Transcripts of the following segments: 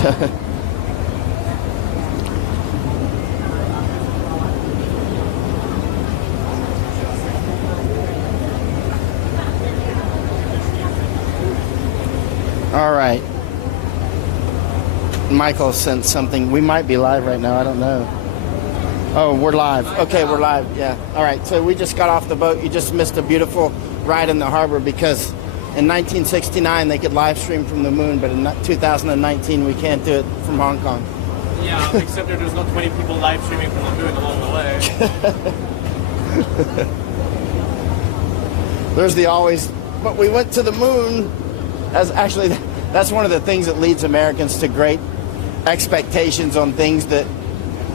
All right. Michael sent something. We might be live right now. I don't know. Oh, we're live. Okay, we're live. Yeah. All right. So we just got off the boat. You just missed a beautiful ride in the harbor because in 1969 they could live stream from the moon, but in 2019 we can't do it from Hong Kong. Yeah, except there's not 20 people live streaming from the moon along the way. There's the always, but we went to the moon. As actually, that's one of the things that leads Americans to great expectations on things that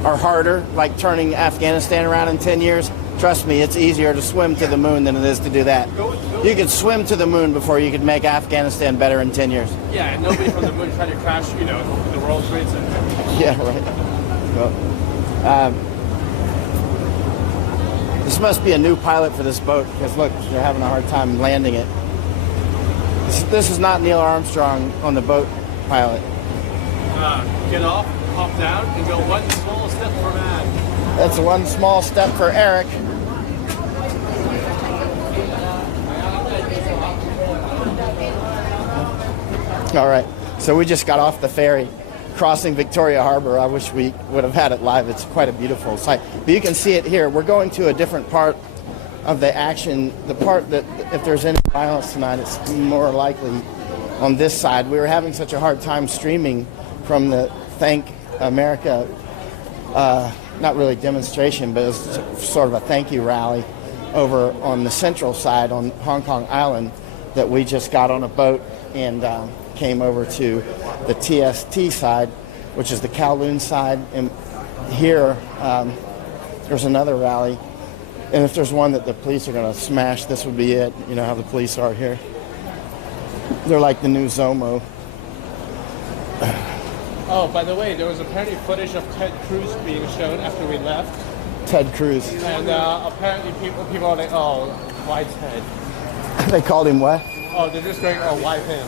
are harder, like turning Afghanistan around in 10 years. Trust me, it's easier to swim to the moon than it is to do that. You could swim to the moon before you could make Afghanistan better in 10 years. Yeah, and nobody from the moon tried to crash, the World Trade Center. Yeah, right. Well, this must be a new pilot for this boat because look, they're having a hard time landing it. This is not Neil Armstrong on the boat pilot. Get off, hop down, and go one small step for man. That's one small step for Eric. All right, so we just got off the ferry crossing Victoria Harbor. I wish we would have had it live. It's quite a beautiful sight. But you can see it here. We're going to a different part of the action, the part that if there's any violence tonight, it's more likely on this side. We were having such a hard time streaming from the Thank America, not really demonstration, but it was sort of a thank you rally over on the central side on Hong Kong Island, that we just got on a boat and came over to the TST side, which is the Kowloon side. And here, there's another rally. And if there's one that the police are going to smash, this would be it. You know how the police are here. They're like the new Zomo. Oh, by the way, there was apparently footage of Ted Cruz being shown after we left. Ted Cruz. And apparently people are like, oh, why Ted? They called him what? Oh, they're just going, oh, why him?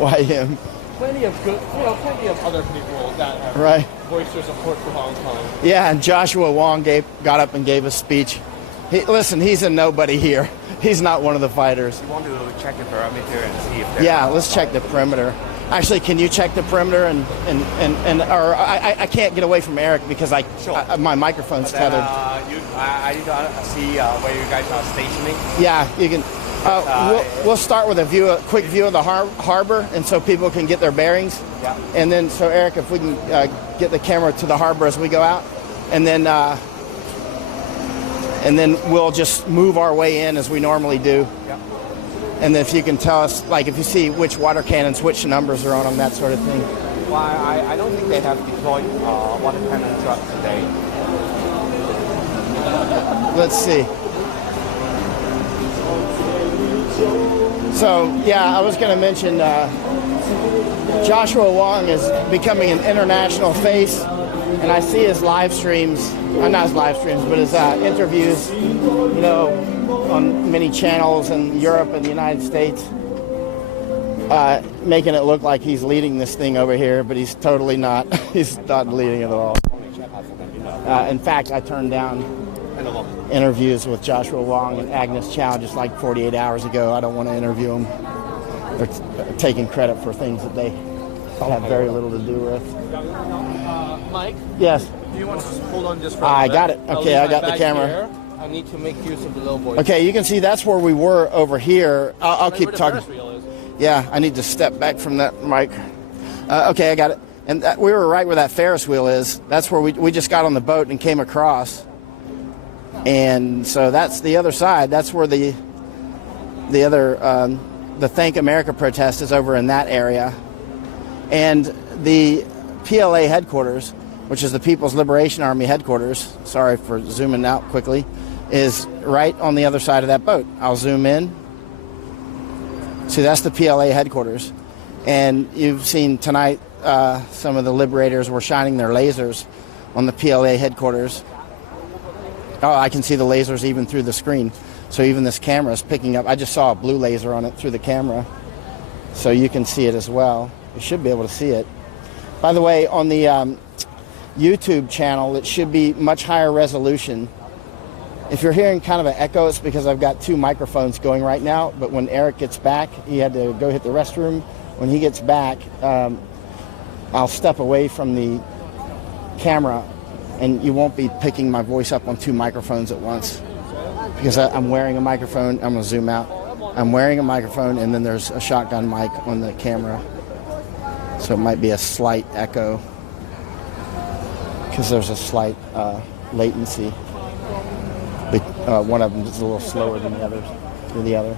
Why him? Plenty of good, plenty of other people that have voiced their support for Hong Kong. Yeah, and Joshua Wong got up and gave a speech. Listen, he's a nobody here. He's not one of the fighters. You want to check the perimeter and see if there's... Yeah, let's check the perimeter. Actually, can you check the perimeter? Or I can't get away from Eric because my microphone's tethered. I need to see where you guys are stationing. Yeah, you can. We'll start with a quick view of the harbor, and so people can get their bearings. Yeah. And then, so Eric, if we can get the camera to the harbor as we go out, and then we'll just move our way in as we normally do. Yeah. And then if you can tell us, like if you see which water cannons, which numbers are on them, that sort of thing. Well, I don't think they have deployed water cannon trucks today. Let's see. So, yeah, I was going to mention Joshua Wong is becoming an international face, and I see his live streams, not his live streams, but his interviews, on many channels in Europe and the United States, making it look like he's leading this thing over here, but he's totally not. He's not leading it at all. In fact, I turned down interviews with Joshua Wong and Agnes Chow just like 48 hours ago. I don't want to interview them. They're taking credit for things that they have very little to do with. Mike? Yes? Do you want to hold on just for a I minute? got it. Okay, I got the camera. Here. I need to make use of the little boy. Okay, you can see that's where we were over here. I'll keep talking. Is. Yeah, I need to step back from that mic. Okay, I got it. And we were right where that Ferris wheel is. That's where we just got on the boat and came across. And so that's the other side. That's where the Thank America protest is, over in that area. And the PLA headquarters, which is the People's Liberation Army headquarters, sorry for zooming out quickly, is right on the other side of that boat. I'll zoom in. See, that's the PLA headquarters. And you've seen tonight some of the liberators were shining their lasers on the PLA headquarters. Oh, I can see the lasers even through the screen. So even this camera is picking up. I just saw a blue laser on it through the camera. So you can see it as well. You should be able to see it. By the way, on the YouTube channel, it should be much higher resolution. If you're hearing kind of an echo, it's because I've got 2 microphones going right now, but when Eric gets back, he had to go hit the restroom. When he gets back, I'll step away from the camera, and you won't be picking my voice up on 2 microphones at once. Because I'm wearing a microphone. I'm going to zoom out. I'm wearing a microphone, and then there's a shotgun mic on the camera. So it might be a slight echo because there's a slight latency. One of them is a little slower than the other.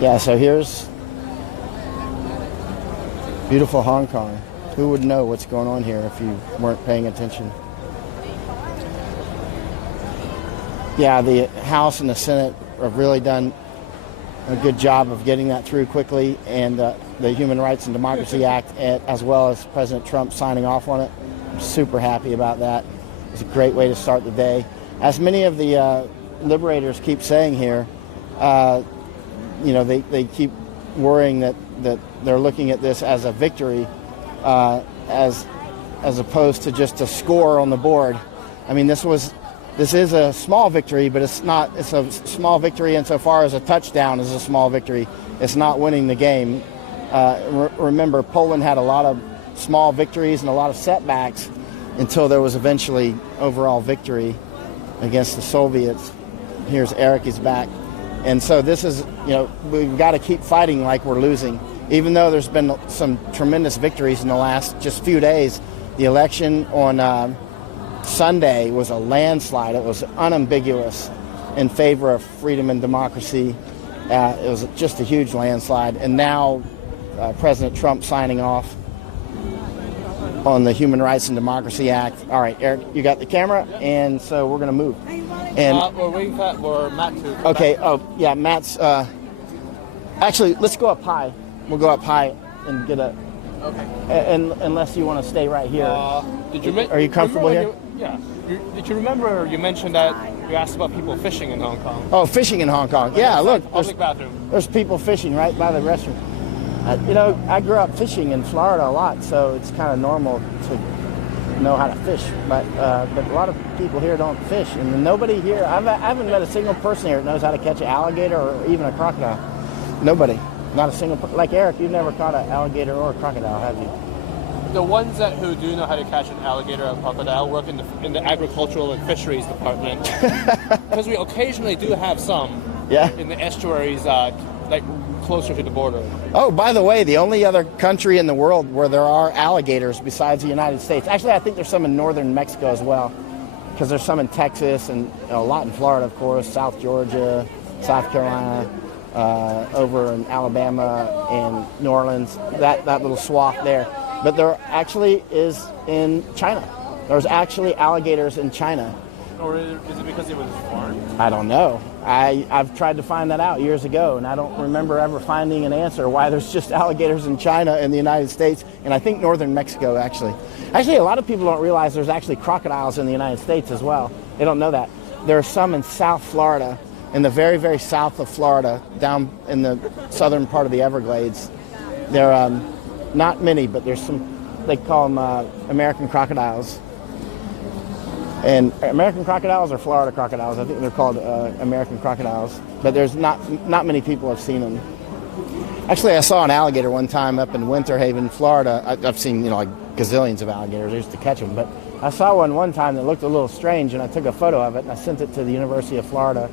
Yeah, so here's beautiful Hong Kong. Who would know what's going on here if you weren't paying attention? Yeah, the House and the Senate have really done a good job of getting that through quickly, and the Human Rights and Democracy Act, as well as President Trump signing off on it. I'm super happy about that. It's a great way to start the day. As many of the liberators keep saying here, they keep worrying that they're looking at this as a victory, as opposed to just a score on the board. I mean, this is a small victory, but it's a small victory insofar as a touchdown is a small victory. It's not winning the game. Remember, Poland had a lot of small victories and a lot of setbacks until there was eventually overall victory against the Soviets. Here's Eric, he's back. And so this is, we've got to keep fighting like we're losing. Even though there's been some tremendous victories in the last just few days, the election on Sunday was a landslide. It was unambiguous in favor of freedom and democracy. It was just a huge landslide. And now President Trump signing off on the Human Rights and Democracy Act. All right, Eric, you got the camera, and so we're going to move. And we're waiting for Matt to... Okay, yeah, Matt's... actually, let's go up high. We'll go up high and get a... Okay. And unless you want to stay right here. Are you comfortable here? Yeah. Did you remember you mentioned that you asked about people fishing in Hong Kong? Oh, fishing in Hong Kong. Yeah, look. Public bathroom. There's people fishing right by the restroom. I grew up fishing in Florida a lot, so it's kind of normal to know how to fish. But a lot of people here don't fish. And nobody here, I haven't met a single person here that knows how to catch an alligator or even a crocodile. Nobody. Not a single person. Like Eric, you've never caught an alligator or a crocodile, have you? The ones who do know how to catch an alligator or a crocodile work in the agricultural and fisheries department. Because we occasionally do have some in the estuaries, like closer to the border. Oh, by the way, the only other country in the world where there are alligators besides the United States. Actually, I think there's some in northern Mexico as well, because there's some in Texas and a lot in Florida, of course, South Georgia, South Carolina. Over in Alabama and New Orleans, that little swath there. But there actually is in China. There's actually alligators in China. Or is it because it was foreign? I don't know. I've tried to find that out years ago, and I don't remember ever finding an answer why there's just alligators in China and the United States, and I think northern Mexico, actually. Actually, a lot of people don't realize there's actually crocodiles in the United States as well. They don't know that. There are some in South Florida, in the very, very south of Florida, down in the southern part of the Everglades. There are not many, but there's some, they call them American crocodiles. And American crocodiles or Florida crocodiles, I think they're called American crocodiles. But there's not many people have seen them. Actually, I saw an alligator one time up in Winter Haven, Florida. I've seen, like gazillions of alligators. I used to catch them. But I saw one time that looked a little strange, and I took a photo of it, and I sent it to the University of Florida,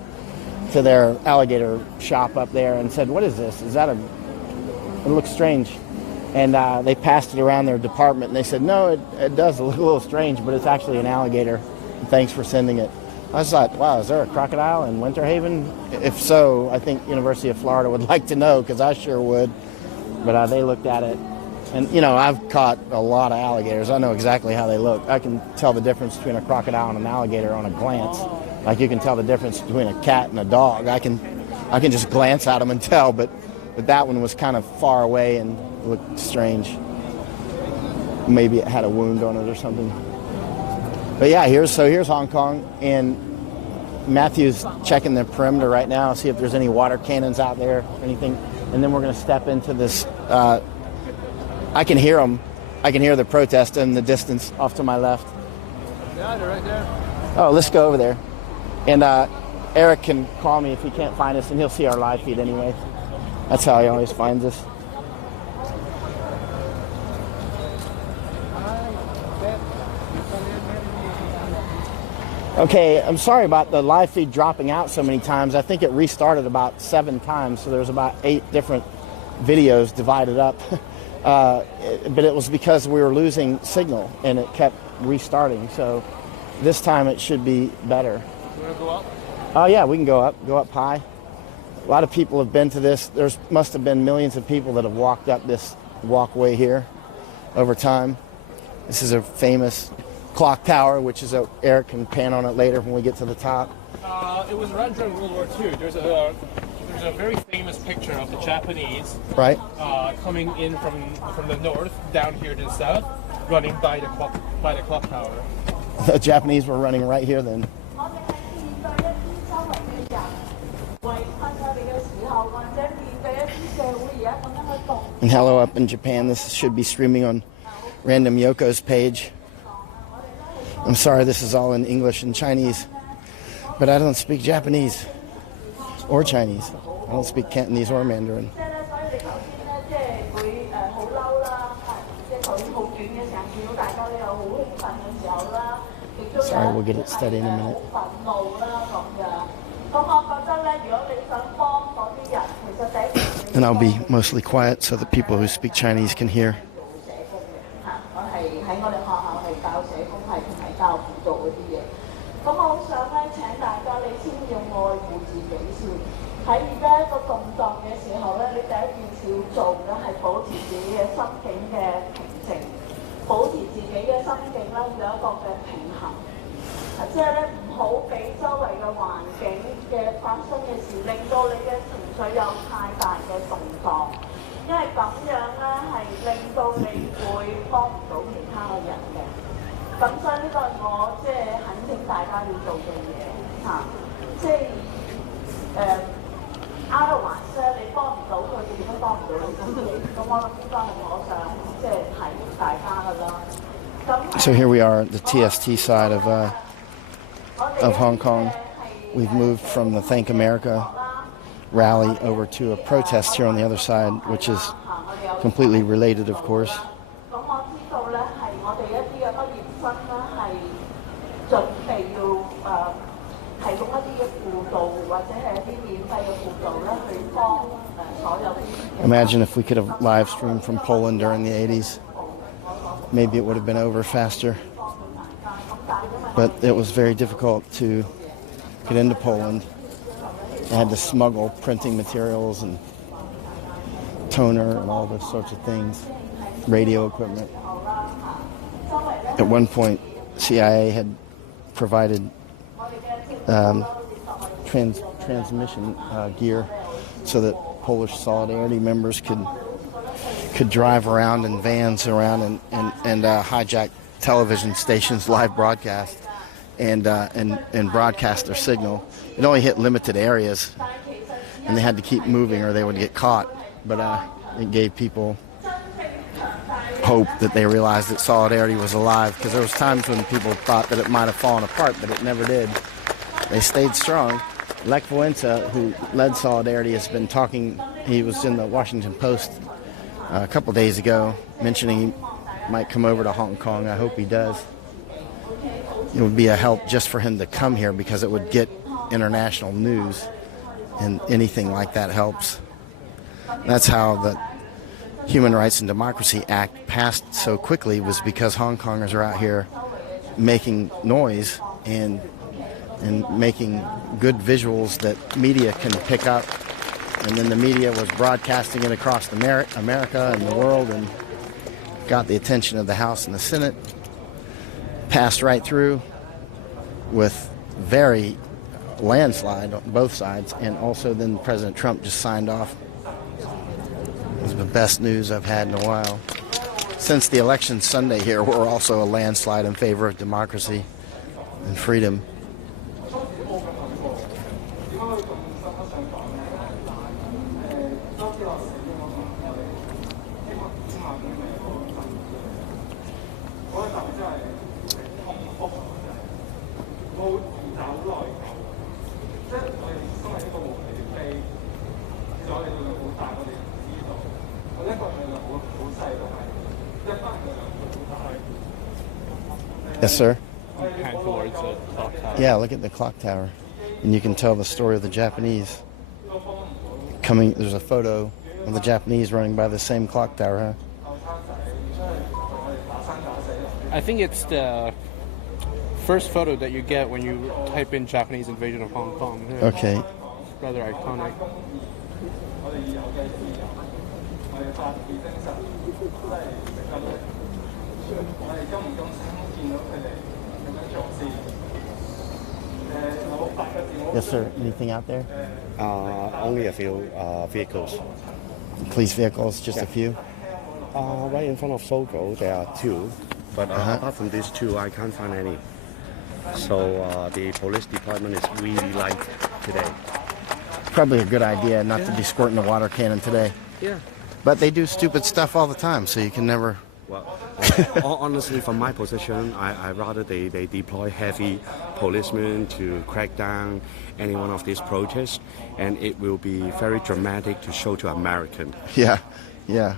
to their alligator shop up there, and said, "What is this? It looks strange." And they passed it around their department, and they said, "No, it does look a little strange, but it's actually an alligator. And thanks for sending it." I just thought, wow, is there a crocodile in Winter Haven? If so, I think University of Florida would like to know, because I sure would. But they looked at it. And, I've caught a lot of alligators. I know exactly how they look. I can tell the difference between a crocodile and an alligator on a glance. Like you can tell the difference between a cat and a dog. I can just glance at them and tell, but that one was kind of far away and looked strange. Maybe it had a wound on it or something. But yeah, here's Hong Kong, and Matthew's checking the perimeter right now, see if there's any water cannons out there or anything. And then we're going to step into this I can hear them. I can hear the protest in the distance off to my left. Yeah, they're right there. Oh, let's go over there. And Eric can call me if he can't find us, and he'll see our live feed anyway. That's how he always finds us. Okay, I'm sorry about the live feed dropping out so many times. I think it restarted about 7 times, so there's about 8 different videos divided up. But it was because we were losing signal, and it kept restarting. So this time it should be better. You want to go up? Oh, yeah, we can go up high. A lot of people have been to this. There must have been millions of people that have walked up this walkway here over time. This is a famous clock tower, which is Eric can pan on it later when we get to the top. It was around during World War II. There's a very famous picture of the Japanese coming in from the north down here to the south, running by the clock tower. The Japanese were running right here then. And hello up in Japan. This should be streaming on Random Yoko's page. I'm sorry, this is all in English and Chinese, but I don't speak Japanese or Chinese. I don't speak Cantonese or Mandarin. Sorry, we'll get it steady in a minute. And I'll be mostly quiet so the people who speak Chinese can hear. So here we are at the TST side of Hong Kong. We've moved from the Thank America rally over to a protest here on the other side, which is completely related, of course. Imagine if we could have live streamed from Poland during the 80s. Maybe it would have been over faster. But it was very difficult to get into Poland. I had to smuggle printing materials and toner and all those sorts of things, radio equipment. At one point, CIA had provided transmission gear so that Polish Solidarity members could drive around in vans around and hijack television stations, live broadcast, and broadcast their signal. It only hit limited areas, and they had to keep moving or they would get caught. But it gave people hope that they realized that Solidarity was alive, because there was times when people thought that it might have fallen apart, but it never did. They stayed strong. Lech Wałęsa, who led Solidarity, has been talking. He was in the Washington Post a couple days ago, mentioning he might come over to Hong Kong. I hope he does. It would be a help just for him to come here, because it would get international news, and anything like that helps. That's how the Human Rights and Democracy Act passed so quickly, was because Hong Kongers are out here making noise and making good visuals that media can pick up. And then the media was broadcasting it across America and the world, and got the attention of the House and the Senate, passed right through with very landslide on both sides, and also then President Trump just signed off. It was the best news I've had in a while. Since the election Sunday here, we're also a landslide in favor of democracy and freedom. Yes, sir. Pan towards the clock tower. Yeah, look at the clock tower. And you can tell the story of the Japanese. There's a photo of the Japanese running by the same clock tower, huh? I think it's the first photo that you get when you type in Japanese invasion of Hong Kong. Yeah. Okay. Rather iconic. Yes, sir. Anything out there? Only a few vehicles. Police vehicles, just a few? Right in front of Sogo, there are two. But apart from these two, I can't find any. So the police department is really light today. Probably a good idea not to be squirting the water cannon today. Yeah. But they do stupid stuff all the time, so you can never... Well, honestly, from my position, I rather they deploy heavy policemen to crack down any one of these protests, and it will be very dramatic to show to Americans. Yeah, yeah.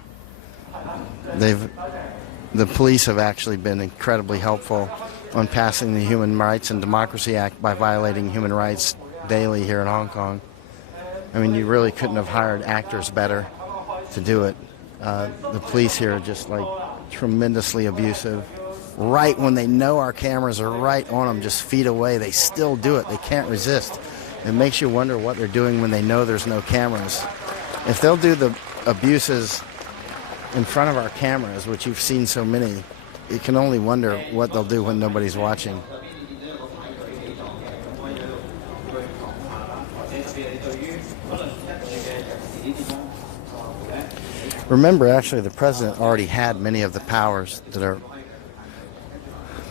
The police have actually been incredibly helpful on passing the Human Rights and Democracy Act by violating human rights daily here in Hong Kong. I mean, you really couldn't have hired actors better to do it. The police here are just like tremendously abusive. Right when they know our cameras are right on them, just feet away, they still do it. They can't resist. It makes you wonder what they're doing when they know there's no cameras. If they'll do the abuses in front of our cameras, which you've seen so many, you can only wonder what they'll do when nobody's watching. Remember, actually, the president already had many of the powers that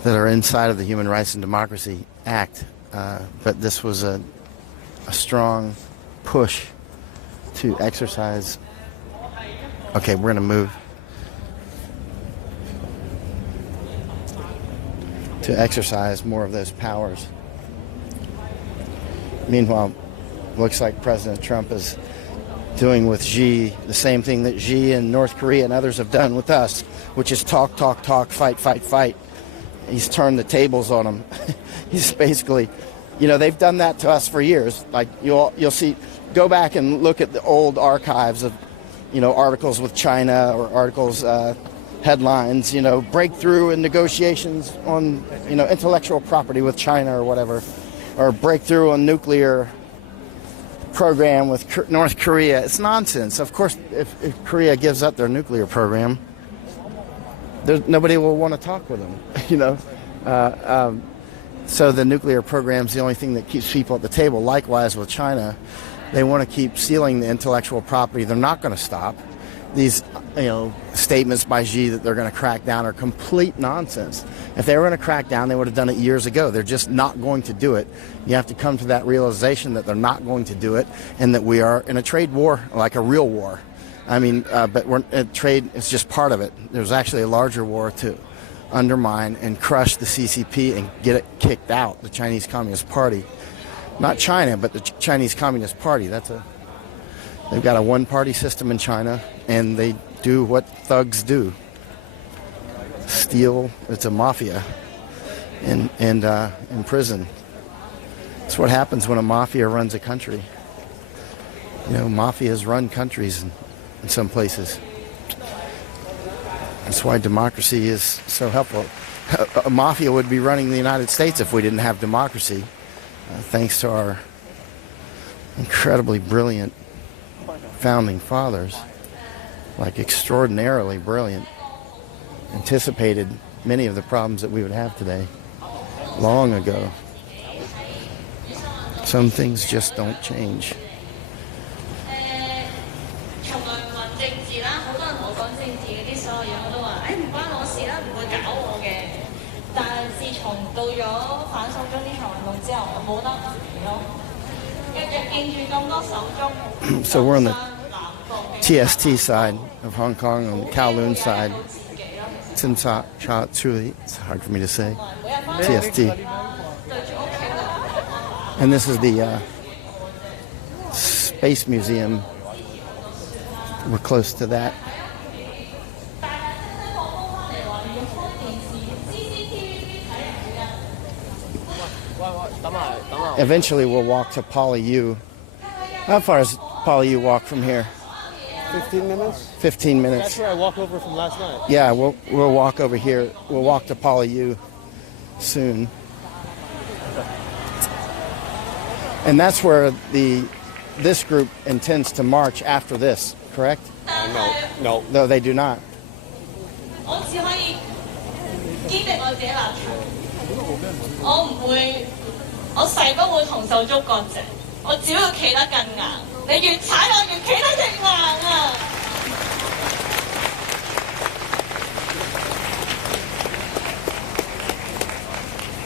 are inside of the Human Rights and Democracy Act, but this was a strong push to exercise. Okay, we're going to move. To exercise more of those powers. Meanwhile, looks like President Trump is doing with Xi the same thing that Xi and North Korea and others have done with us, which is talk, talk, talk, fight, fight, fight. He's turned the tables on them. He's basically, they've done that to us for years. Like you'll see, go back and look at the old archives of, articles with China or articles, headlines, breakthrough in negotiations on, intellectual property with China or whatever, or breakthrough on nuclear program with North Korea. It's nonsense. Of course, if Korea gives up their nuclear program, nobody will want to talk with them, so the nuclear program is the only thing that keeps people at the table. Likewise with China, they want to keep stealing the intellectual property. They're not going to stop. These, statements by Xi that they're going to crack down are complete nonsense. If they were going to crack down, they would have done it years ago. They're just not going to do it. You have to come to that realization that they're not going to do it, and that we are in a trade war, like a real war. I mean, but trade is just part of it. There's actually a larger war to undermine and crush the CCP and get it kicked out, the Chinese Communist Party. Not China, but the Chinese Communist Party. They've got a one-party system in China, and they do what thugs do. Steal. It's a mafia in prison. It's what happens when a mafia runs a country. Mafias run countries in some places. That's why democracy is so helpful. A mafia would be running the United States if we didn't have democracy, thanks to our incredibly brilliant founding fathers, like extraordinarily brilliant, anticipated many of the problems that we would have today long ago. Some things just don't change. So we're on the TST side of Hong Kong, on the Kowloon side. It's hard for me to say. TST. And this is the Space Museum. We're close to that. eventually we'll walk to Poly U. How far is Poly U walk from here? 15 minutes. 15 minutes. That's where I walked over from last night. Yeah, we'll walk over here. We'll walk to Poly U soon. And that's where this group intends to march after this, correct? No. No, they do not. 我只可以堅定我自己立場，我唔會，我誓不會同手足割席，我只會企得更硬。你越踩我越企得更硬啊！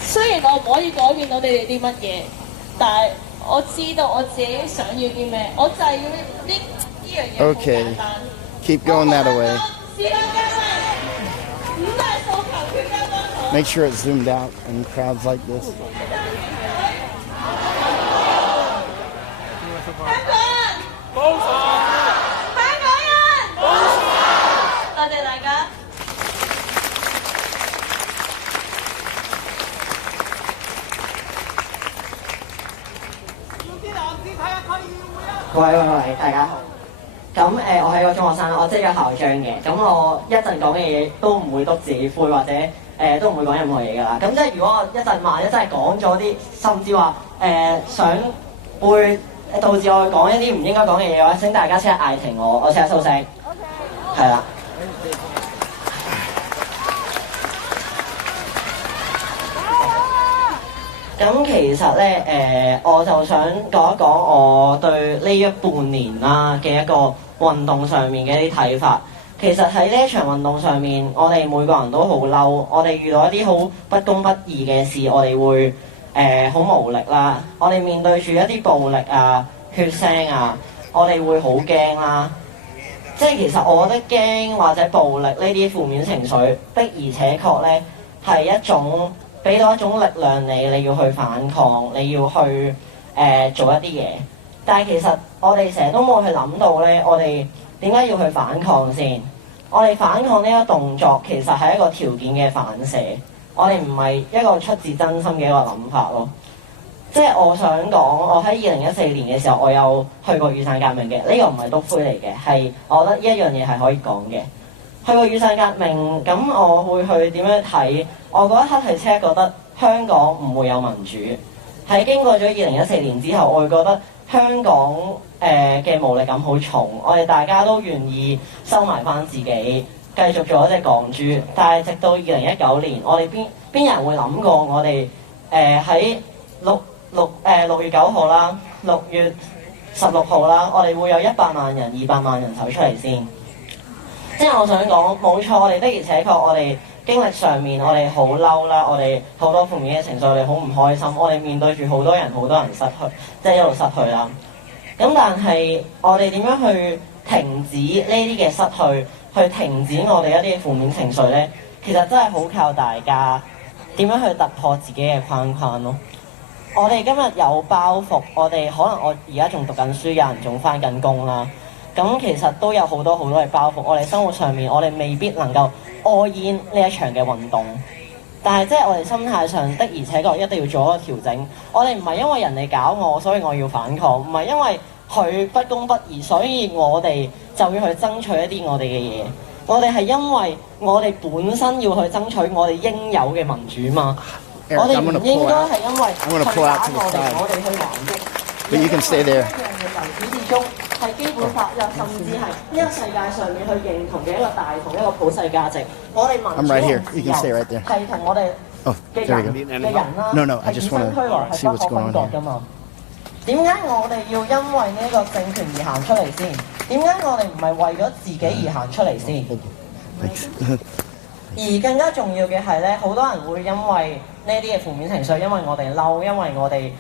雖然我唔可以改變到你哋啲乜嘢，但係我知道我自己想要啲咩，我就係要呢樣嘢好簡單。Keep going that way. Make sure it's zoomed out in crowds like this. 多謝大家。喂，大家好。咁我係一個中學生，我即係個校長嘅。咁我一陣講嘅嘢都唔會篤自己灰，或者都唔會講任何嘢㗎啦。咁即係如果我一陣萬一真係講咗啲，甚至話想會導致我講一啲唔應該講嘅嘢嘅話，請大家即刻嗌停我即刻收聲。係啦。咁其實咧，我就想講一講我對呢一半年啦嘅一個運動上面嘅一啲睇法。其實喺呢一場運動上面，我哋每個人都好嬲，我哋遇到一啲好不公不義嘅事，我哋會好無力啦。我哋面對住一啲暴力啊、血腥啊，我哋會好驚啦。即係其實我覺得驚或者暴力呢啲負面情緒的而且確咧係一種俾到一種力量你要去反抗，你要去做一啲嘢。但係其實我哋成日都冇去諗到咧，我哋點解要去反抗先？我哋反抗呢個動作其實係一個條件嘅反射，我哋唔係一個出自真心嘅一個諗法咯。即係我想講，我喺2014年嘅時候，我有去過雨傘革命嘅，呢個唔係篤灰嚟嘅，係我覺得呢一樣嘢係可以講嘅。去過雨傘革命，咁我會去點樣睇？我嗰一刻係即刻覺得香港唔會有民主。喺經過咗2014年之後，我會覺得香港嘅無力感好重，我哋大家都願意收埋翻自己，繼續做一隻港豬。但係直到2019年，我哋邊人會諗過我哋喺6月9號啦、6月16號啦，我哋會有100萬人、200萬人走出嚟先。即係我想講，冇錯，我哋的而且確，我哋經歷上面，我哋好嬲啦，我哋好多負面嘅情緒，我哋好唔開心，我哋面對住好多人失去，即係一路失去啦。咁但係我哋點樣去停止呢啲嘅失去，去停止我哋一啲負面情緒呢？其實真係好靠大家點樣去突破自己嘅框框咯。我哋今日有包袱，我哋可能我而家仲讀緊書，有人仲返緊工啦。咁其實都有好多嘅包袱，我哋生活上面我哋未必能夠 all in 呢一場嘅運動，但係即係我哋心態上的而且確一定要做一個調整。我哋唔係因為人哋搞我，所以我要反抗；唔係因為佢不公不義，所以我哋就要去爭取一啲我哋嘅嘢。我哋係因為我哋本身要去爭取我哋應有嘅民主嘛。我哋唔應該係因為佢打我哋去還擊。But you can stay there. 由始至終係基本法，又甚至係呢個世界上面去認同嘅一個大同一個普世價值。我哋民主同自由係同我哋嘅人啦，係與生俱來係不可分割㗎嘛。點解我哋要因為呢個政權而行出嚟先？點解我哋唔係為咗自己而行出嚟先？而更加重要嘅係咧，好多人會因為呢啲嘅負面情緒，因為我哋嬲，因為我哋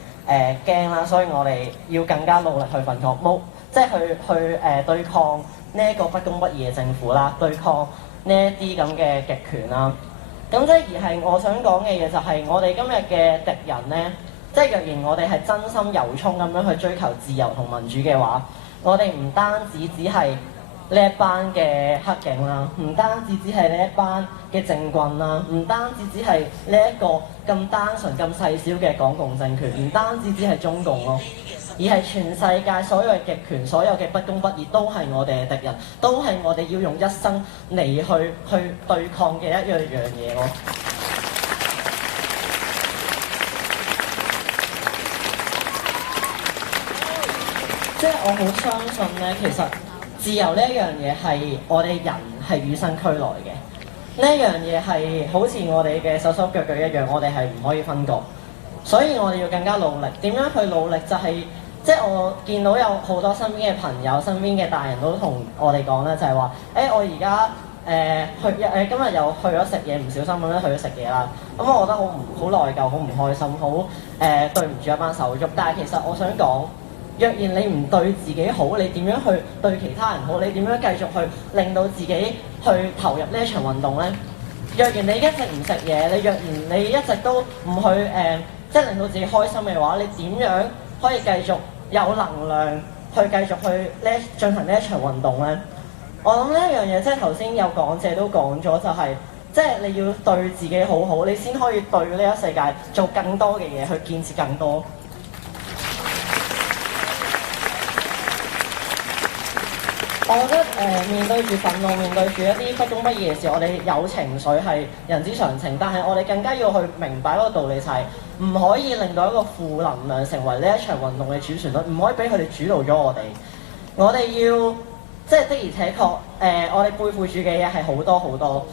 驚啦，所以我哋要更加努力去反抗，即係去對抗呢一個不公不義嘅政府啦，對抗呢一啲咁嘅極權啦。咁即係而係我想講嘅嘢就係我哋今日嘅敵人咧，即係若然我哋係真心由衷咁樣去追求自由同民主嘅話，我哋唔單止係呢一班嘅黑警啦，唔單止只係呢一班嘅政棍啦，唔單止只係呢一個咁單純咁細小嘅港共政權，唔單止只係中共咯，而係全世界所有嘅極權、所有嘅不公不義都係我哋嘅敵人，都係我哋要用一生嚟去對抗嘅一樣嘢咯。即係我好相信咧，其實自由呢一樣嘢係我哋人係與生俱來嘅。呢一樣嘢係好似我哋嘅手手腳腳一樣，我哋係唔可以分割。所以我哋要更加努力。點樣去努力？就係即係我見到有好多身邊嘅朋友、身邊嘅大人都同我哋講咧，就係話：我而家今日又去咗食嘢，唔小心咁樣去咗食嘢啦。咁我覺得好內疚、好唔開心、好對唔住一班手足。但係其實我想講，若然你唔對自己好，你點樣去對其他人好？你點樣繼續去令到自己去投入呢一場運動呢？若然你一直唔食嘢，若然你一直都唔去即係令到自己開心嘅話，你點樣可以繼續有能量去繼續去進行呢一場運動呢？我諗呢一樣嘢，即係頭先有講者都講咗，就係即係你要對自己好好，你先可以對呢一世界做更多嘅嘢，去建設更多。我覺得面對住憤怒，面對住一啲不公不義嘅事，我哋有情緒係人之常情，但係我哋更加要去明白一個道理，就係唔可以令到一個負能量成為呢一場運動嘅主旋律，唔可以俾佢哋主導咗我哋。我哋要即係的而且確，我哋背負住嘅嘢係好多好多。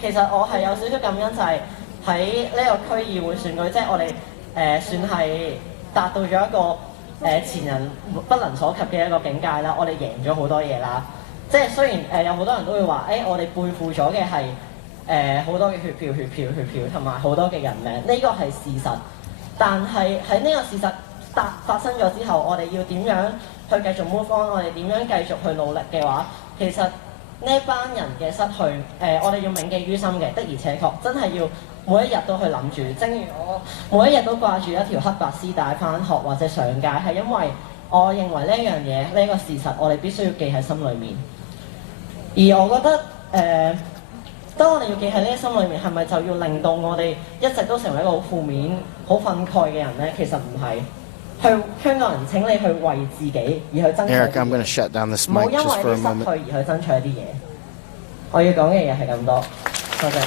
其實我係有少少感恩，就係喺呢個區議會選舉，即係我哋算係達到咗一個前人不能所及嘅一個境界啦，我哋贏咗好多嘢啦。即係雖然有好多人都會話，我哋背負咗嘅係好多嘅血票同埋好多嘅人命，呢個係事實。但係喺呢個事實發生咗之後，我哋要點樣去繼續 move on？ 我哋點樣繼續去努力嘅話，其實呢班人嘅失去，我哋要銘記於心嘅，的而且確真係要每一日都去諗住。正如我每一日都掛住一條黑白絲帶返學或者上街，係因為我認為呢樣嘢，呢個事實，我哋必須要記喺心裏面。而我覺得當我哋要記喺呢個心裏面，係咪就要令到我哋一直都成為一個好負面、好憤慨嘅人呢？其實唔係。香港人請你去為自己而去爭取。Eric, I'm going to shut down this mic just for a moment. 唔好因為啲失去而去爭取一啲嘢。我要講嘅嘢係咁多，多謝。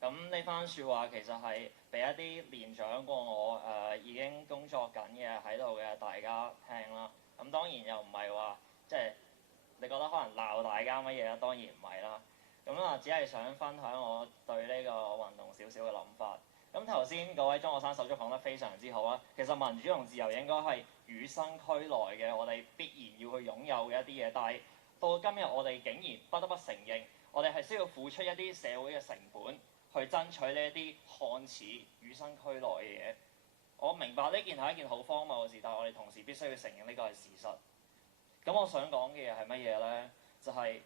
咁呢番説話其實係俾一啲年長過我已經工作緊嘅喺度嘅大家聽啦。咁當然又唔係話即係你覺得可能鬧大家乜嘢啦，當然唔係啦。咁只係想分享我對呢個運動少少嘅諗法。咁頭先嗰位中學生手足講得非常之好啦。其實民主同自由應該係與生俱來嘅，我哋必然要去擁有嘅一啲嘢。但係到今日我哋竟然不得不承認，我哋係需要付出一啲社會嘅成本。去爭取呢一啲看似與生俱來嘅嘢，我明白呢件係一件好荒謬嘅事，但係我哋同時必須要承認呢個係事實。咁我想講嘅嘢係乜嘢呢？就係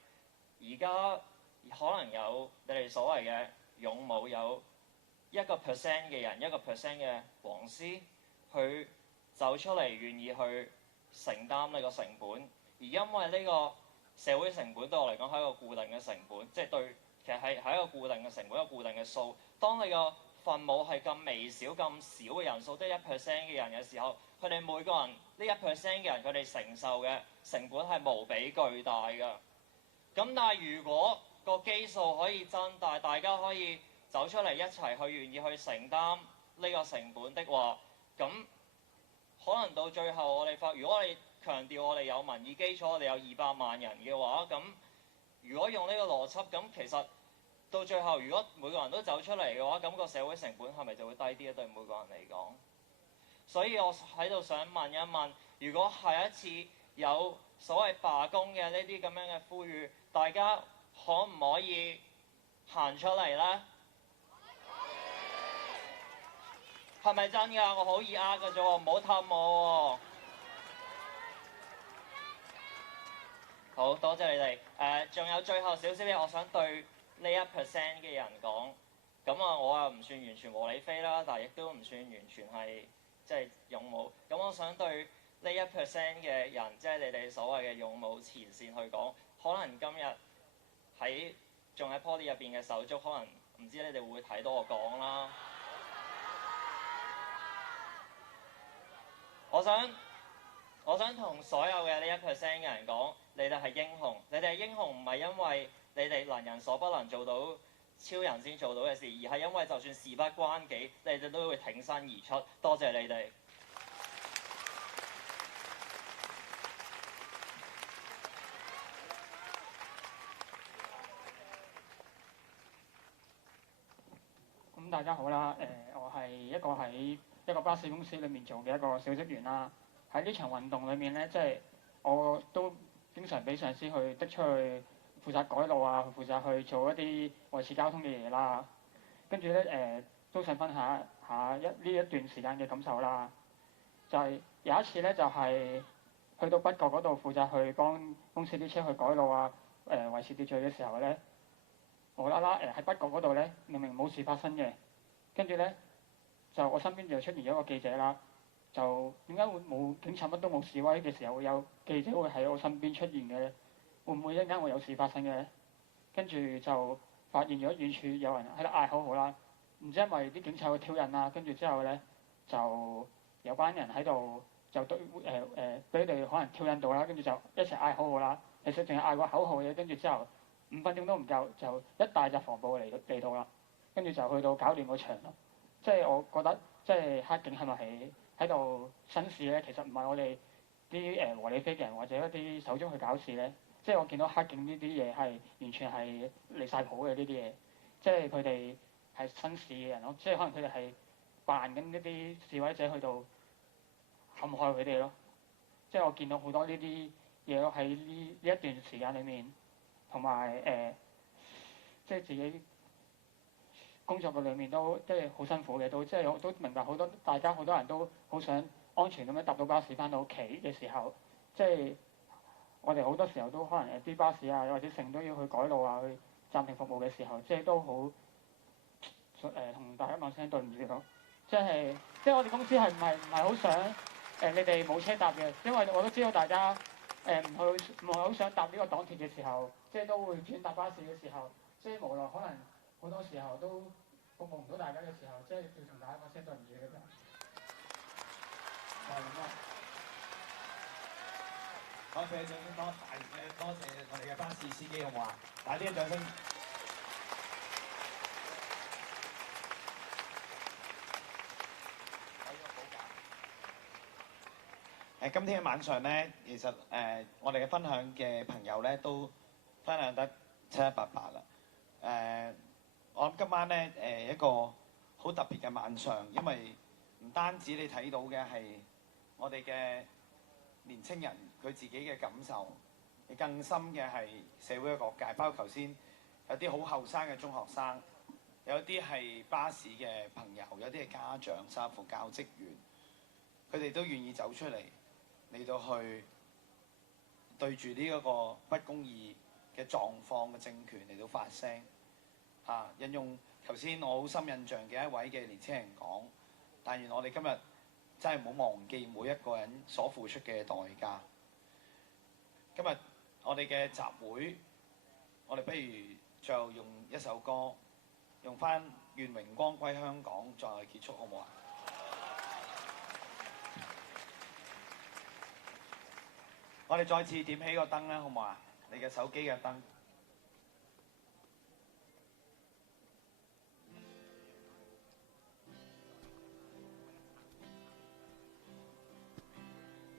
而家可能有你哋所謂嘅勇武，有1% 嘅人，1% 嘅黃絲，佢走出嚟願意去承擔呢個成本，而因為呢個社會成本對我嚟講係一個固定嘅成本，即係對。其實係一個固定嘅成本，一個固定嘅數。當你個分母係咁微小、咁少嘅人數，得1% 嘅人嘅時候，佢哋每個人呢1% 嘅人，佢哋承受嘅成本係無比巨大㗎。咁但係如果個基數可以增大，大家可以走出嚟一齊去願意去承擔呢個成本的話，咁可能到最後我哋如果我哋強調我哋有民意基礎，我哋有200萬人嘅話，咁如果用呢個邏輯，咁其實到最後，如果每個人都走出嚟嘅話，咁個社會成本係咪就會低啲咧？對每個人嚟講，所以我喺度想問一問，如果下一次有所謂罷工嘅呢啲咁樣嘅呼籲，大家可唔可以行出嚟呢？係咪真㗎？我好易呃㗎啫喎，唔好氹我喎。好多謝你哋。仲有最後少少嘢，我想對呢1% 嘅人講。咁啊，我啊唔算完全和理非啦，但係亦都唔算完全係即係勇武。咁我想對呢1% 嘅人，即係你哋所謂嘅勇武前線去講，可能今日仲喺 Poly 入邊嘅手足，可能唔知你哋會唔會睇到我講啦。我想同所有嘅呢1% 嘅人講，你哋係英雄。你哋係英雄唔係因為你哋能人所不能做到超人先做到嘅事，而係因為就算事不關己，你哋都會挺身而出。多謝你哋。咁大家好啦，我係喺一個巴士公司裏面做嘅一個小職員啦。喺呢場運動裏面咧，即係我都經常俾上司去的出去負責改路啊，負責去做一啲維持交通嘅嘢啦。跟住咧都想分享下呢一段時間嘅感受啦。就係有一次咧，就係去到北角嗰度負責去幫公司啲車去改路啊，維持秩序嘅時候咧，無啦啦喺北角嗰度咧，明明冇事發生嘅，跟住咧就我身邊就出現咗個記者啦。就點解會冇警察乜都冇示威嘅時候會有記者會喺我身邊出現嘅咧？會唔會一陣間會有事發生嘅咧？跟住就發現咗遠處有人喺度嗌口號啦，唔知因為啲警察去挑釁啦，跟住之後咧就有班人喺度就對俾你哋可能挑釁到啦，跟住就一齊嗌口號啦。其實淨係嗌個口號嘅，跟住之後5分鐘都唔夠，就一大紮防暴嚟到啦，跟住就去到搞掂個場咯。即係我覺得，即係黑警係咪喺度生事咧？其實唔係我哋啲和理非嘅人或者一啲手足去搞事咧。即係我見到黑警呢啲嘢係完全係離晒譜嘅呢啲嘢，即係佢哋係生事嘅人咯。即係可能佢哋係扮緊一啲示威者去到陷害佢哋咯。即係我見到好多呢啲嘢咯，喺呢一段時間裏面，同埋即係自己工作嘅裏面都即係好辛苦嘅，即係我都明白大家好多人都好想安全咁樣搭到巴士翻到屋企嘅時候，即係我哋好多時候都可能啲巴士啊或者成都要去改路啊，去暫停服務嘅時候，即係都好同大家講聲對唔住咯。即係我哋公司係唔係好想你哋冇車搭嘅，因為我都知道大家唔係好想搭呢個港鐵嘅時候，即係都會轉搭巴士嘅時候，即係無奈可能好多時候都服務唔到大家嘅時候，即係要同大家講聲對唔住嘅啫。就係咁啦。好，俾啲掌聲，多謝我哋嘅巴士司機，好唔好啊？大啲嘅掌聲。今天嘅晚上咧，其實我哋嘅分享嘅朋友咧都分享得七七八八啦。我諗今晚咧一個好特別嘅晚上，因為唔單止你睇到嘅係我哋嘅年青人佢自己嘅感受，更深嘅係社會嘅各界，包括頭先有啲好後生嘅中學生，有啲係巴士嘅朋友，有啲係家長、甚至乎教職員，佢哋都願意走出嚟到去對住呢一個不公義嘅狀況嘅政權嚟到發聲。引用頭先我好深印象嘅一位嘅年輕人講，但願我哋今日真係唔好忘記每一個人所付出嘅代價。今日我哋嘅集會，我哋不如最後用一首歌，用返願榮光歸香港再結束，好唔好啊？我哋再次點起個燈啦，好唔好啊？你嘅手機嘅燈。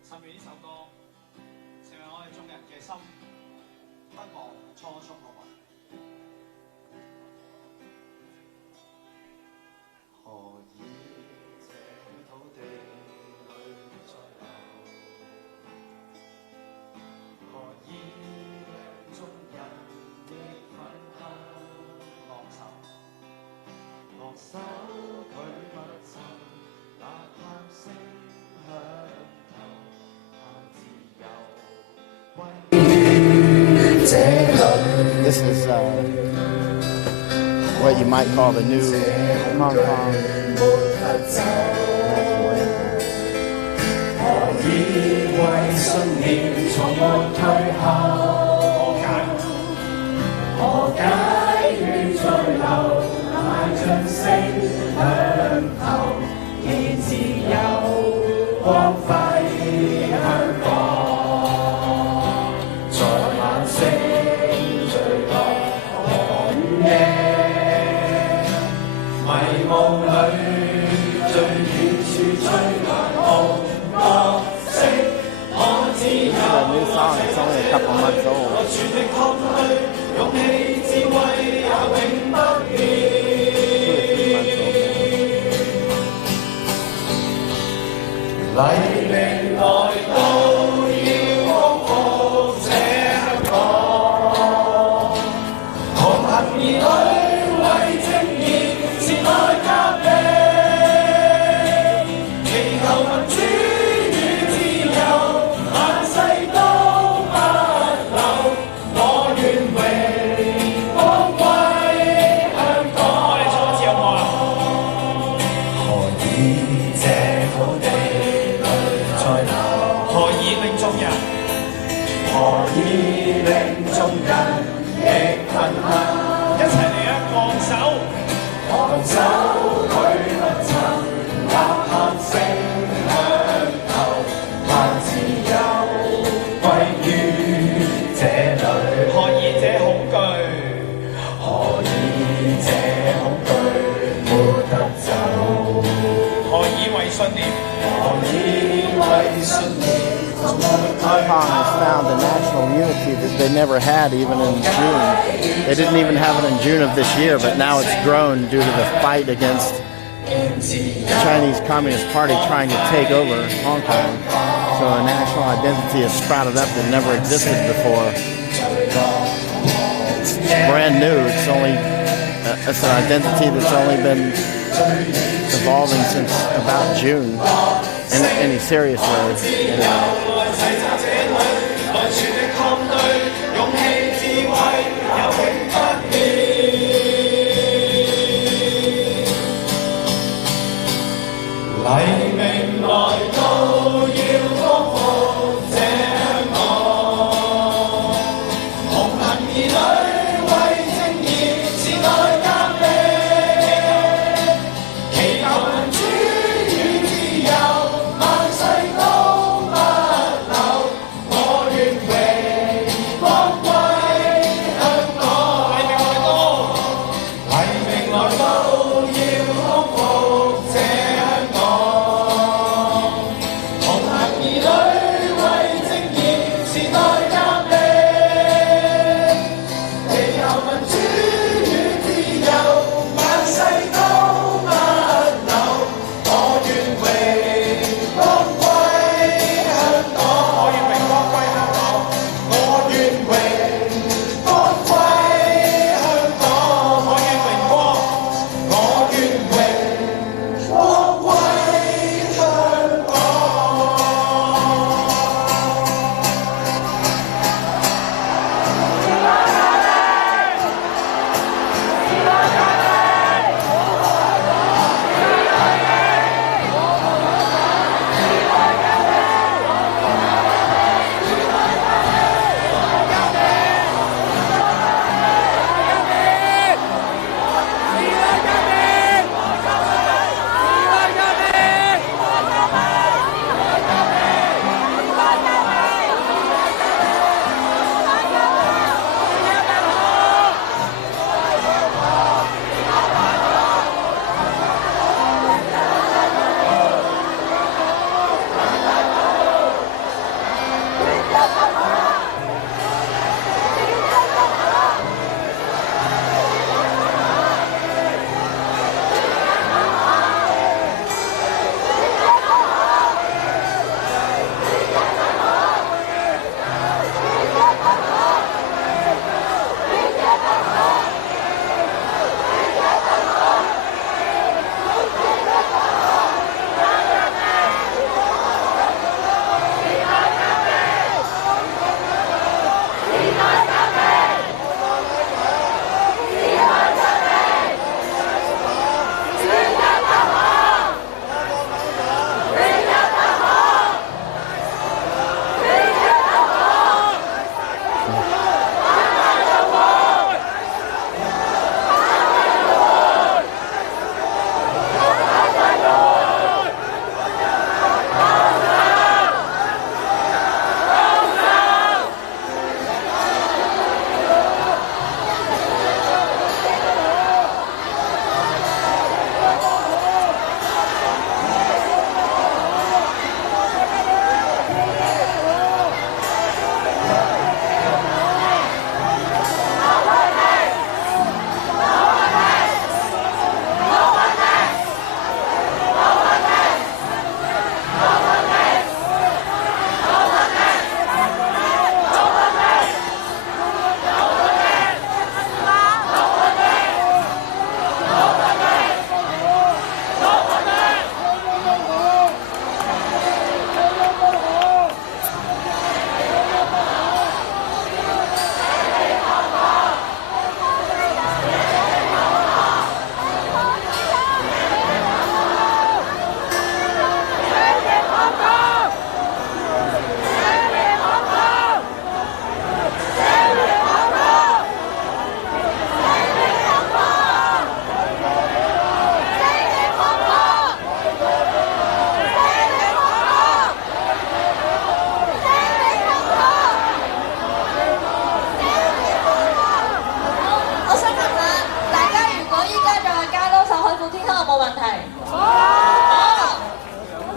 趁住呢首歌，成為我哋眾人嘅心，不忘初衷，好嗎？何以這土地裏再流 This is what you might call the new Hong Kong. New song, it's only a couple months old. 香港 has found a national unity that they never had even in June. They didn't even have it in June of this year, but now it's grown due to the fight against the Chinese Communist Party trying to take over Hong Kong. So a national identity has sprouted up that never existed before. It's brand new. It's an identity that's only been evolving since about June in any serious way.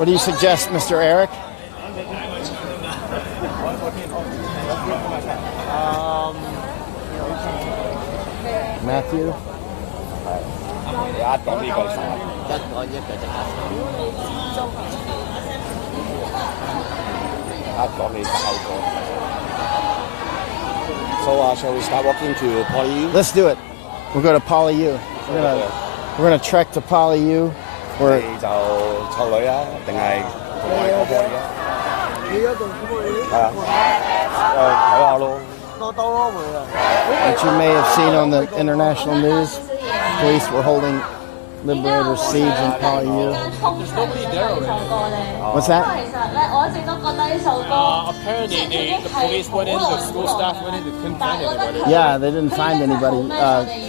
What do you suggest, Mr. Eric? Matthew? So shall we start walking to Poly U? Let's do it. We'll go to Poly U. We're gonna trek to Poly U. We're 你就湊女啊，定係同埋嗰個嘢？係啊，睇下咯。Which you may have seen on the international news. Police were holding Liberators siege in Poly U. There's nobody there already. What's that? Apparently, the police went in, the school staff went in, they couldn't find anybody. Yeah, they didn't find anybody.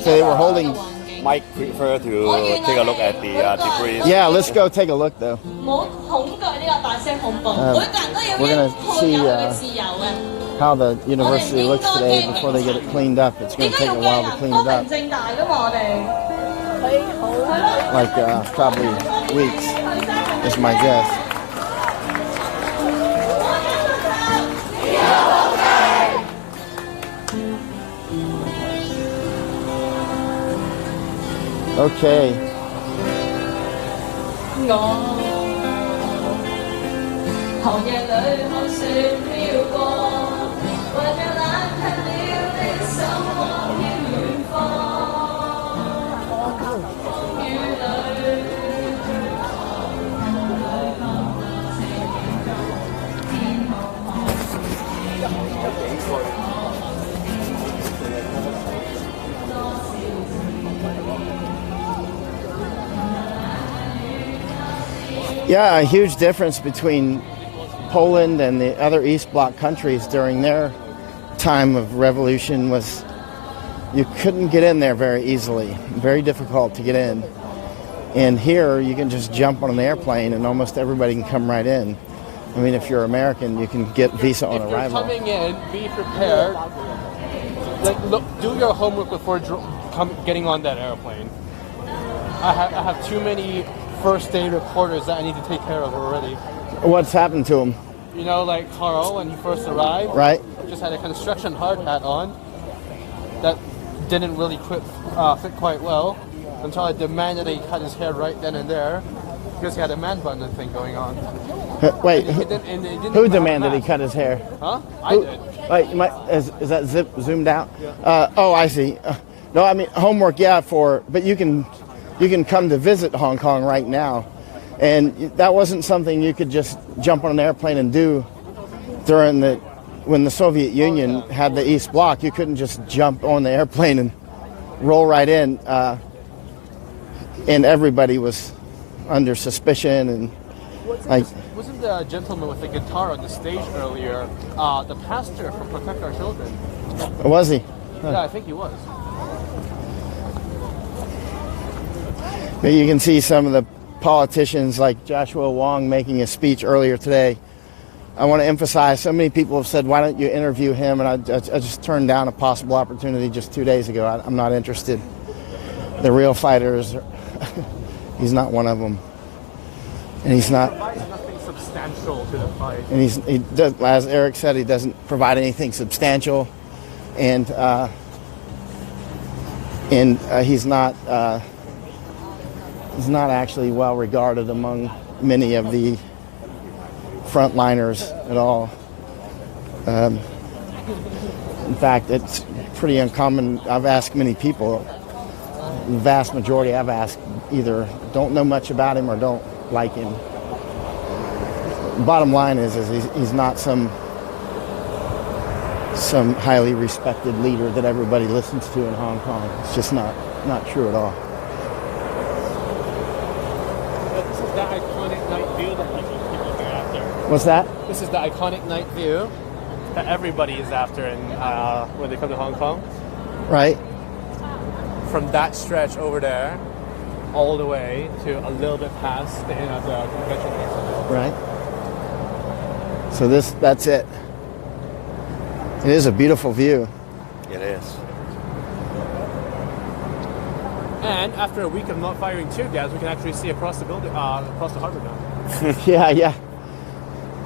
So they were holding. Might prefer to take a look at the debris. Yeah, let's go take a look though. We're gonna see how the university looks today before they get it cleaned up. It's gonna take a while to clean it up. Like probably weeks, is my guess. Okay. Yeah, a huge difference between Poland and the other East Bloc countries during their time of revolution was you couldn't get in there very easily. Very difficult to get in. And here you can just jump on an airplane and almost everybody can come right in. I mean, if you're American, you can get visa on arrival. If you're coming in, be prepared. Like, look, do your homework before getting on that airplane. I have too many first day reporters that I need to take care of already. What's happened to him? You know, like Carl, when he first arrived, right? Just had a construction hard hat on that didn't really fit quite well until I demanded that he cut his hair right then and there because he had a man bun thing going on. Wait, who demanded he cut his hair? Huh? I did. Wait, is that zoomed out? Yeah. Oh, I see. No, I mean homework, yeah, but you can come to visit Hong Kong right now. And that wasn't something you could just jump on an airplane and do when the Soviet Union had the East Bloc. You couldn't just jump on the airplane and roll right in. And everybody was under suspicion. And wasn't the gentleman with the guitar on the stage earlier the pastor from Protect Our Children? Was he? Huh. Yeah, I think he was. But you can see some of the politicians like Joshua Wong making a speech earlier today. I want to emphasize, so many people have said, why don't you interview him? And I just turned down a possible opportunity just 2 days ago. I'm not interested. The real fighters, he's not one of them. And he's not. He provides nothing substantial to the fight. And he does, as Eric said, he doesn't provide anything substantial. And he's not actually well regarded among many of the frontliners at all. In fact, it's pretty uncommon. I've asked many people, the vast majority I've asked either don't know much about him or don't like him. Bottom line is he's not some highly respected leader that everybody listens to in Hong Kong. It's just not true at all. This is the iconic night view that people are after. What's that? This is the iconic night view that everybody is after when they come to Hong Kong. Right. From that stretch over there, all the way to a little bit past the end of the convention center. Right. So that's it. It is a beautiful view. It is. And after a week of not firing tear gas, we can actually see across the building, across the harbor now. Yeah.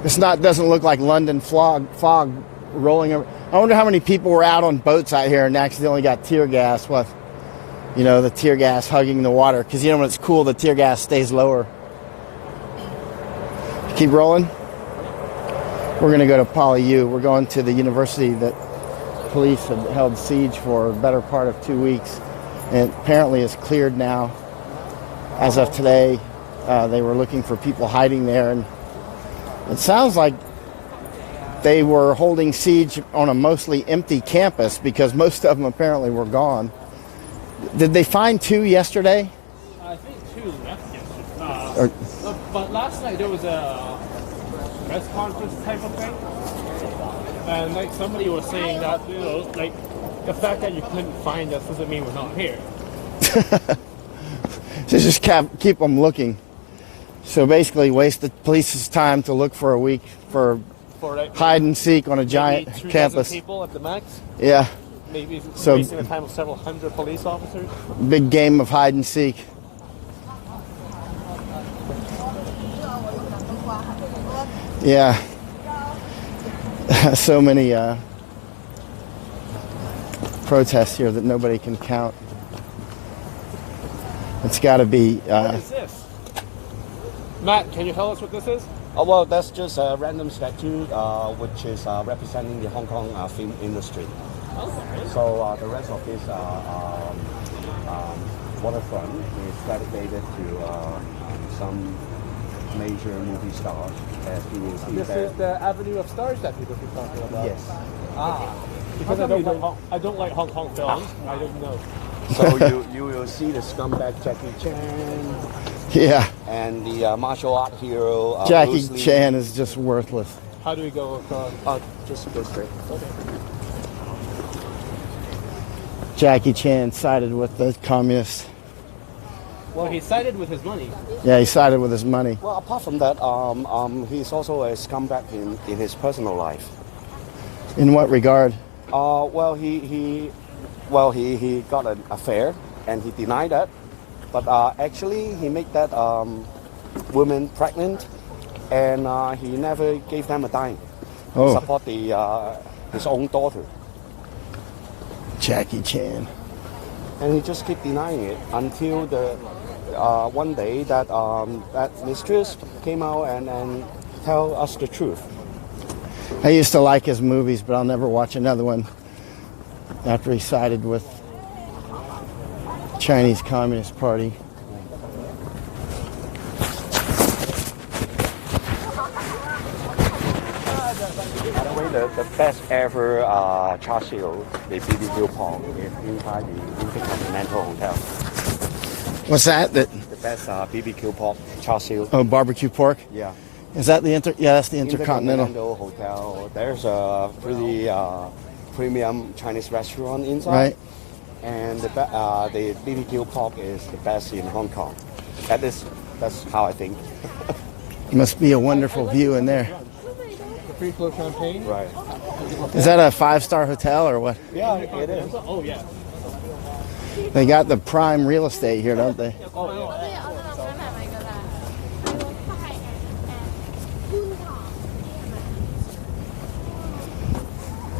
It's not, doesn't look like London fog rolling over. I wonder how many people were out on boats out here and accidentally got tear gas with, the tear gas hugging the water. Because, when it's cool, the tear gas stays lower. Keep rolling. We're going to go to Poly U. We're going to the university that police had held siege for a better part of 2 weeks. And apparently it's cleared now. As of today, they were looking for people hiding there. And it sounds like they were holding siege on a mostly empty campus because most of them apparently were gone. Did they find 2 yesterday? I think 2 left yesterday. But last night there was a press conference type of thing. And somebody was saying that, the fact that you couldn't find us doesn't mean we're not here. So just keep them looking. So basically waste the police's time to look for a week for hide and seek on a giant campus. People at the max? Yeah. Maybe wasting the time of several hundred police officers. Big game of hide and seek. Yeah. So many protests here that nobody can count. It's got to be... what is this? Matt, can you tell us what this is? Well, that's just a random statue, which is representing the Hong Kong film industry. Okay. So the rest of this waterfront is dedicated to some major movie stars. As you will see this there. is the Avenue of Stars that people keep talking about. Yes. Because I don't like Hong Kong films. I don't know. So you will see the scumbag Jackie Chan. Yeah. And the martial art hero Jackie Chan is just worthless. How do we go across? Just go straight. Okay. Jackie Chan sided with the communists. Well, he sided with his money. Yeah, he sided with his money. Well, apart from that, he's also a scumbag in his personal life. In what regard? Well, he got an affair, and he denied that. But actually, he made that woman pregnant, and he never gave them a dime to support his own daughter. Jackie Chan. And he just kept denying it until the one day that that mistress came out and tell us the truth. I used to like his movies, but I'll never watch another one after he sided with Chinese Communist Party. By the way, the best ever char siu, the BBQ pork, is inside the Intercontinental Hotel. What's that? The best BBQ pork char siu. Oh, barbecue pork? Yeah. Is that the Yeah, that's the Intercontinental Hotel. There's a pretty premium Chinese restaurant inside. Right. And the BBQ pork is the best in Hong Kong. That's how I think. Must be a wonderful view in there. The free flow champagne. Right. Is that a 5-star hotel or what? Yeah, it is. Oh yeah. They got the prime real estate here, don't they? Oh yeah.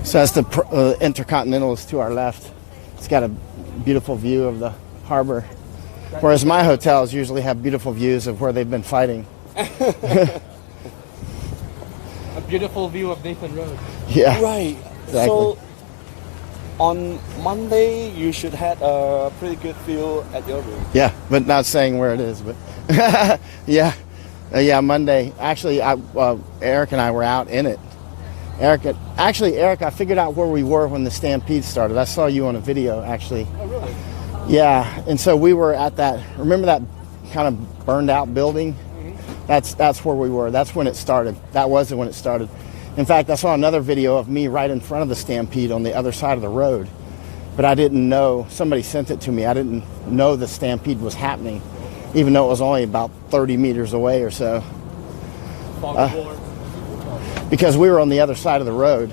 So that's the Intercontinental is to our left. It's got a beautiful view of the harbor. Whereas my hotels usually have beautiful views of where they've been fighting. A beautiful view of Nathan Road. Yeah. Right. Exactly. So on Monday, you should have a pretty good view at your room. Yeah, but not saying where it is. But yeah, Monday. Actually, Eric and I were out in it. Eric, I figured out where we were when the stampede started. I saw you on a video, actually. Oh, really? Yeah, and so we were at that. Remember that kind of burned out building? Mm-hmm. That's where we were. That's when it started. That was when it started. In fact, I saw another video of me right in front of the stampede on the other side of the road, but I didn't know. Somebody sent it to me. I didn't know the stampede was happening, even though it was only about 30 meters away or so. Because we were on the other side of the road,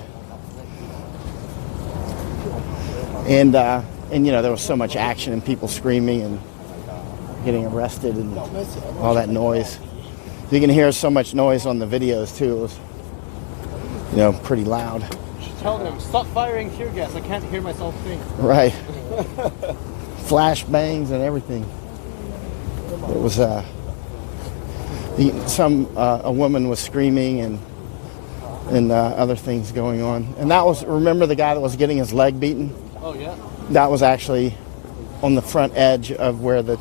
and there was so much action and people screaming and getting arrested and all that noise. You can hear so much noise on the videos too. It was, you know, pretty loud. You should tell them, stop firing tear gas. I can't hear myself think. Right. Flash bangs and everything. It was a woman was screaming and other things going on. And that was, remember the guy that was getting his leg beaten? Oh yeah. That was actually on the front edge of where the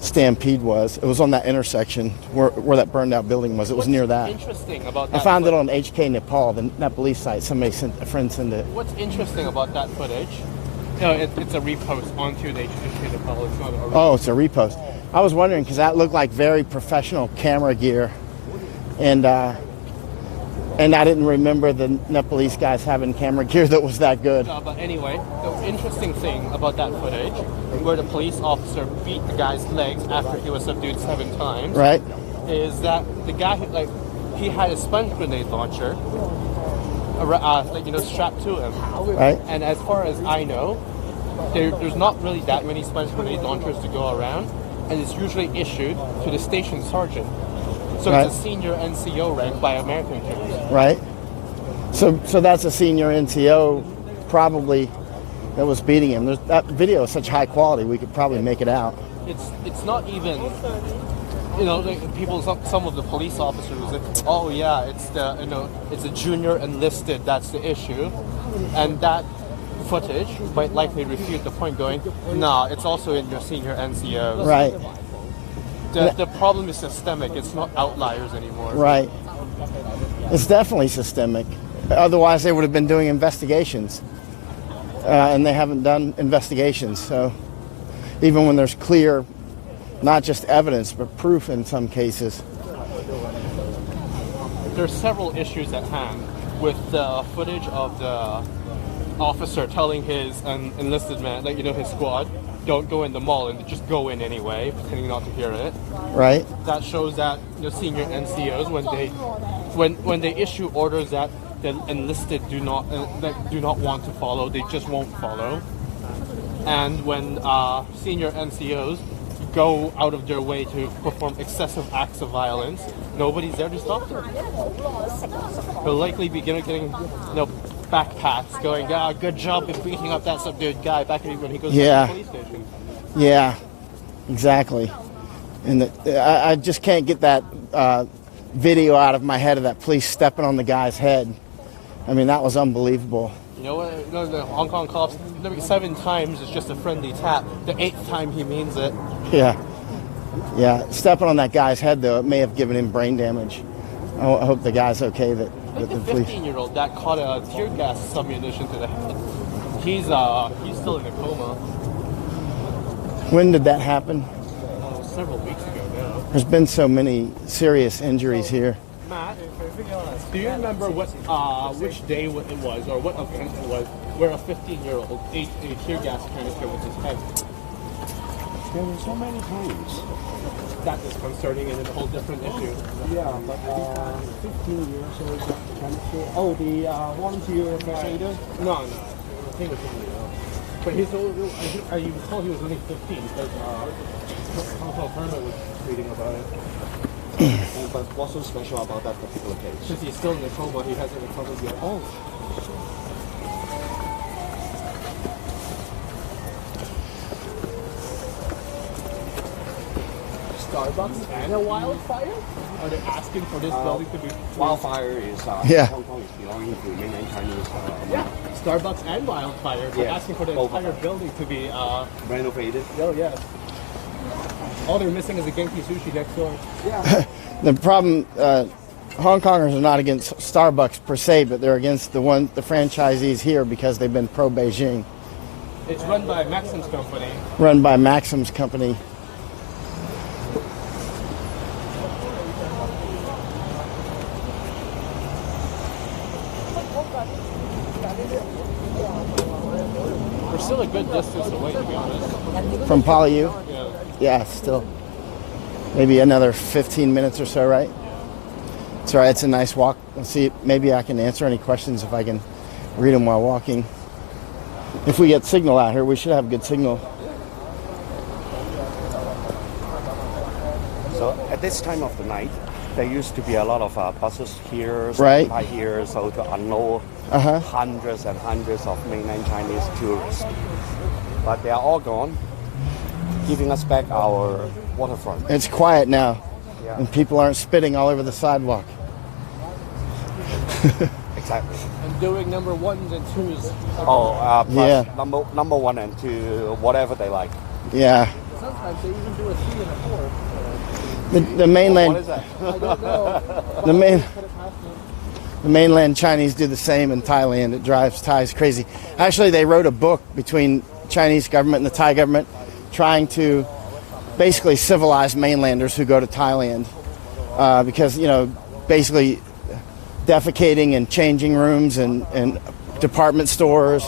stampede was. It was on that intersection where that burned out building was. It was near that. Interesting about that. I found it on HK Nepal, the Nepalese site. A friend sent it. What's interesting about that footage? No, it's a repost onto the HK Nepal. It's not a repost. Oh, it's a repost. I was wondering because that looked like very professional camera gear, and I didn't remember the Nepalese guys having camera gear that was that good. No, but anyway, the interesting thing about that footage, where the police officer beat the guy's legs after he was subdued 7 times, right, is that the guy he had a sponge grenade launcher, strapped to him, right, and as far as I know, there's not really that many sponge grenade launchers to go around, and it's usually issued to the station sergeant. So right. It's a senior NCO rank by American terms. Right. So that's a senior NCO probably that was beating him. That video is such high quality, we could probably make it out. It's not even, some of the police officers like, oh yeah, it's a junior enlisted, that's the issue, and that footage might likely refute the point going, nah, it's also in your senior NCOs. Right. The problem is systemic. It's not outliers anymore. Right. It's definitely systemic. Otherwise, they would have been doing investigations. And they haven't done investigations. So even when there's clear, not just evidence, but proof in some cases. There's several issues at hand with the footage of the officer telling his enlisted man, his squad, don't go in the mall, and just go in anyway, pretending not to hear it. Right. That shows that senior NCOs, when they issue orders that the enlisted do not want to follow, they just won't follow. And when senior NCOs go out of their way to perform excessive acts of violence, nobody's there to stop them. They'll likely be getting backpats going, good job in beating up that subdued guy back when he goes to the police station. Yeah, exactly. And I just can't get that video out of my head of that police stepping on the guy's head. I mean, that was unbelievable. You know what? The Hong Kong cops, 7 times is just a friendly tap. The 8th time he means it. Yeah. Yeah. Stepping on that guy's head, though, it may have given him brain damage. I hope the guy's okay. The 15-year-old that caught a tear gas submunition to the head, he's still in a coma. When did that happen? Several weeks ago now. There's been so many serious injuries here. Matt, do you remember which day it was, or what event it was, where a 15-year-old ate a tear gas canister with his head? There were so many times. That is concerning and a whole different issue. Yeah, but 15 years old canister. Oh, the volunteer first aider? No. I think it was only, but I recall he was only 15 because Hong Kong Permit was reading about it. But what's so special about that particular case? Since he's still in the coma, he hasn't recovered yet. Oh. Starbucks and a wildfire? Are they asking for this building to be... Wildfire is... Yeah. Hong Kong is belonging to mainland Chinese... yeah. Starbucks and wildfire. They're asking for the entire building to be... renovated. Oh, yeah. All they're missing is a Genki Sushi next door. Yeah. The problem, Hong Kongers are not against Starbucks per se, but they're against the franchisees here because they've been pro-Beijing. It's run by Maxim's company. Run by Maxim's company. We're still a good distance away, to be honest. From Palu? Yeah. Yeah, still. Maybe another 15 minutes or so, right? It's all right. It's a nice walk. Let's see. Maybe I can answer any questions if I can read them while walking. If we get signal out here, we should have good signal. So at this time of the night, there used to be a lot of buses here, right here, so to unload hundreds and hundreds of mainland Chinese tourists. But they are all gone, giving us back our waterfront. It's quiet now, and people aren't spitting all over the sidewalk. Exactly. And doing number ones and twos. Plus number one and two, whatever they like. Yeah. Sometimes they even do a 3 and a 4. The mainland. What is that? I don't know. The mainland Chinese do the same in Thailand. It drives Thais crazy. Actually, they wrote a book between Chinese government and the Thai government trying to basically civilize mainlanders who go to Thailand because, basically defecating in changing rooms and department stores.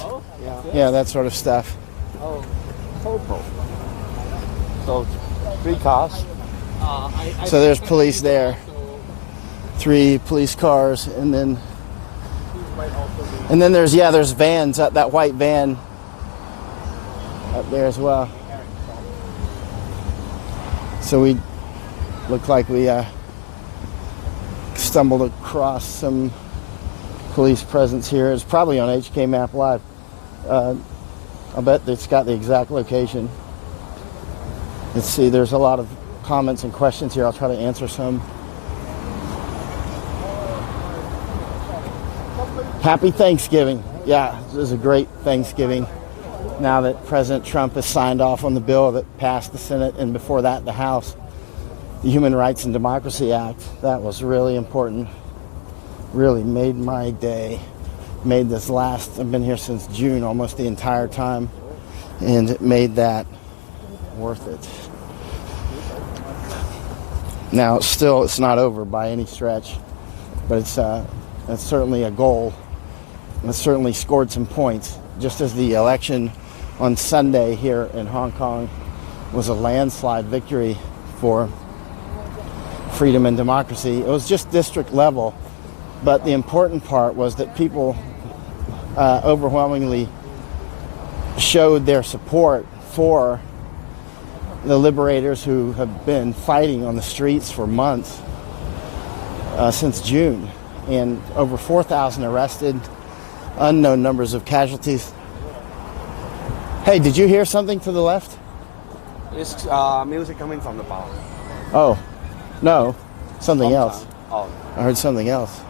Yeah, that sort of stuff. Oh, Popo. So 3 cars. So there's police there. 3 police cars, and then there's vans. That white van up there as well. So we look like we stumbled across some police presence here. It's probably on HK Map Live. I bet it's got the exact location. Let's see, there's a lot of comments and questions here. I'll try to answer some. Happy Thanksgiving. Yeah, it was a great Thanksgiving. Now that President Trump has signed off on the bill that passed the Senate and before that the House, the Human Rights and Democracy Act, that was really important. Really made my day. Made this last, I've been here since June, almost the entire time, and it made that worth it. Now, still, it's not over by any stretch, but it's certainly a goal. It's certainly scored some points. Just as the election on Sunday here in Hong Kong was a landslide victory for freedom and democracy. It was just district level, but the important part was that people overwhelmingly showed their support for the liberators who have been fighting on the streets for months, since June, and over 4,000 arrested, unknown numbers of casualties. Hey, did you hear something to the left? It's music coming from the bar. Oh, no, something else. Oh, I heard something else.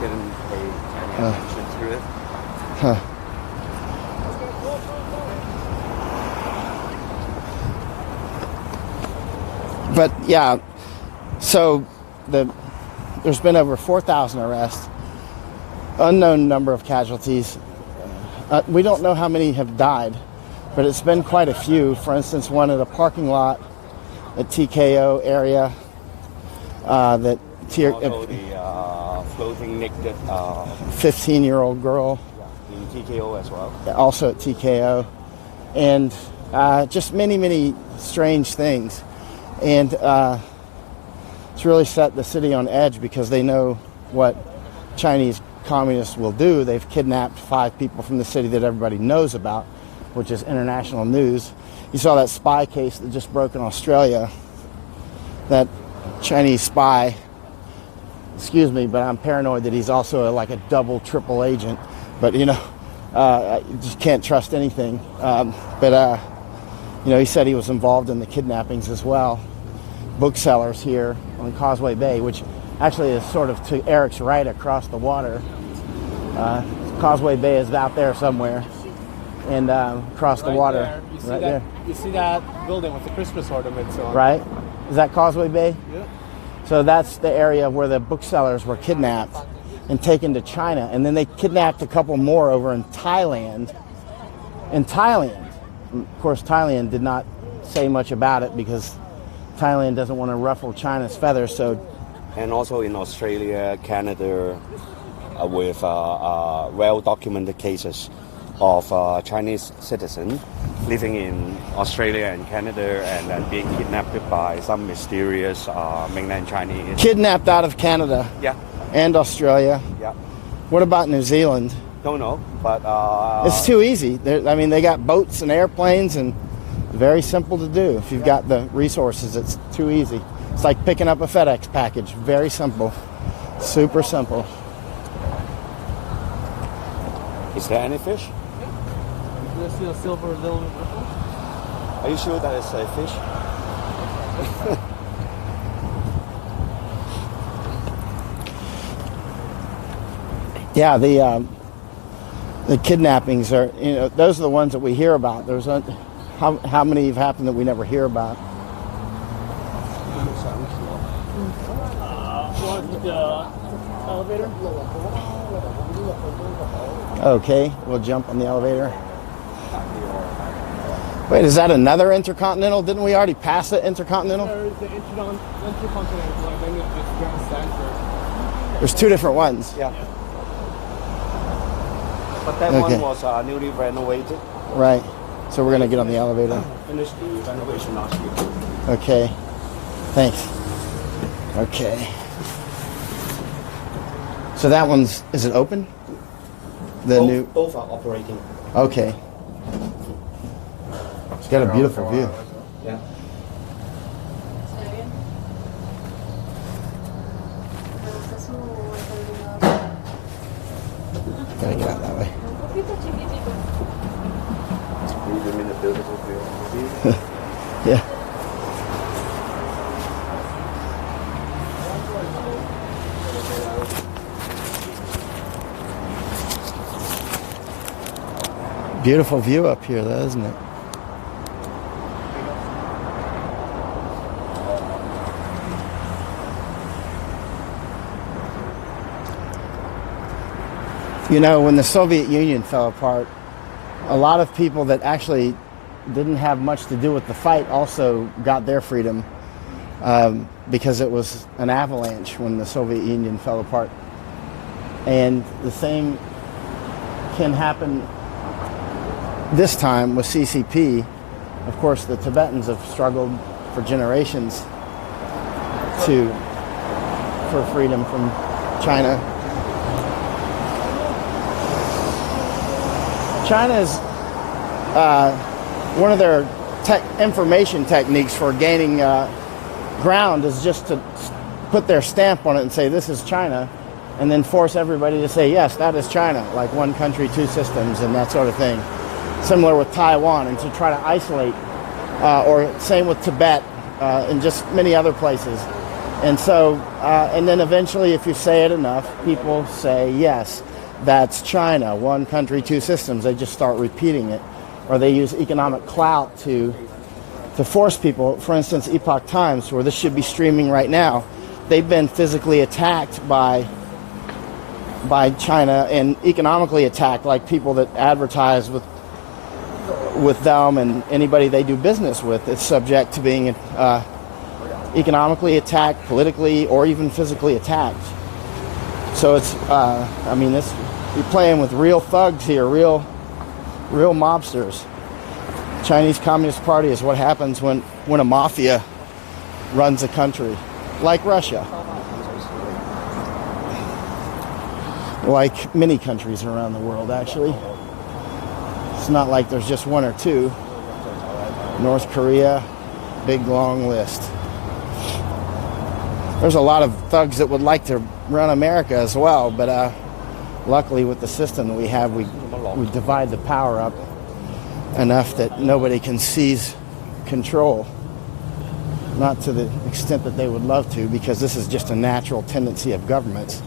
didn't pay any attention to it. Huh. But yeah, so there's been over 4,000 arrests, unknown number of casualties. We don't know how many have died, but it's been quite a few. For instance, one at a parking lot at TKO area that also the floating naked 15-year-old girl in TKO as well. Also at TKO, and just many strange things. And it's really set the city on edge because they know what Chinese communists will do. They've kidnapped 5 people from the city that everybody knows about, which is international news. You saw that spy case that just broke in Australia. That Chinese spy, excuse me, but I'm paranoid that he's also like a double, triple agent. But, you just can't trust anything. He said he was involved in the kidnappings as well. Booksellers here on Causeway Bay, which actually is sort of to Eric's right across the water. Causeway Bay is out there somewhere, and across the water. You see that building with the Christmas ornaments on. Right? Is that Causeway Bay? Yeah. So that's the area where the booksellers were kidnapped and taken to China, and then they kidnapped a couple more over in Thailand. Of course, Thailand did not say much about it because Thailand doesn't want to ruffle China's feathers. And also in Australia, Canada, with well-documented cases of Chinese citizens living in Australia and Canada and then being kidnapped by some mysterious mainland Chinese. Kidnapped out of Canada. Yeah. And Australia. Yeah. What about New Zealand? Don't know, but it's too easy. They got boats and airplanes and Very simple to do. If you've got the resources, it's too easy. It's like picking up a FedEx package. Very simple. Super simple. Is there any fish? You see a silver little ripple? Are you sure that is a fish? Yeah, the kidnappings are, those are the ones that we hear about. There's how many have happened that we never hear about? Elevator? Okay, we'll jump on the elevator. Wait, is that another Intercontinental? Didn't we already pass the Intercontinental? There's the Intercontinental, I think it's Grand Stanford. There's two different ones. Yeah. But that one was newly renovated. Right. So we're going to get on the elevator. Finished the renovation last year. Okay. Thanks. Okay. So that one's, is it open? Both are operating. Okay. It's got a beautiful view. Yeah. Gotta get out that way. Yeah. Beautiful view up here, though, isn't it? When the Soviet Union fell apart, a lot of people that actually didn't have much to do with the fight also got their freedom because it was an avalanche when the Soviet Union fell apart. And the same can happen this time with CCP. Of course, the Tibetans have struggled for generations for freedom from China. China is one of their information techniques for gaining ground is just to put their stamp on it and say this is China, and then force everybody to say yes, that is China, like one country, two systems, and that sort of thing. Similar with Taiwan, and to try to isolate, or same with Tibet, and just many other places. And so, and then eventually, if you say it enough, people say yes. That's China, one country, two systems. They just start repeating it. Or they use economic clout to force people. For instance, Epoch Times, where this should be streaming right now, they've been physically attacked by China and economically attacked, like people that advertise with them and anybody they do business with is subject to being economically attacked, politically, or even physically attacked. So it's, you're playing with real thugs here, real mobsters. Chinese Communist Party is what happens when a mafia runs a country, like Russia, like many countries around the world, actually. It's not like there's just one or two. North Korea, big long list. There's a lot of thugs that would like to run America as well, but luckily with the system that we have, we divide the power up enough that nobody can seize control. Not to the extent that they would love to, because this is just a natural tendency of governments.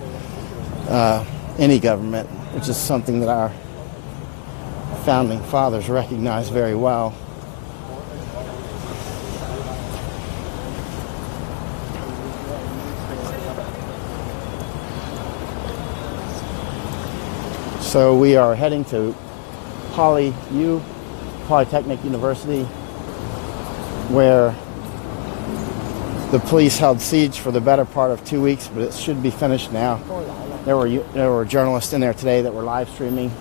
Any government, which is something that our founding fathers recognized very well. So we are heading to Polytechnic University, where the police held siege for the better part of 2 weeks, but it should be finished now. There were journalists in there today that were live streaming.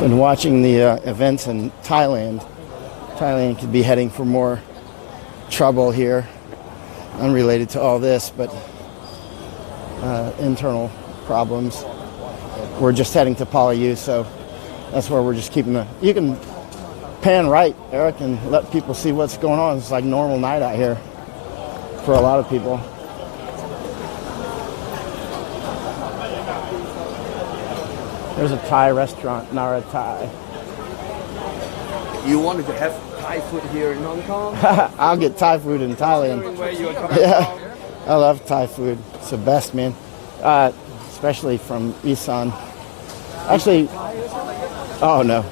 Been watching the events in Thailand. Thailand could be heading for more trouble here, unrelated to all this, but internal problems. We're just heading to Palau, so that's where we're just keeping the... You can pan right, Eric, and let people see what's going on. It's like normal night out here for a lot of people. There's a Thai restaurant, Nara Thai. You wanted to have Thai food here in Hong Kong? I'll get Thai food in Thailand. Where you are coming Yeah, from? I love Thai food. It's the best, man. Especially from Isan. Actually, oh no.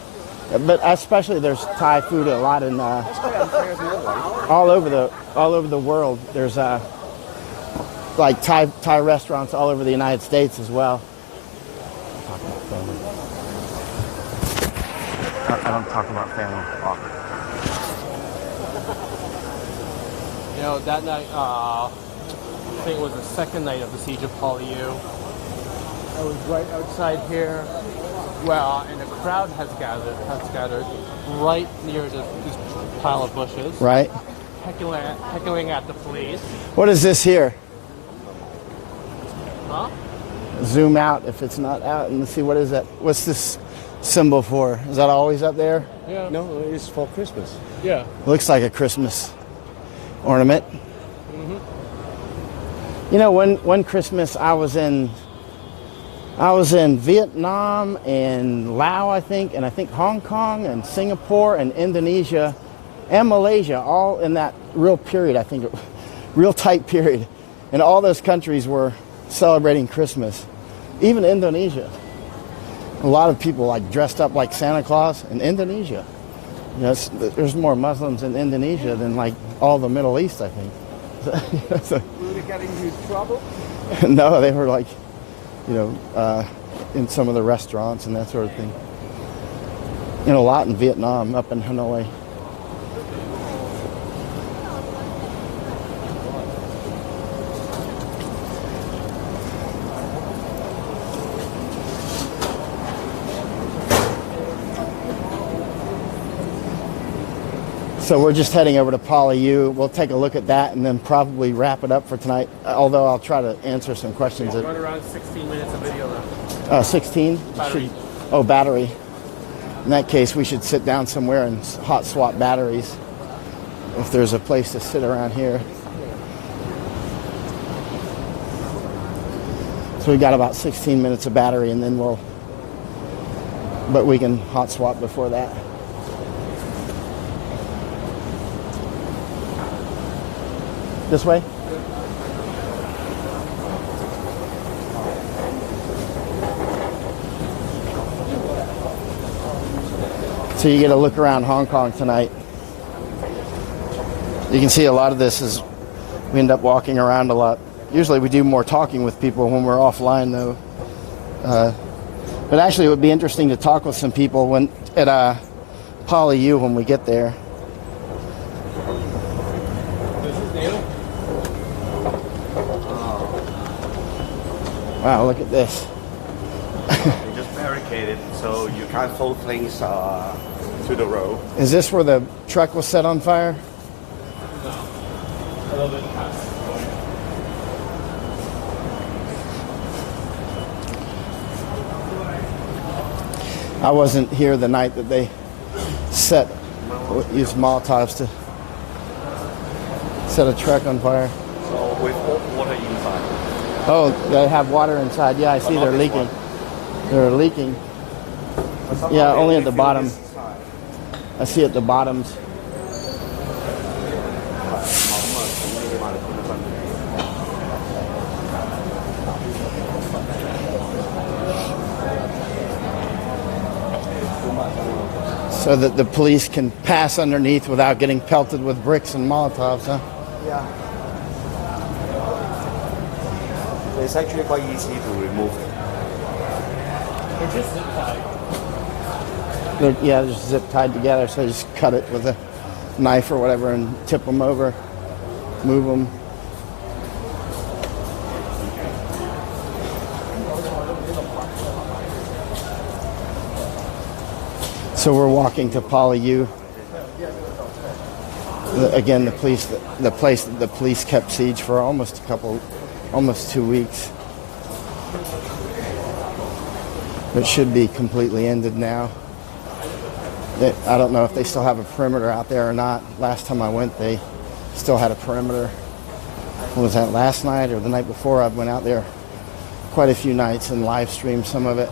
But especially there's Thai food a lot in all over the world. There's like Thai restaurants all over the United States as well. I don't talk about family often. You know, that night, I think it was the second night of the siege of Palau. I was right outside here, and the crowd has gathered right near this pile of bushes. Right. Heckling at the police. What is this here? Huh? Zoom out if it's not out and see what is that. What's this symbol for? Is that always up there? Yeah. No, it's for Christmas. Yeah. Looks like a Christmas ornament. Mm-hmm. You know, one Christmas I was in Vietnam and Laos, I think Hong Kong and Singapore and Indonesia and Malaysia, all in that real period, real tight period. And all those countries were celebrating Christmas. Even Indonesia. A lot of people like dressed up like Santa Claus in Indonesia. You know, there's more Muslims in Indonesia than like all the Middle East, I think. So, Were they getting into trouble? no, they were like, you know, in some of the restaurants and that sort of thing. And a lot in Vietnam, up in Hanoi. So we're just heading over to Palau. We'll take a look at that and then probably wrap it up for tonight. Although I'll try to answer some questions. Run around 16 minutes of video left. 16? Battery. Battery. In that case, we should sit down somewhere and hot swap batteries. If there's a place to sit around here. So we got about 16 minutes of battery and then but we can hot swap before that. This way? So you get a look around Hong Kong tonight. You can see a lot of this is, we end up walking around a lot. Usually we do more talking with people when we're offline though. But actually it would be interesting to talk with some people at Palau when we get there. Wow, look at this. They just barricaded so you can't fold things to the road. Is this where the truck was set on fire? No. A little bit past. I wasn't here the night that they used Molotovs to set a truck on fire. So with water inside. Oh, they have water inside. Yeah, I see they're leaking. They're leaking. Yeah, only at the bottom. I see at the bottoms. So that the police can pass underneath without getting pelted with bricks and Molotovs, huh? Yeah. It's actually quite easy to remove. They're just zip tied. They're just zip tied together, so just cut it with a knife or whatever and tip them over, move them. So we're walking to Palau. Again, the place that the police kept siege for almost 2 weeks. It should be completely ended now. I don't know if they still have a perimeter out there or not. Last time I went, they still had a perimeter. Was that last night or the night before? I went out there quite a few nights and live streamed some of it.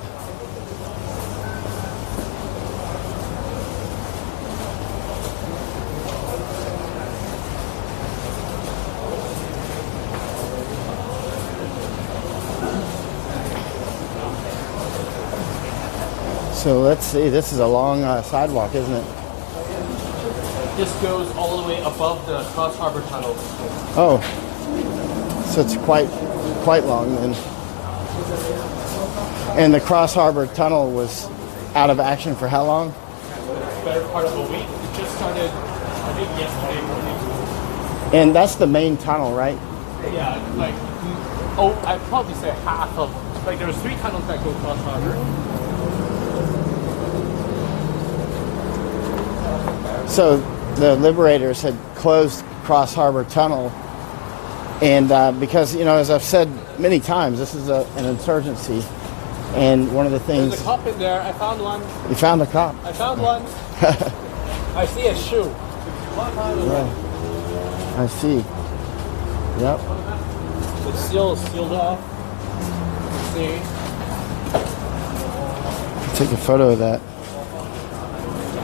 So let's see, this is a long sidewalk, isn't it? This goes all the way above the Cross Harbor Tunnel. Oh, so it's quite long then. And the Cross Harbor Tunnel was out of action for how long? Better part of a week. It just started, I think, yesterday morning. And that's the main tunnel, right? Yeah, like, I'd probably say half of, like, there was 3 tunnels that go across harbor. So the liberators had closed Cross Harbor Tunnel, and because, you know, as I've said many times, this is an insurgency, and one of the things... There's a cop in there. I found one. You found a cop? I found one. I see a shoe. Right. I see. Yep. It's sealed off. See? Take a photo of that.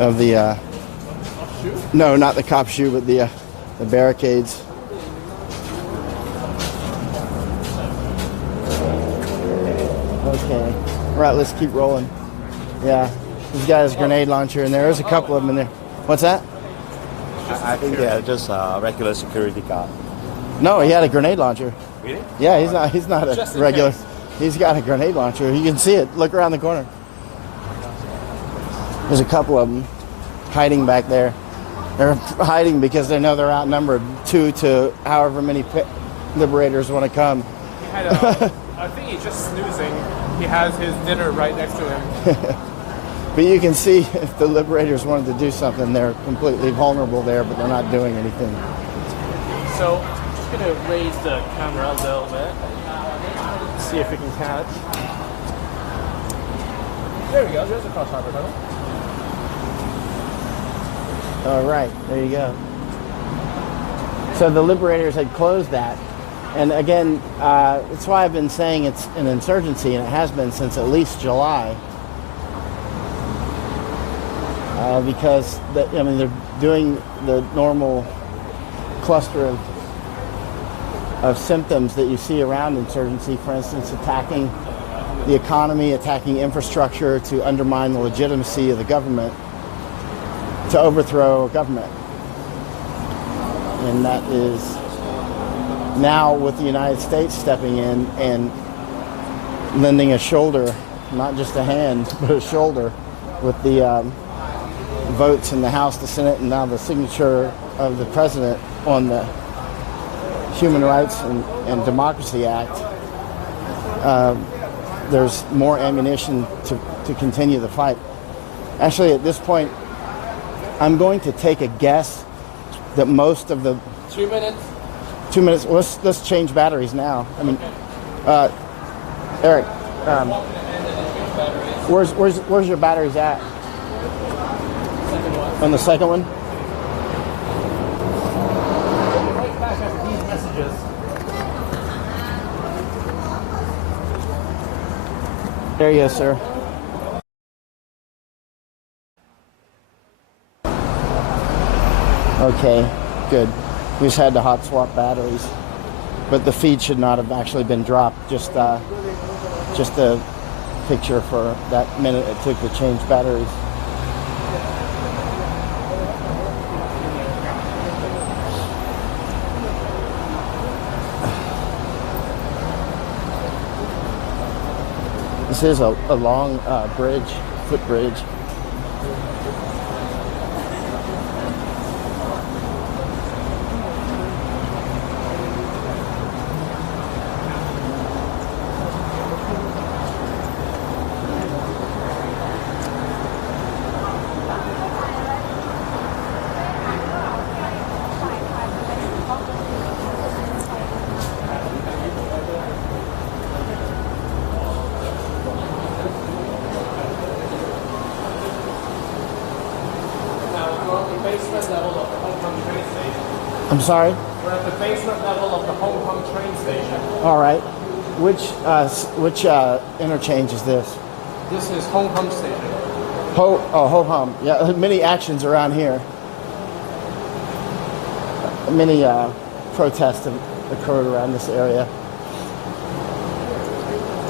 Of the... No, not the cop shoe, but the barricades. Okay. Right, let's keep rolling. Yeah. He's got his grenade launcher in there. There's a couple of them in there. What's that? I think they're just a regular security guard. No, he had a grenade launcher. Really? Yeah, he's not a regular. He's got a grenade launcher. You can see it. Look around the corner. There's a couple of them hiding back there. They're hiding because they know they're outnumbered 2 to however many liberators want to come. He had I think he's just snoozing. He has his dinner right next to him. But you can see if the liberators wanted to do something, they're completely vulnerable there, but they're not doing anything. So, I'm just going to raise the camera a little bit. See if we can catch. There we go. There's a Cross Harbor Tunnel. All right, there you go. So the liberators had closed that. And again, that's why I've been saying it's an insurgency, and it has been since at least July. Because, they're doing the normal cluster of symptoms that you see around insurgency. For instance, attacking the economy, attacking infrastructure to undermine the legitimacy of the government, to overthrow a government. And that is now with the United States stepping in and lending a shoulder, not just a hand, but a shoulder, with the votes in the House, the Senate, and now the signature of the President on the Human Rights and Democracy Act. There's more ammunition to continue the fight. Actually, at this point, I'm going to take a guess that most of the 2 minutes. 2 minutes. Let's change batteries now. I mean, Eric, where's your batteries at? On the second one. Right back after these messages. There you go, sir. Okay, good. We just had to hot swap batteries, but the feed should not have actually been dropped. Just a picture for that minute it took to change batteries. This is a long bridge, footbridge. I'm sorry? We're at the basement level of the Hong Kong train station. All right. Which interchange is this? This is Hong Kong station. Ho Hum. Yeah, many actions around here. Many protests have occurred around this area.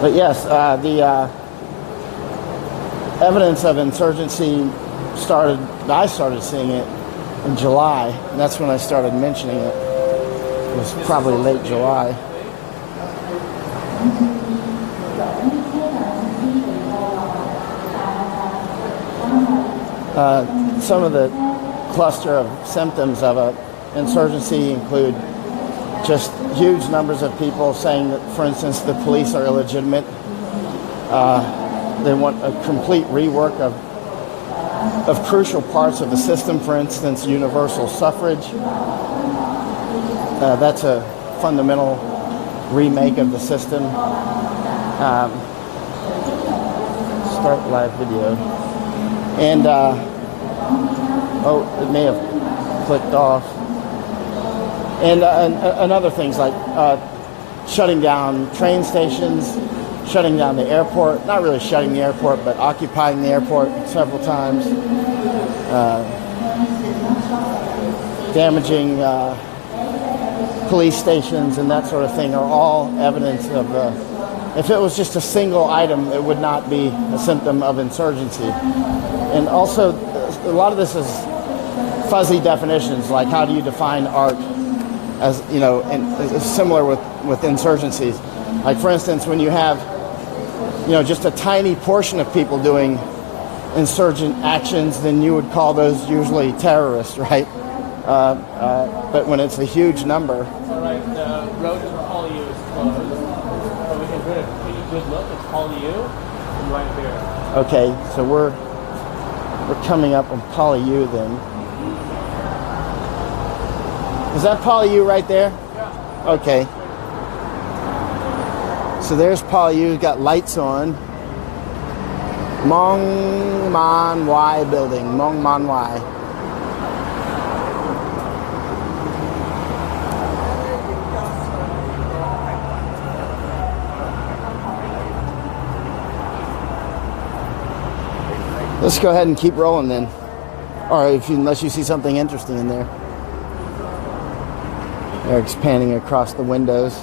But yes, the evidence of insurgency I started seeing it in July, and that's when I started mentioning it. It was probably late July. Some of the cluster of symptoms of an insurgency include just huge numbers of people saying that, for instance, the police are illegitimate. They want a complete rework of crucial parts of the system, for instance, universal suffrage. That's a fundamental remake of the system. Start live video. And, it may have clicked off. And other things like shutting down train stations, shutting down the airport, not really shutting the airport, but occupying the airport several times, damaging police stations and that sort of thing are all evidence of, if it was just a single item, it would not be a symptom of insurgency. And also, a lot of this is fuzzy definitions, like how do you define art? As you know, and it's similar with insurgencies. Like, for instance, when you have, just a tiny portion of people doing insurgent actions, then you would call those usually terrorists, right? But when it's a huge number. All right, the road to Poly-U is closed, but we can get a pretty good look at Poly-U right here. Okay, so we're coming up on Poly-U then. Is that Poly-U right there? Yeah. Okay. So there's Poly-U, got lights on. Mong Man Wai building, Mong Man Wai. Let's go ahead and keep rolling then. Or unless you see something interesting in there. Eric's panning across the windows.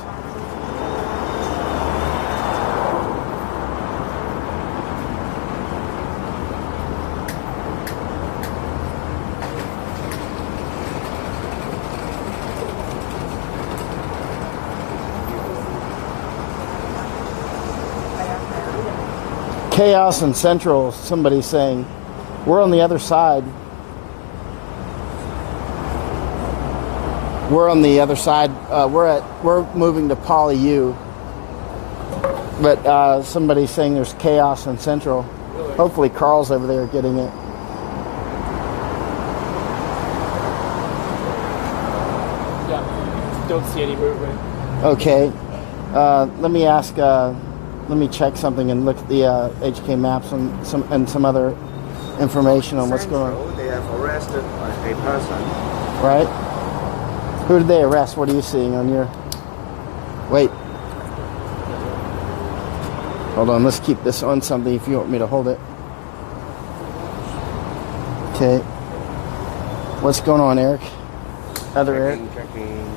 Chaos and Central, somebody's saying, we're on the other side. We're on the other side. We're moving to Poly-U, but somebody's saying there's chaos in Central. Really? Hopefully, Carl's over there getting it. Yeah, don't see any movement. Okay, let me ask. Let me check something and look at the HK maps and some other information on what's going on. They have arrested a person. Right. Who did they arrest? What are you seeing on your... Wait. Hold on, let's keep this on something if you want me to hold it. Okay. What's going on, Eric? Other Eric? Checking.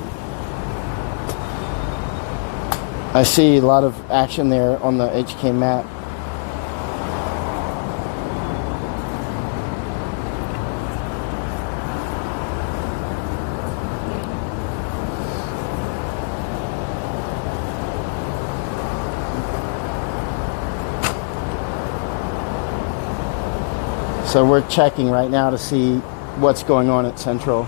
I see a lot of action there on the HK map. So we're checking right now to see what's going on at Central.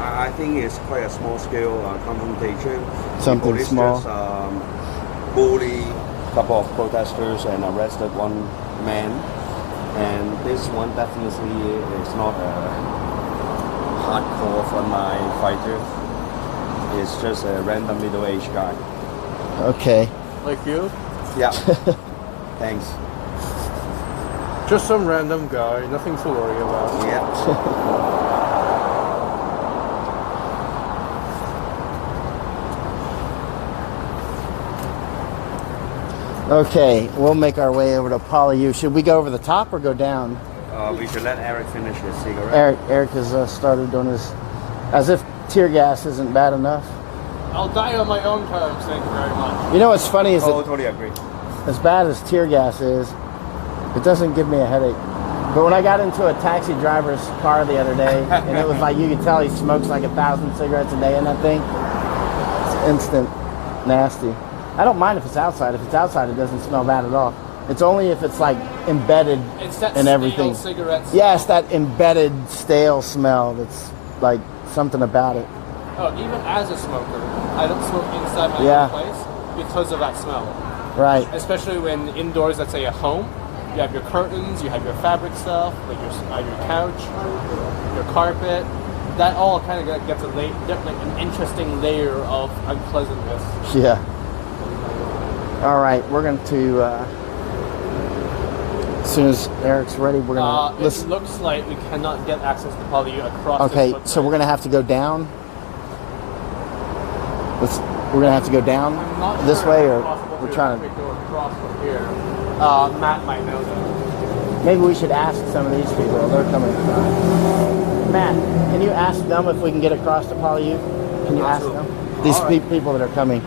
I think it's quite a small-scale confrontation. Something police small. Just bully a couple of protesters and arrested one man. And this one definitely is not a hardcore frontline fighter. It's just a random middle-aged guy. Okay. Like you? Yeah. Thanks. Just some random guy, nothing to worry about. Yeah. Okay, we'll make our way over to Poly-U. Should we go over the top or go down? We should let Eric finish his cigarette. Eric has started doing his, as if tear gas isn't bad enough. I'll die on my own terms, thank you very much. You know what's funny is that Totally agree. as bad as tear gas is, it doesn't give me a headache. But when I got into a taxi driver's car the other day, and it was like, you could tell he smokes like 1,000 cigarettes a day in that thing. It's instant nasty. I don't mind if it's outside. If it's outside, it doesn't smell bad at all. It's only if it's like embedded in everything. Cigarette smell. Yeah, it's that embedded stale smell that's like something about it. Oh, even as a smoker, I don't smoke inside my own place because of that smell. Right. Especially when indoors, let's say at home, you have your curtains, you have your fabric stuff, like your couch, your carpet. That all kind of gets an interesting layer of unpleasantness. Yeah. All right, we're going to, as soon as Eric's ready, we're going to listen. It looks like we cannot get access to Poly-U across Okay, this so we're going to have to go down. We're going to have to go down this way, or we're trying to go across from here. Matt might know that. Maybe we should ask some of these people. They're coming. Matt, can you ask them if we can get across to Poly-U? Can you ask them? These people that are coming.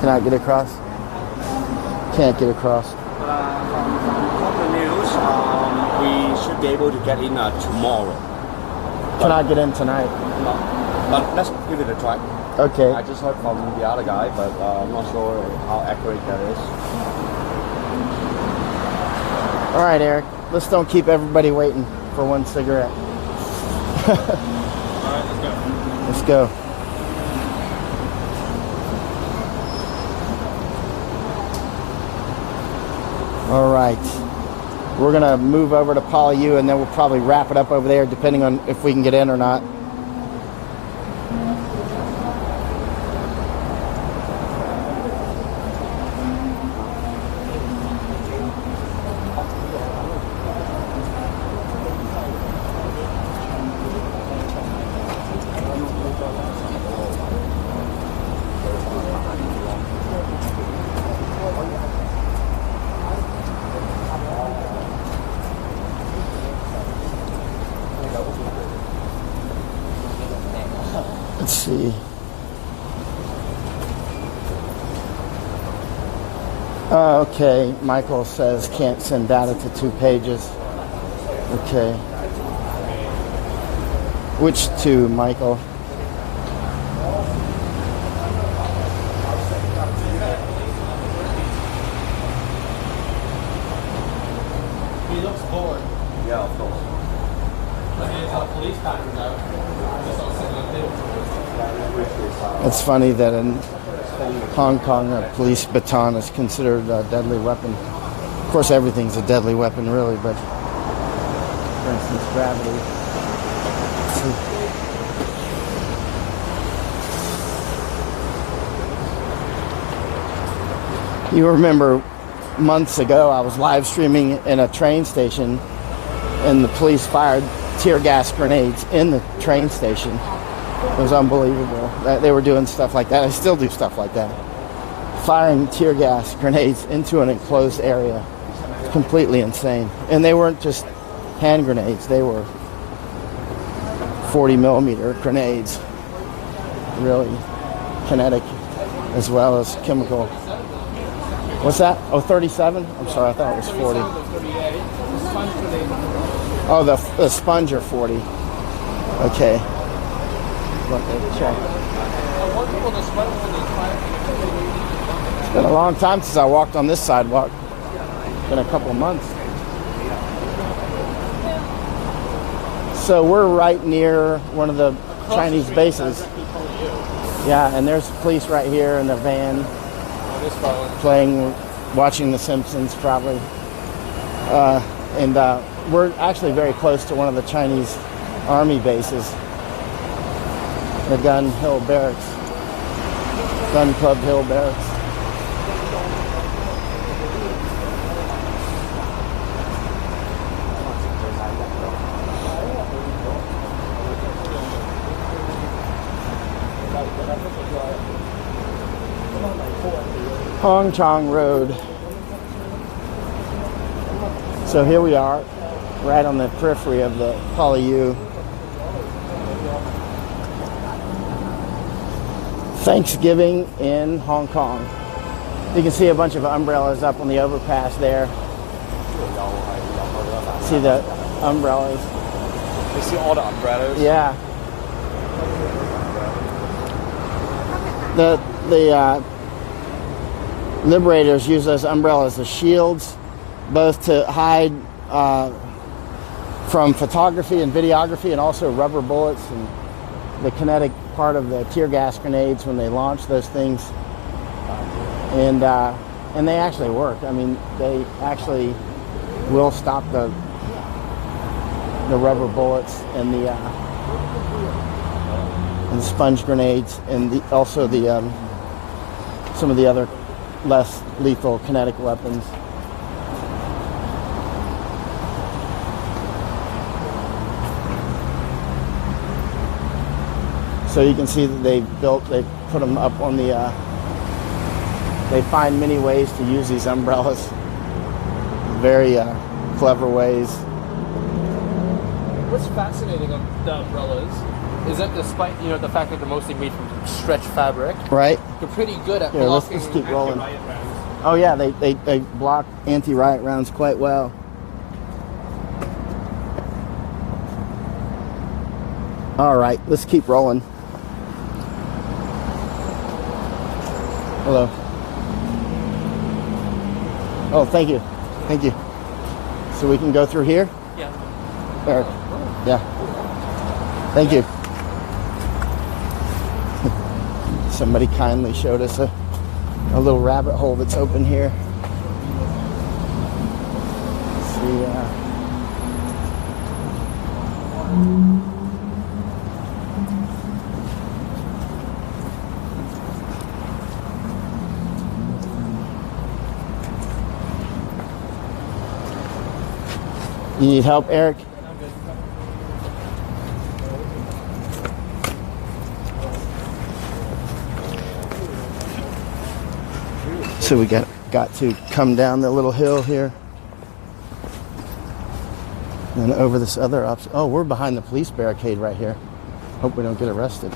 Can I get across? Can't get across. From the news, we should be able to get in tomorrow. Can I get in tonight? No. But let's give it a try. Okay. I just heard from the other guy, but I'm not sure how accurate that is. All right, Eric. Let's don't keep everybody waiting for one cigarette. All right, let's go. Let's go. All right. We're going to move over to Poly-U, and then we'll probably wrap it up over there, depending on if we can get in or not. Let's see. Okay, Michael says can't send data to 2 pages. Okay. Which 2, Michael? He looks bored. Yeah, of course. But he has a police pattern out. Just all sitting on the table. It's funny that in Hong Kong, a police baton is considered a deadly weapon. Of course, everything's a deadly weapon, really, but for instance, gravity. You remember months ago, I was live streaming in a train station, and the police fired tear gas grenades in the train station. It was unbelievable that they were doing stuff like that. I still do stuff like that. Firing tear gas grenades into an enclosed area. Completely insane. And they weren't just hand grenades. They were 40 millimeter grenades. Really kinetic as well as chemical. What's that? Oh, 37? I'm sorry, I thought it was 40. Oh, the sponge are 40. Okay. Check. It's been a long time since I walked on this sidewalk. It's been a couple of months. So we're right near one of the Chinese bases. Yeah, and there's police right here in the van playing, watching The Simpsons probably. And we're actually very close to one of the Chinese army bases. The Gun Hill Barracks. Gun Club Hill Barracks. Hong Chong Road. So here we are, right on the periphery of the Poly-U. Thanksgiving in Hong Kong. You can see a bunch of umbrellas up on the overpass there. See the umbrellas? You see all the umbrellas? Yeah. The liberators use those umbrellas as shields, both to hide from photography and videography, and also rubber bullets and the kinetic part of the tear gas grenades when they launch those things. And they actually work. I mean, they actually will stop the rubber bullets and the sponge grenades, and also some of the other less lethal kinetic weapons. So you can see that they put them up on the, they find many ways to use these umbrellas. Very clever ways. What's fascinating about the umbrellas is that despite, the fact that they're mostly made from stretched fabric, right? They're pretty good at Here, blocking let's keep rolling. anti-riot rounds. Oh yeah, they block anti-riot rounds quite well. All right, let's keep rolling. Hello. Oh, thank you. Thank you. So we can go through here? Yeah. Or, yeah. Thank you. Somebody kindly showed us a little rabbit hole that's open here. Let's see. You need help, Eric? So we got to come down the little hill here. And over this other option. Oh, we're behind the police barricade right here. Hope we don't get arrested.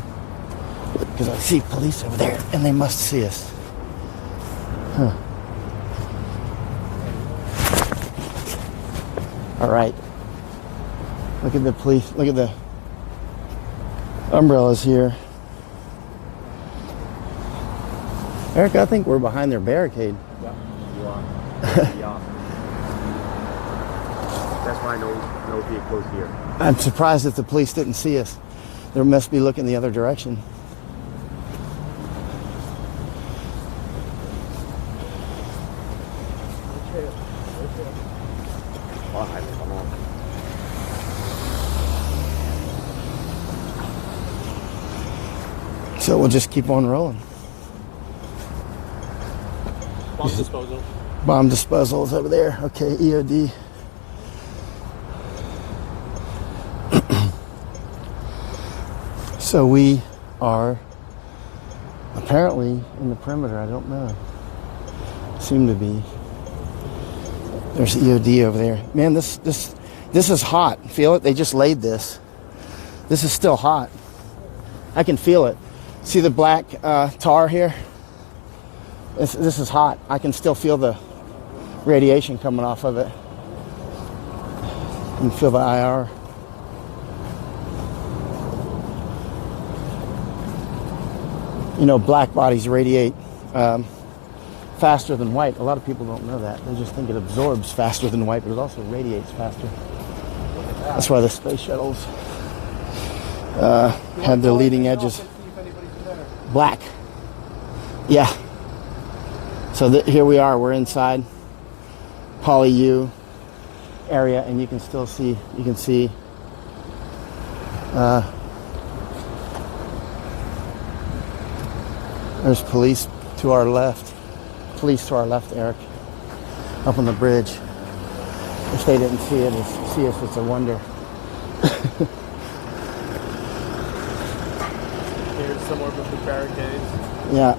Because I see police over there and they must see us. Huh. All right. Look at the police. Look at the umbrellas here. Eric, I think we're behind their barricade. Yeah, you are. Yeah. That's why no vehicles here. I'm surprised that the police didn't see us. They must be looking the other direction. So we'll just keep on rolling. Bomb disposal. Bomb disposal is over there. Okay, EOD. So we are apparently in the perimeter. I don't know. Seem to be. There's EOD over there. Man, this is hot. Feel it? They just laid this. This is still hot. I can feel it. See the black tar here? This is hot. I can still feel the radiation coming off of it. You can feel the IR. You know, black bodies radiate faster than white. A lot of people don't know that. They just think it absorbs faster than white, but it also radiates faster. That's why the space shuttles have their leading edges. Black. Yeah. So here we are. We're inside Poly-U area, and you can still see. You can see. There's police to our left. Police to our left, Eric. Up on the bridge. If they didn't see us, it's a wonder. Here's some more of the barricades. Yeah.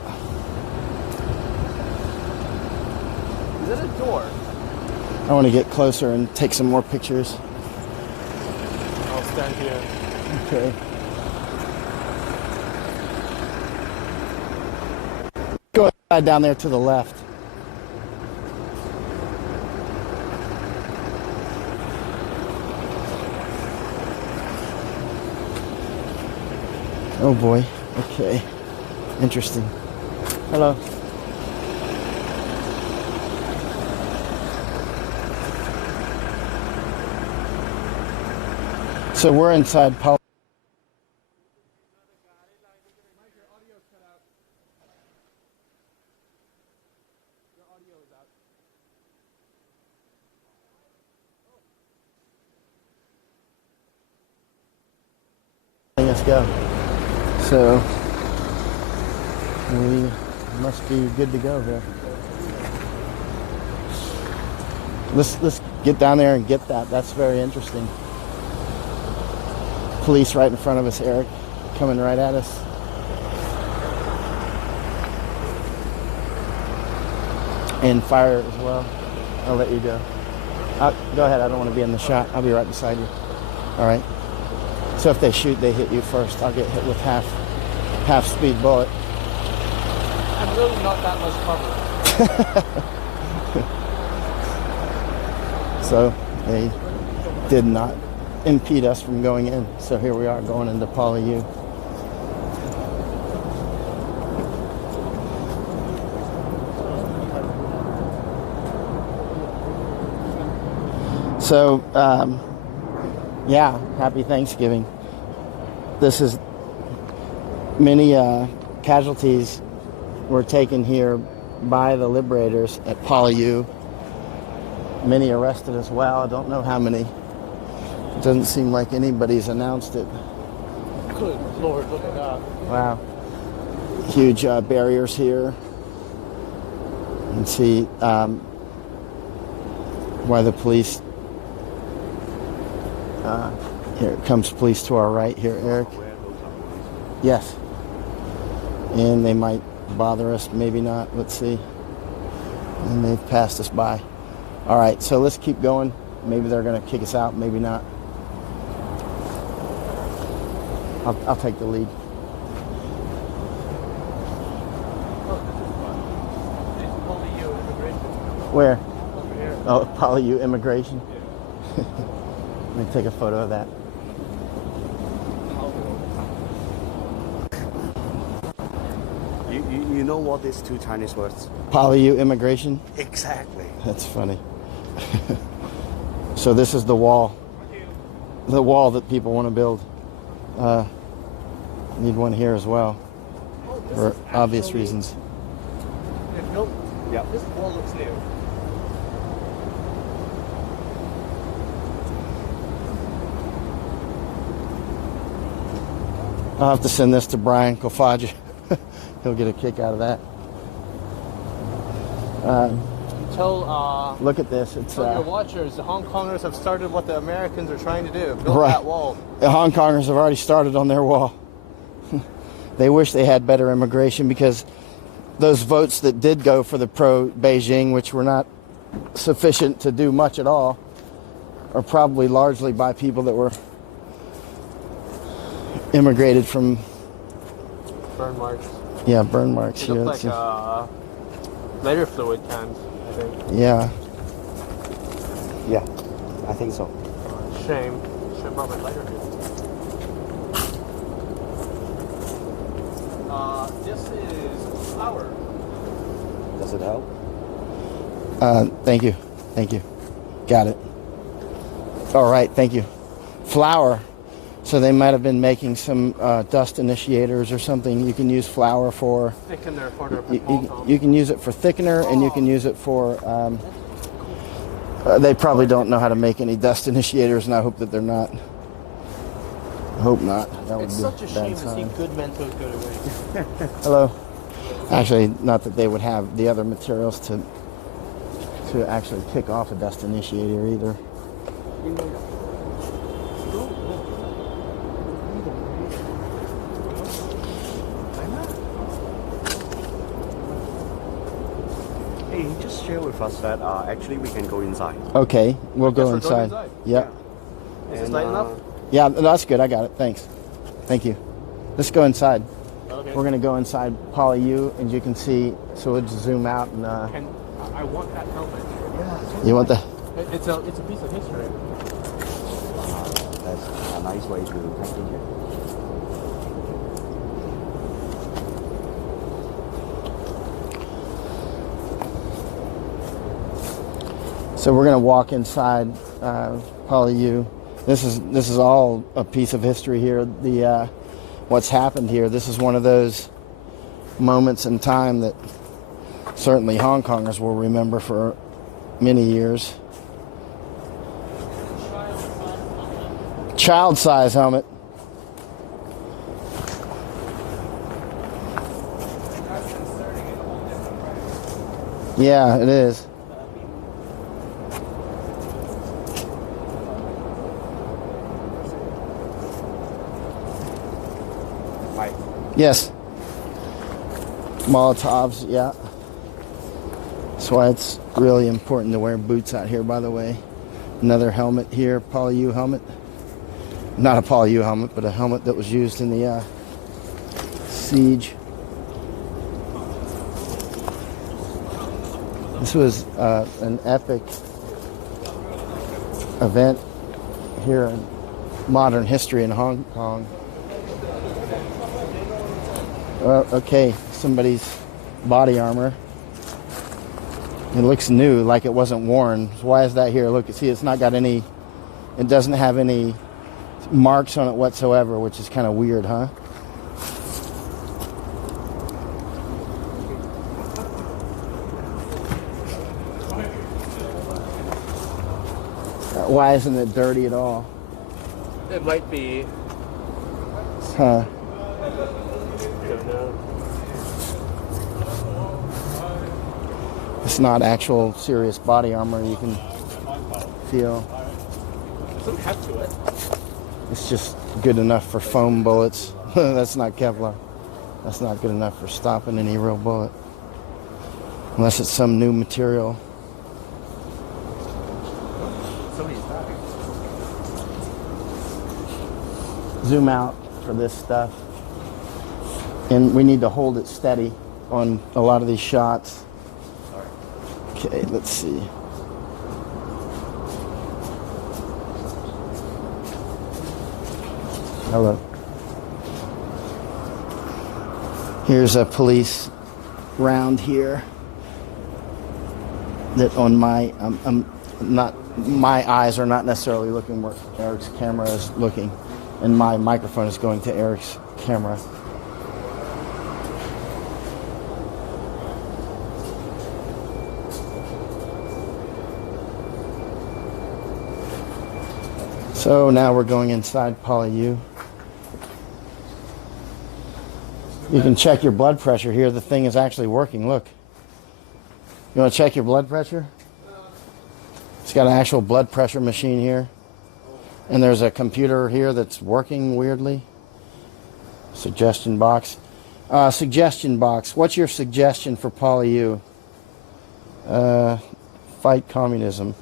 Is it a door? I want to get closer and take some more pictures. I'll stand here. Okay. Go down there to the left. Oh boy. Okay. Interesting. Hello. So we're inside Paul. Let's go. So we must be good to go here. Let's get down there and get that. That's very interesting. Police right in front of us, Eric, coming right at us. And fire as well. I'll let you go. Go ahead. I don't want to be in the shot. I'll be right beside you. All right. So if they shoot, they hit you first. I'll get hit with half speed bullet. I'm really not that much cover. So they did not impede us from going in. So here we are going into Paula U. So, yeah, happy Thanksgiving. This is many casualties were taken here by the liberators at Paula U. Many arrested as well. I don't know how many. It doesn't seem like anybody's announced it. Good Lord, look at that. Wow. Huge barriers here. You can see why the police... here comes police to our right here, Eric. Yes. And they might bother us, maybe not. Let's see. And they've passed us by. All right, so let's keep going. Maybe they're going to kick us out, maybe not. I'll take the lead. Where? Over here. Oh, Paula U immigration. Let me take a photo of that. You know what these two Chinese words? Paula U immigration? Exactly. That's funny. So this is the wall. The wall that people want to build. Need one here as well. For obvious reasons. Yeah, this wall looks new. I'll have to send this to Brian Kofaji. He'll get a kick out of that. Look at this. It's tell your watchers, the Hong Kongers have started what the Americans are trying to do. Build that wall. The Hong Kongers have already started on their wall. They wish they had better immigration because those votes that did go for the pro-Beijing, which were not sufficient to do much at all, are probably largely by people that were immigrated from... Burn marks. Yeah, burn marks. They look like lighter fluid cans, I think. Yeah. Yeah, I think so. Shame. Should have brought my lighter here. This is flour. Does it help? Thank you. Thank you. Got it. All right, thank you. Flour. So they might have been making some dust initiators or something. You can use flour for... Thickener for their you can use it for thickener, and you can use it for... they probably don't know how to make any dust initiators, and I hope that they're not. I hope not. That would it's be such a shame bad to see sign. good mentors go to waste. Hello. Actually, not that they would have the other materials to actually kick off a dust initiator either. Hey, just just share with us that actually we can go inside. Okay, we'll go We're inside. going inside. Yep. Is this light enough? Yeah, that's good. I got it. Thanks. Thank you. Let's go inside. Okay. We're going to go inside Poly U, and you can see, so we'll just zoom out. And I want that helmet. Yeah. you want the... It's a piece of history. That's a nice way to package it. So we're going to walk inside Poly U. This is all a piece of history here. The what's happened here. This is one of those moments in time that certainly Hong Kongers will remember for many years. Child size helmet. Yeah, it is. Yes. Molotovs, yeah. That's why it's really important to wear boots out here, by the way. Another helmet here, Poly U helmet. Not a Poly U helmet, but a helmet that was used in the siege. This was an epic event here in modern history in Hong Kong. Okay, somebody's body armor. It looks new, like it wasn't worn. Why is that here? Look, see, it's not got any, it doesn't have any marks on it whatsoever, which is kind of weird, huh? Why isn't it dirty at all? It might be. Huh. It's not actual serious body armor. You can feel. Some heft to it. It's just good enough for foam bullets. That's not Kevlar. That's not good enough for stopping any real bullet. Unless it's some new material. Somebody's back. Zoom out for this stuff. And we need to hold it steady on a lot of these shots. Okay, let's see. Hello. Here's a police round here that on my not my eyes are not necessarily looking where Eric's camera is looking, and my microphone is going to Eric's camera. So now we're going inside Poly U. You can check your blood pressure here. The thing is actually working. Look. You want to check your blood pressure? It's got an actual blood pressure machine here. And there's a computer here that's working weirdly. Suggestion box. Suggestion box. What's your suggestion for Poly U? Fight communism.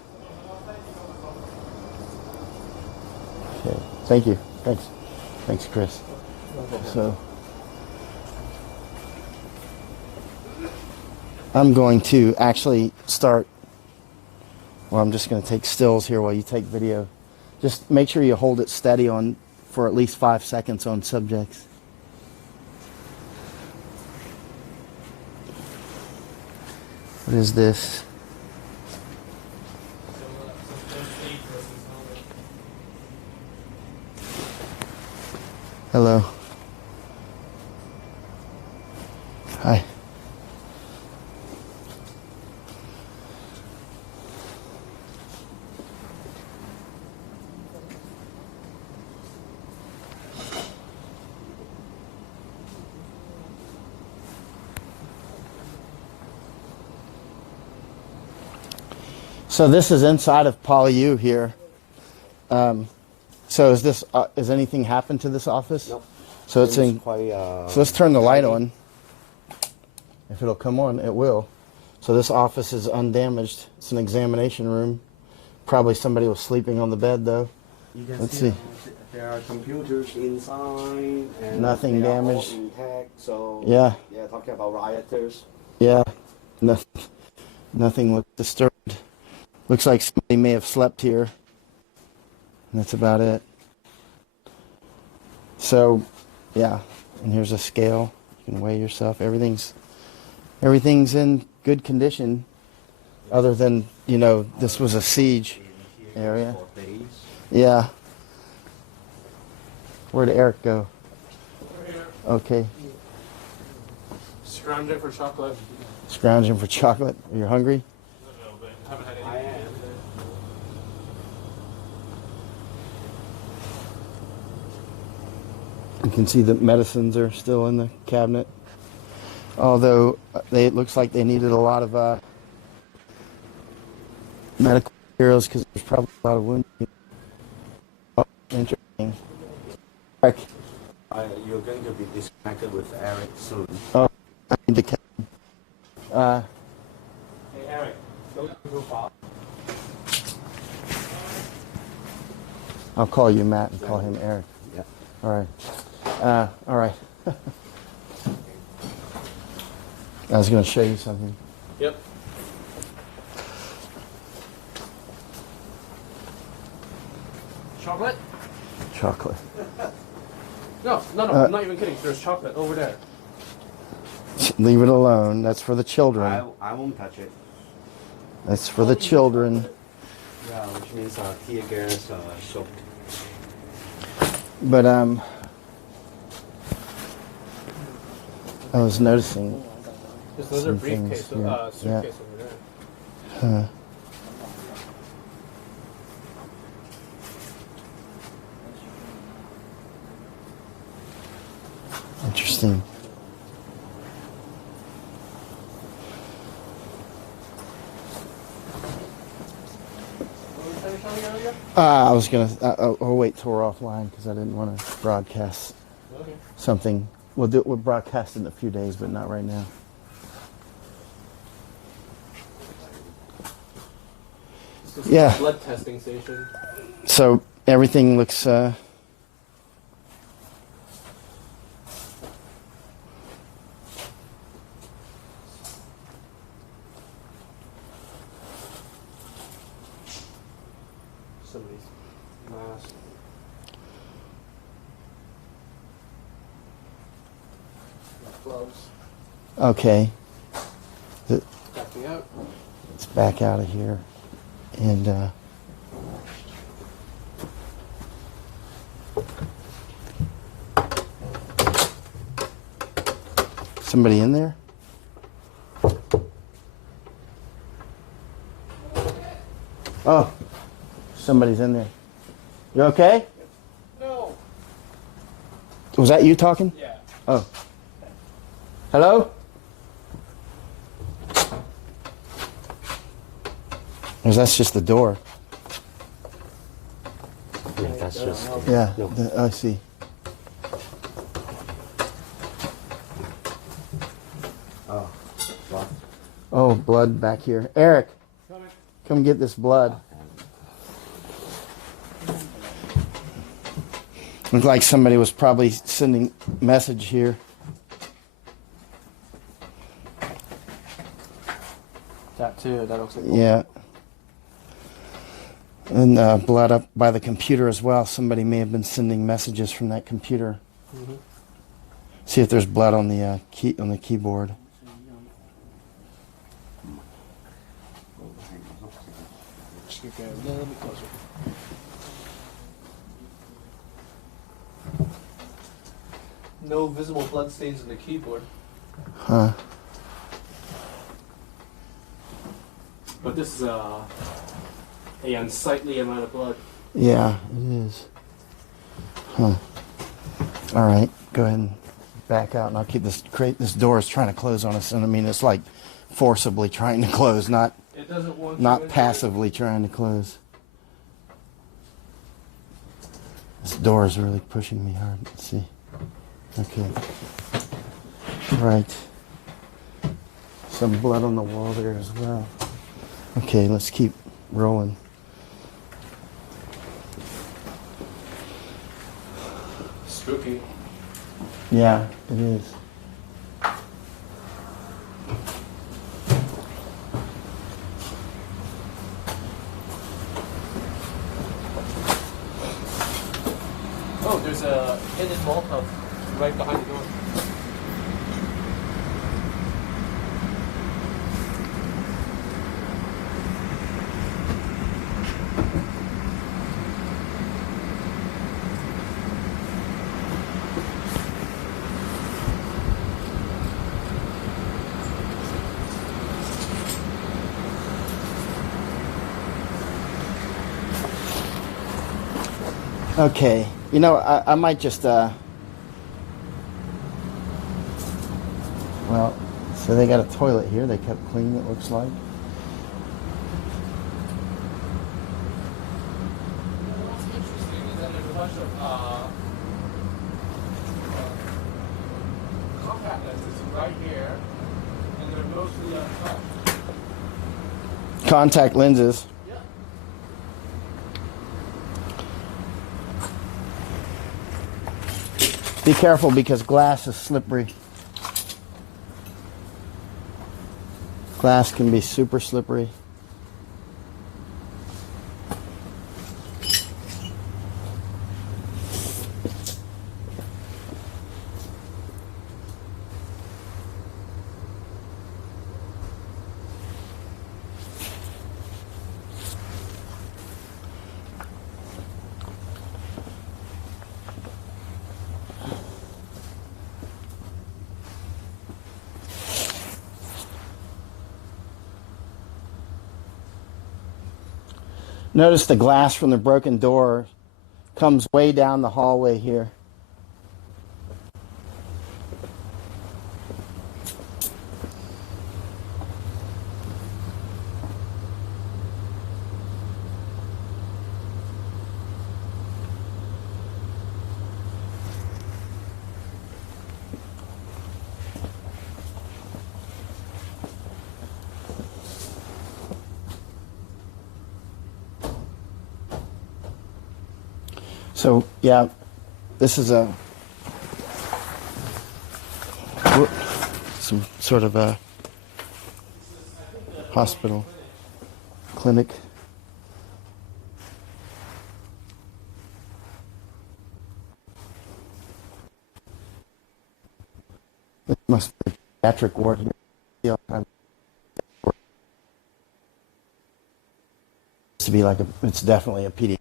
Okay. Thank you. Thanks. Thanks, Chris. So I'm going to actually start. Well, I'm just going to take stills here while you take video. Just make sure you hold it steady on for at least 5 seconds on subjects. What is this? Hello. Hi. So this is inside of Poly U here. So is this? Has anything happened to this office? No. So it's in. Quite, so let's turn the light on. If it'll come on, it will. So this office is undamaged. It's an examination room. Probably somebody was sleeping on the bed though. Let's see. There are computers inside. And nothing they are damaged. all intact, so yeah. Yeah, talking about rioters. Yeah. Nothing looks disturbed. Looks like somebody may have slept here. And that's about it. So, yeah. And here's a scale. You can weigh yourself. Everything's in good condition. Other than, you know, this was a siege area. Yeah. Where'd Eric go? Okay. Scrounging for chocolate. Scrounging for chocolate. Are you hungry? No, but I haven't had any. I am. You can see the medicines are still in the cabinet. Although it looks like they needed a lot of medical materials because there's probably a lot of wounds. Oh, interesting. Eric. You're going to be disconnected with Eric soon. Oh, I need to catch him. Hey, Eric, go far. I'll call you Matt and call him Eric. Yeah. All right. All right. I was going to show you something. Yep. Chocolate? Chocolate. No, I'm not even kidding. There's chocolate over there. Leave it alone. That's for the children. I won't touch it. That's for the children. Yeah, which means tear gas soaked. But I was noticing. Those are briefcase, suitcase over there. Huh. Interesting. I was gonna. I'll wait till we're offline because I didn't want to broadcast something. We'll broadcast it in a few days, but not right now. This is Yeah. a blood testing station. So everything looks. Somebody's mask. Gloves. Okay. Backing out. Let's back out of here, and. Somebody in there? Oh, somebody's in there. You okay? No. Was that you talking? Yeah. Oh. Hello? Or that's just the door. Yeah, that's just. Yeah, I see. Oh, blood. Oh, blood back here. Eric, come get this blood. Looks like somebody was probably sending message here. That too. That looks like. Yeah. And blood up by the computer as well. Somebody may have been sending messages from that computer. Mm-hmm. See if there's blood on the keyboard. Get a little bit closer. No visible blood stains in the keyboard. Huh. But this is a unsightly amount of blood. Yeah, it is. Huh. All right, go ahead and back out, and I'll keep this. This door is trying to close on us, and I mean it's like forcibly trying to close, not It doesn't want not passively trying to close. This door is really pushing me hard. Let's see. Okay. Right. some blood on the wall there as well. Okay, let's keep rolling. Spooky. Yeah, it is. Oh, there's a hidden vault right behind the door. Okay, you know, I might just, well, so they got a toilet here. They kept clean, it looks like. What's interesting is that there's a bunch of contact lenses right here, and they're mostly untouched. Contact lenses. Be careful because glass is slippery. Glass can be super slippery. Notice the glass from the broken door comes way down the hallway here. So, yeah, this is some sort of a hospital, clinic. It must be a pediatric ward here. To be like it's definitely a pediatric.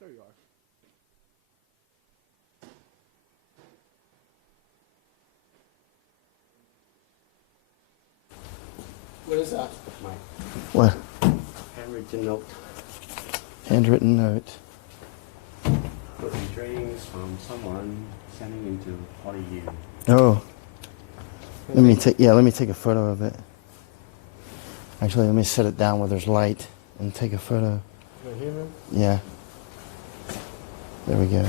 There you are. What is that? What? Handwritten note. Handwritten note. Could be drinks from someone sending into Hollywood. Oh. Let me take a photo of it. Actually, let me set it down where there's light and take a photo. Right here, man? Yeah. There we go.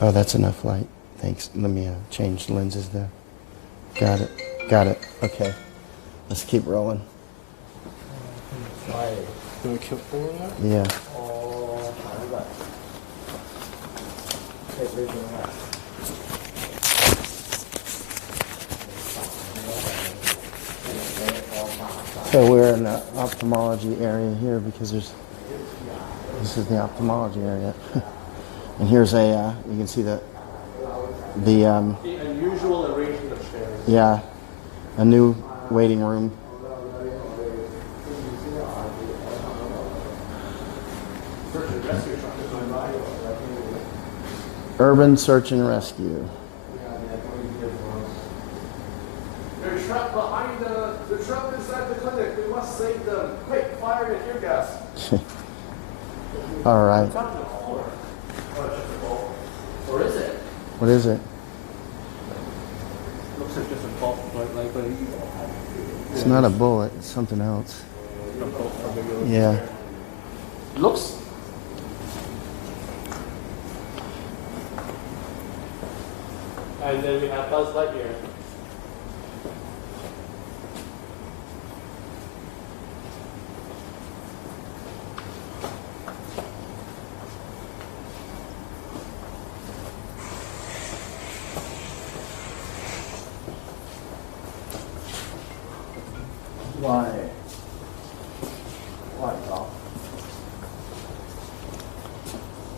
Oh, that's enough light. Thanks. Let me change lenses there. Got it. Got it. Okay. Let's keep rolling. Do we keep pulling that? Yeah. So we're in the ophthalmology area here because this is the ophthalmology area. And here's you can see the unusual arrangement of chairs. Yeah, a new waiting room. Urban search and rescue. They're trapped behind the trapped inside the clinic. We must save them. Quick, fire the tear gas. All right. Or is it? What is it? Looks like just a It's not a bullet, it's something else. Yeah. Looks. And then we have Buzz Lightyear. Why, Bob?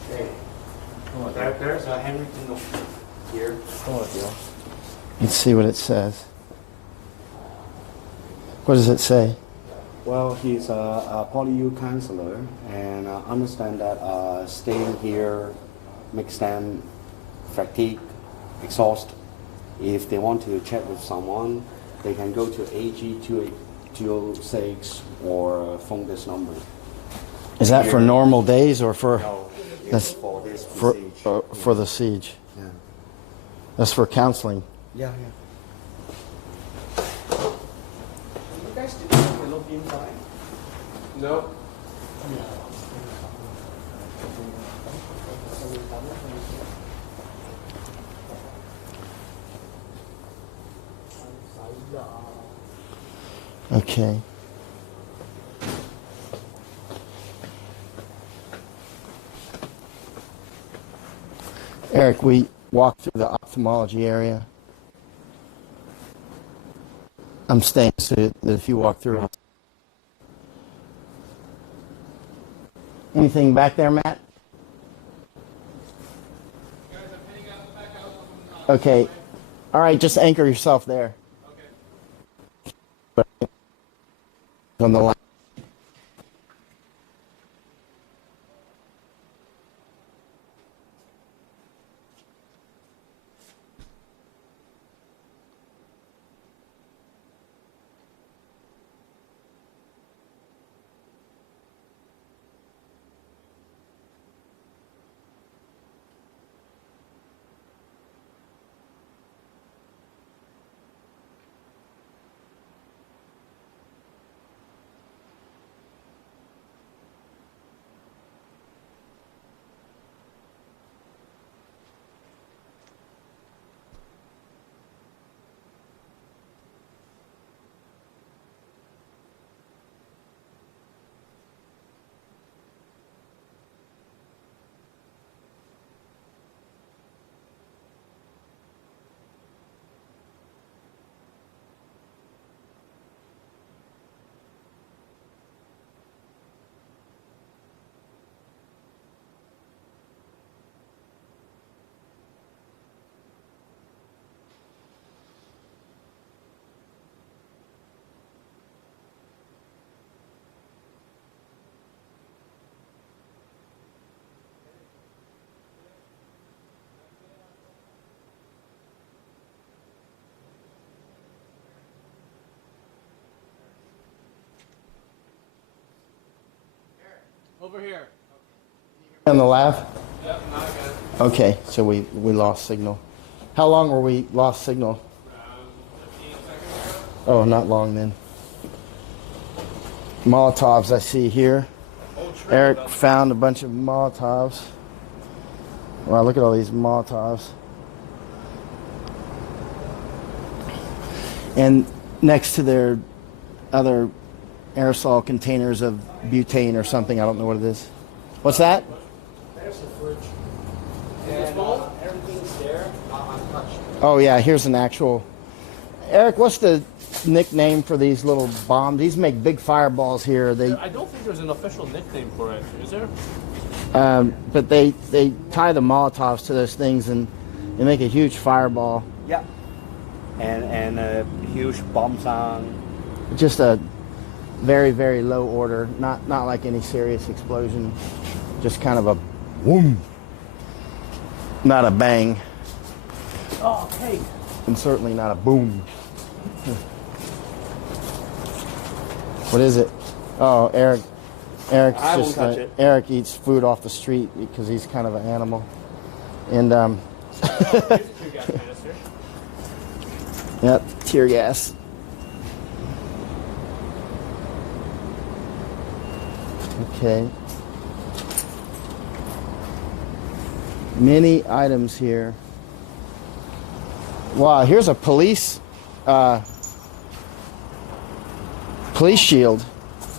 Hey, there's a handwritten note here. Let's see what it says. What does it say? Well, he's a PolyU counselor, and I understand that staying here makes them fatigued, exhausted. If they want to chat with someone, they can go to AG2806 or phone this number. Is that for normal days or for? No, That's for this for siege. for the siege. Yeah. That's for counseling. Yeah. You guys didn't look inside? No. Okay. Eric, we walked through the ophthalmology area. I'm staying so that if you walk through. Anything back there, Matt? Okay. All right, just anchor yourself there. Okay. On the line. Over here. On the lab? Yep, not again. Okay, so we lost signal. How long were we lost signal? 15 seconds ago. Oh, not long then. Molotovs I see here. Eric found a bunch of Molotovs. Wow, look at all these Molotovs. And next to their other aerosol containers of butane or something, I don't know what it is. What's that? There's the fridge. And everything's there, untouched. Oh yeah, here's an actual. Eric, what's the nickname for these little bombs? These make big fireballs here. I don't think there's an official nickname for it. Is there? But they tie the Molotovs to those things and they make a huge fireball. Yeah. And a huge bomb sound. Just a very, very low order, not like any serious explosion, just kind of a whoom, not a bang. Oh, hey. And certainly not a boom. What is it? Oh, Eric's I won't just touch it. Eric eats food off the street because he's kind of an animal. And yep. tear gas. Okay. Many items here. Wow, here's a police shield.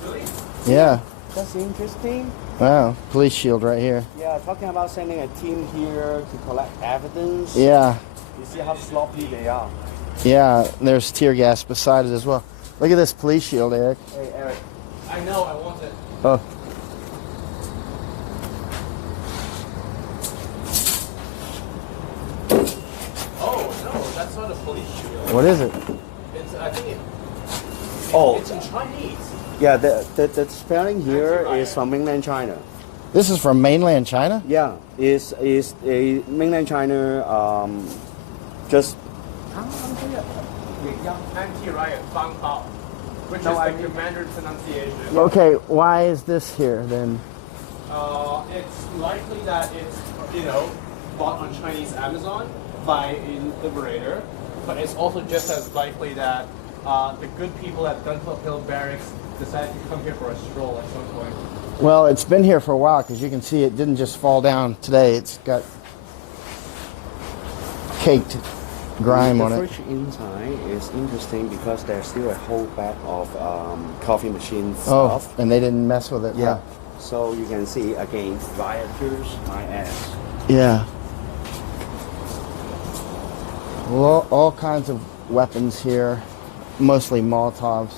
Really? Yeah. That's interesting. Wow, police shield right here. Yeah, talking about sending a team here to collect evidence. Yeah. You see how sloppy they are. Yeah, there's tear gas beside it as well. Look at this police shield, Eric. Hey, Eric. I know, I want it. Oh. Oh, no, that's not a police shield. What is it? It's, I think it's in Chinese. Yeah, the spelling here is from mainland China. This is from mainland China? Yeah, is a mainland China just Anti-riot Bang Bao, which No, is I the mean- commander's pronunciation. Okay, why is this here then? It's likely that it's, bought on Chinese Amazon by a liberator, but it's also just as likely that the good people at Duncliffe Hill Barracks decided to come here for a stroll at some point. Well, it's been here for a while because you can see it didn't just fall down today. It's got caked grime on the it. fridge inside is interesting because there's still a whole bag of coffee machine Oh, stuff. and they didn't mess with it. Yeah. Huh? So you can see again, rioters, my ass. Yeah. Well, all kinds of weapons here, mostly Molotovs.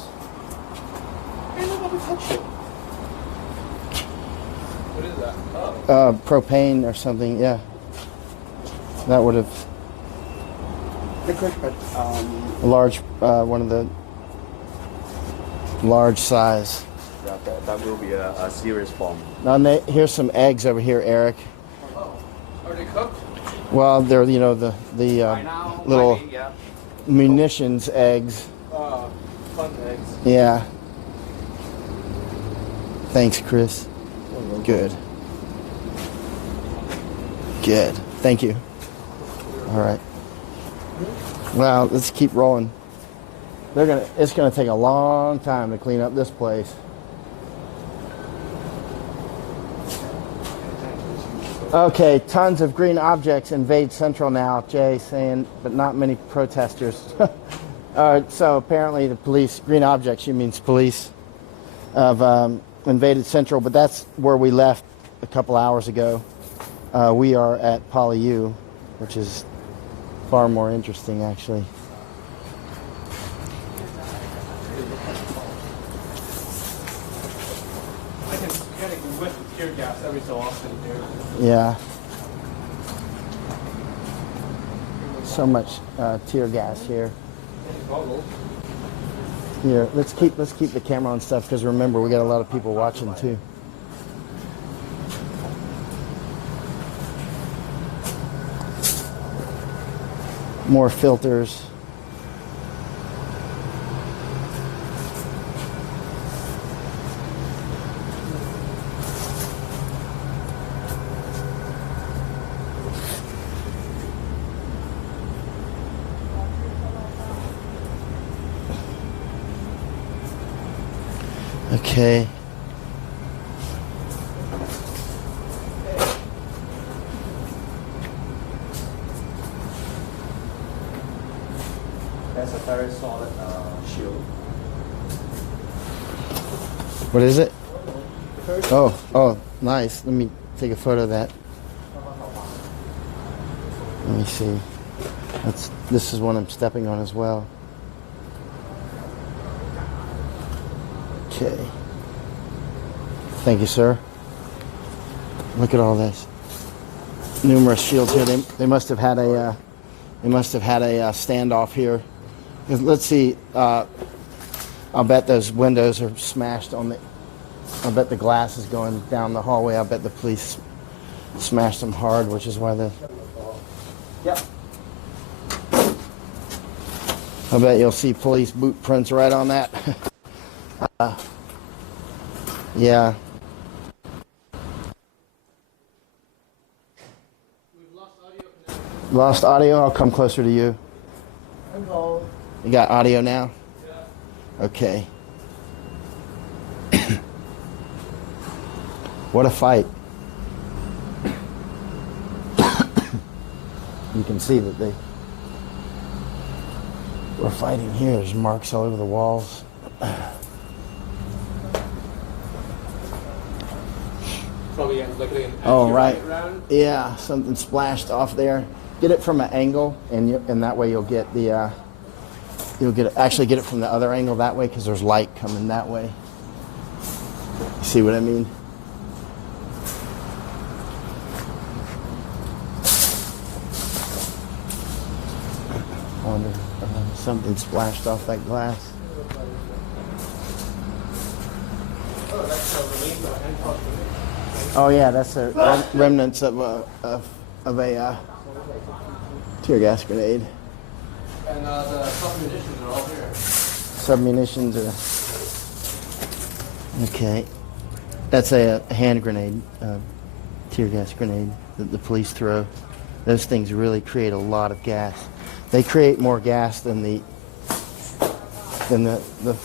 Hey, nobody touched it. What is that? Oh. Propane or something, yeah. That would have Liquid, but a large, one of the large size. yeah, that will be a serious bomb. Now, here's some eggs over here, Eric. Oh. Are they cooked? Well, they're the By now, little maybe, yeah. munitions eggs. Fun eggs. Yeah. Thanks, Chris. Good. Good. Thank you. All right. Well, let's keep rolling. It's gonna take a long time to clean up this place. Okay, tons of green objects invade Central now, Jay saying, but not many protesters. So apparently the police, green objects, she means police, have invaded Central, but that's where we left a couple hours ago. We are at Poly U, which is far more interesting, actually. I can get a whiff of tear gas every so often here. Yeah. So much tear gas here. Here, let's keep the camera on stuff because remember we got a lot of people watching too. More filters. Okay. That's a very solid shield. What is it? Oh, nice. Let me take a photo of that. Let me see. This is one I'm stepping on as well. Okay. Thank you, sir. Look at all this. Numerous shields here. They must have had a standoff here. 'Cause let's see. I'll bet those windows are smashed on the. I bet the glass is going down the hallway. I bet the police smashed them hard, which is why the. Yep. I bet you'll see police boot prints right on that. Yeah. We've lost audio connection. Lost audio. I'll come closer to you. Hello. You got audio now? Okay. What a fight. You can see that they were fighting here. There's marks all over the walls. Probably like an Oh, right. Yeah, something splashed off there. Get it from an angle, and that way you'll get the actually get it from the other angle that way, because there's light coming that way. You see what I mean? I wonder if something splashed off that glass. Oh yeah, that's the remnants of a tear gas grenade. And the sub-munitions are all here. Sub-munitions are... Okay. That's a hand grenade, tear gas grenade that the police throw. Those things really create a lot of gas. They create more gas than the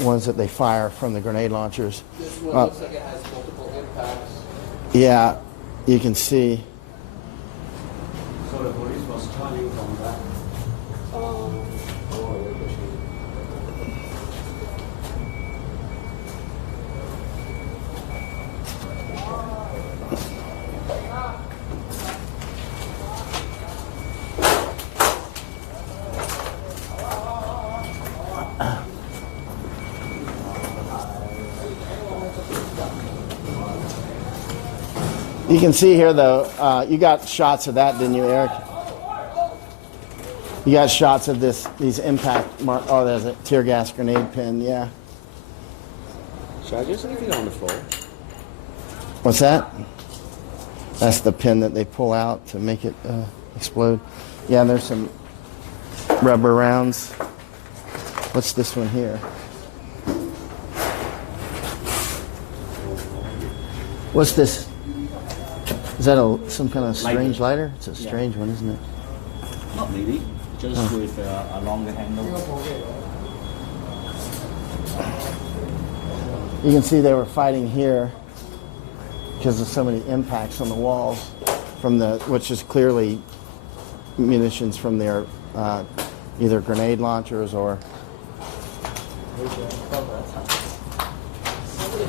ones that they fire from the grenade launchers. This one looks like it has multiple impacts. Yeah, you can see. So the police was turning from that. You can see here, though, you got shots of that, didn't you, Eric? You got shots of these impact mark. Oh, there's a tear gas grenade pin, yeah. Should I just leave it on the floor? What's that? That's the pin that they pull out to make it explode. Yeah, there's some rubber rounds. What's this one here? What's this? Is that some kind of strange lighter? It's a strange one, isn't it? Not really, just with a longer handle. You can see they were fighting here because of so many impacts on the walls, which is clearly munitions from their either grenade launchers or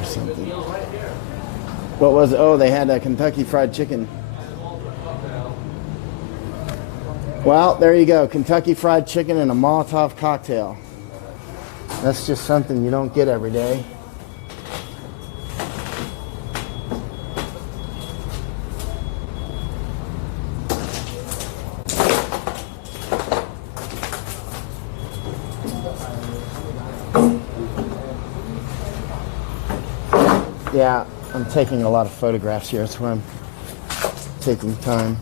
something. What was it? Oh, they had a Kentucky Fried Chicken. Well, there you go. Kentucky Fried Chicken and a Molotov cocktail. That's just something you don't get every day. Yeah, I'm taking a lot of photographs here. That's why I'm taking time.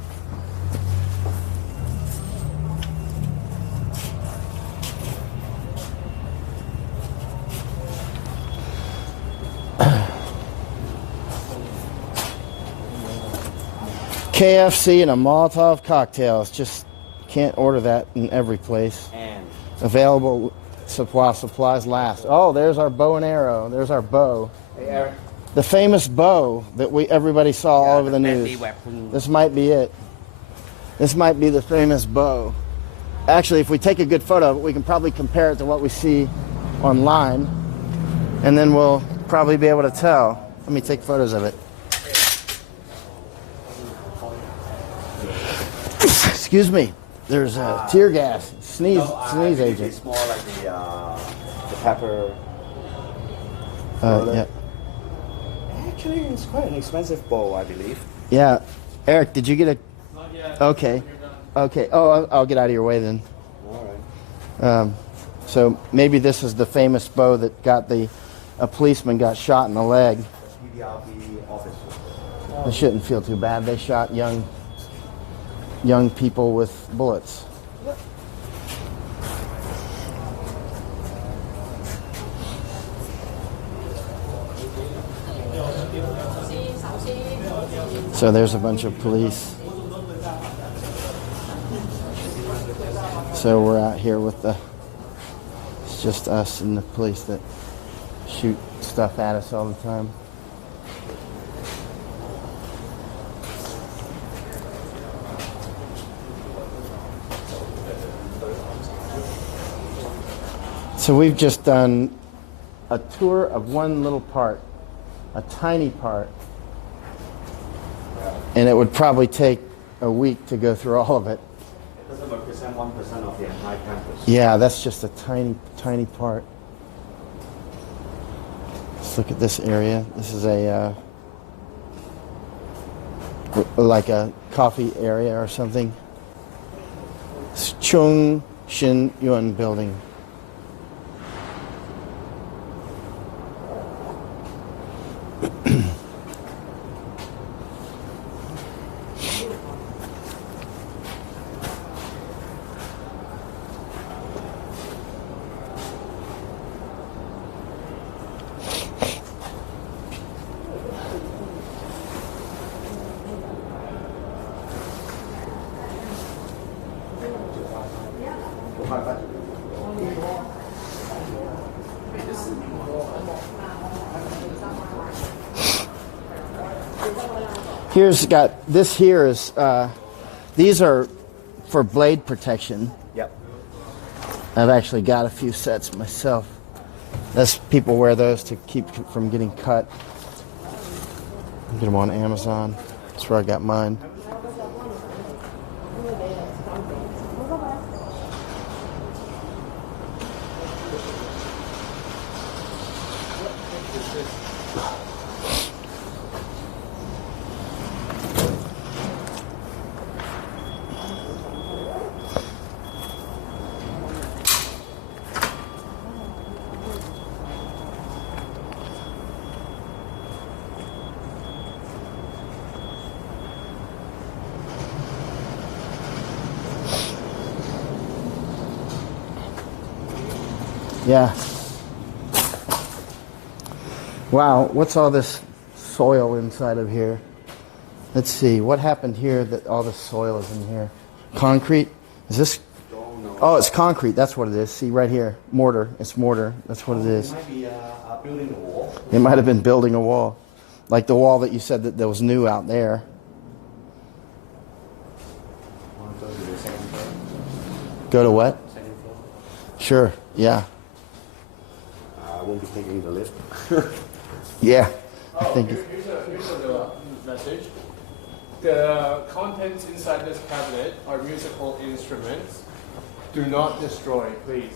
KFC and a Molotov cocktail. It's just can't order that in every place. And available supplies last. Oh, there's our bow and arrow. There's our bow. hey, Eric. The famous bow that everybody saw all over the news. This might be it. This might be the famous bow. Actually, if we take a good photo of it, we can probably compare it to what we see online, and then we'll probably be able to tell. Let me take photos of it. Excuse me. There's tear gas, sneeze agent. It's more like the pepper. Yeah. Actually, it's quite an expensive bowl, I believe. Yeah. Eric, did you get a... Not yet. Okay. Okay. Oh, I'll get out of your way then. All right. So maybe this is the famous bow that got a policeman got shot in the leg. PDRB officer. They shouldn't feel too bad. They shot young people with bullets. So there's a bunch of police. So we're out here with the It's just us and the police that shoot stuff at us all the time. So we've just done a tour of one little part, a tiny part, and it would probably take a week to go through all of it. It doesn't represent 1% of the entire campus. Yeah, that's just a tiny, tiny part. Let's look at this area. This is a like a coffee area or something. It's Chung Shin Yuan building. Here's got this here is these are for blade protection. Yep. I've actually got a few sets myself. That's people wear those to keep from getting cut. You get them on Amazon. That's where I got mine. Yeah. Wow, what's all this soil inside of here? Let's see, what happened here that all this soil is in here? Concrete? Is this? Oh, it's concrete. That's what it is. See right here, mortar. It's mortar. That's what it is. It might be building a wall. It might have been building a wall, like the wall that you said that was new out there. Want to go to the second floor? Go to what? Second floor. Sure. Yeah. I won't be taking the lift. Yeah. I Oh, think. here's a little message. The contents inside this cabinet are musical instruments. Do not destroy, please.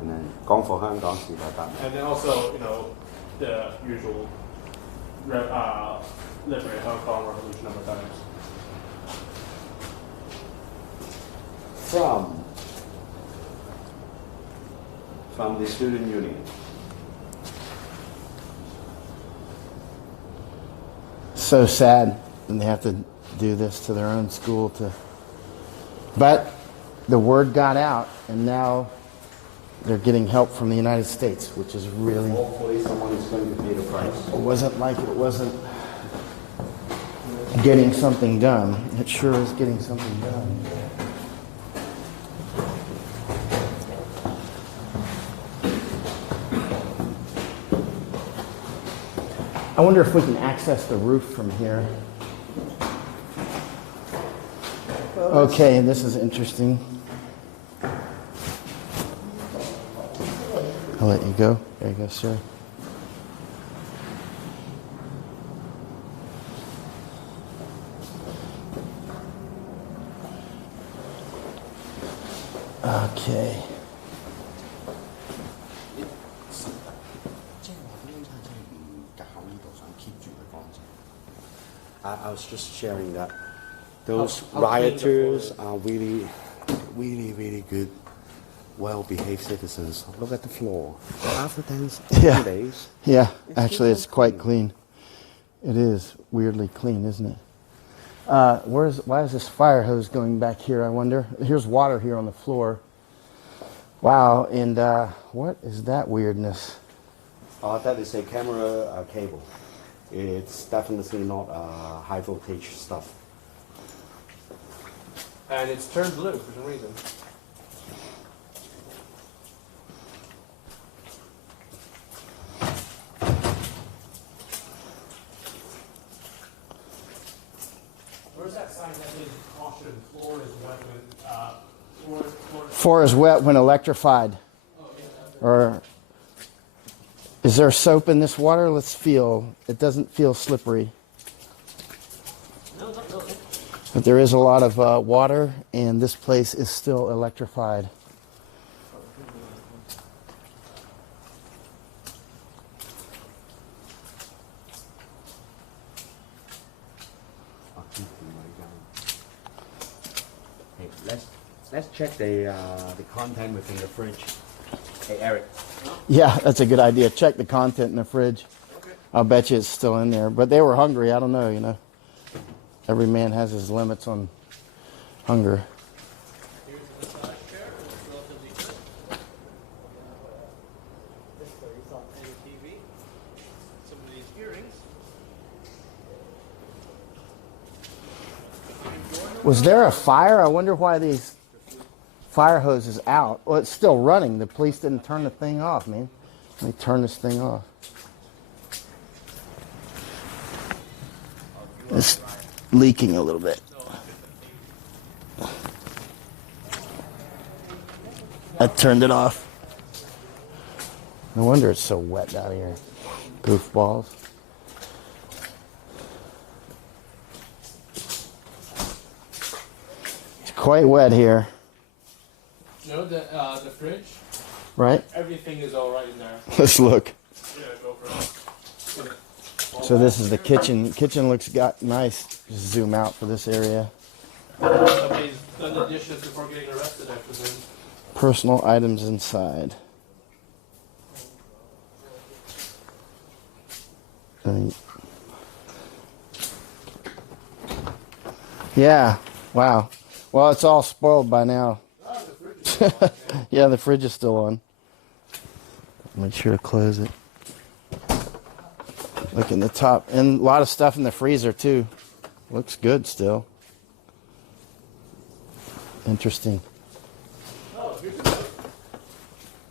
And then 講for香港時代革命. And then also, you know, the usual liberate Hong Kong revolution of the times. From the student union. So sad, and they have to do this to their own school to. But the word got out, and now they're getting help from the United States, which is really. Hopefully, someone is going to pay the price. It wasn't like it wasn't getting something done. It sure is getting something done. I wonder if we can access the roof from here. Okay, this is interesting. I'll let you go. There you go, sir. Okay. I was just sharing that those rioters are really good, well-behaved citizens. Look at the floor. After 10 days. Yeah, actually it's quite clean. It is weirdly clean, isn't it? Why is this fire hose going back here, I wonder? Here's water here on the floor. Wow, and what is that weirdness? That is a camera cable. It's definitely not high voltage stuff. And it's turned blue for some reason. Floor is wet when electrified. Or is there soap in this water? Let's feel. It doesn't feel slippery. But there is a lot of water, and this place is still electrified. Let's check the content within the fridge. Hey, Eric. Yeah, that's a good idea. Check the content in the fridge. Okay. I'll bet you it's still in there. But they were hungry. I don't know, you know. Every man has his limits on hunger. Was there a fire? I wonder why these fire hose is out. Well, it's still running. The police didn't turn the thing off, man. Let me turn this thing off. It's leaking a little bit. I turned it off. No wonder it's so wet down here. Goofballs. It's quite wet here. No, the fridge. Right? Everything is all right in there. Let's look. Yeah, go for it. So this is the kitchen. Kitchen looks nice. Just zoom out for this area. Somebody's done the dishes before getting arrested, I presume. Personal items inside. Yeah. Wow. Well, it's all spoiled by now. Yeah, the fridge is still on. Make sure to close it. Look in the top. And a lot of stuff in the freezer, too. Looks good still. Interesting. Oh, here's the note.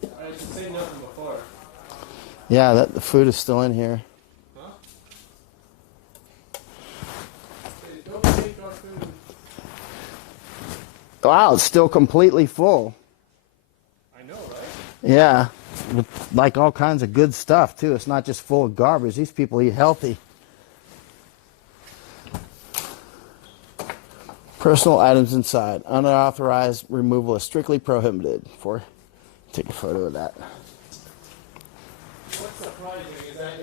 It's the same note from before. Yeah, the food is still in here. Huh? Don't take our food. Wow, it's still completely full. I know, right? Yeah, with like all kinds of good stuff, too. It's not just full of garbage. These people eat healthy. Personal items inside. Unauthorized removal is strictly prohibited. Take a photo of that. What's surprising is that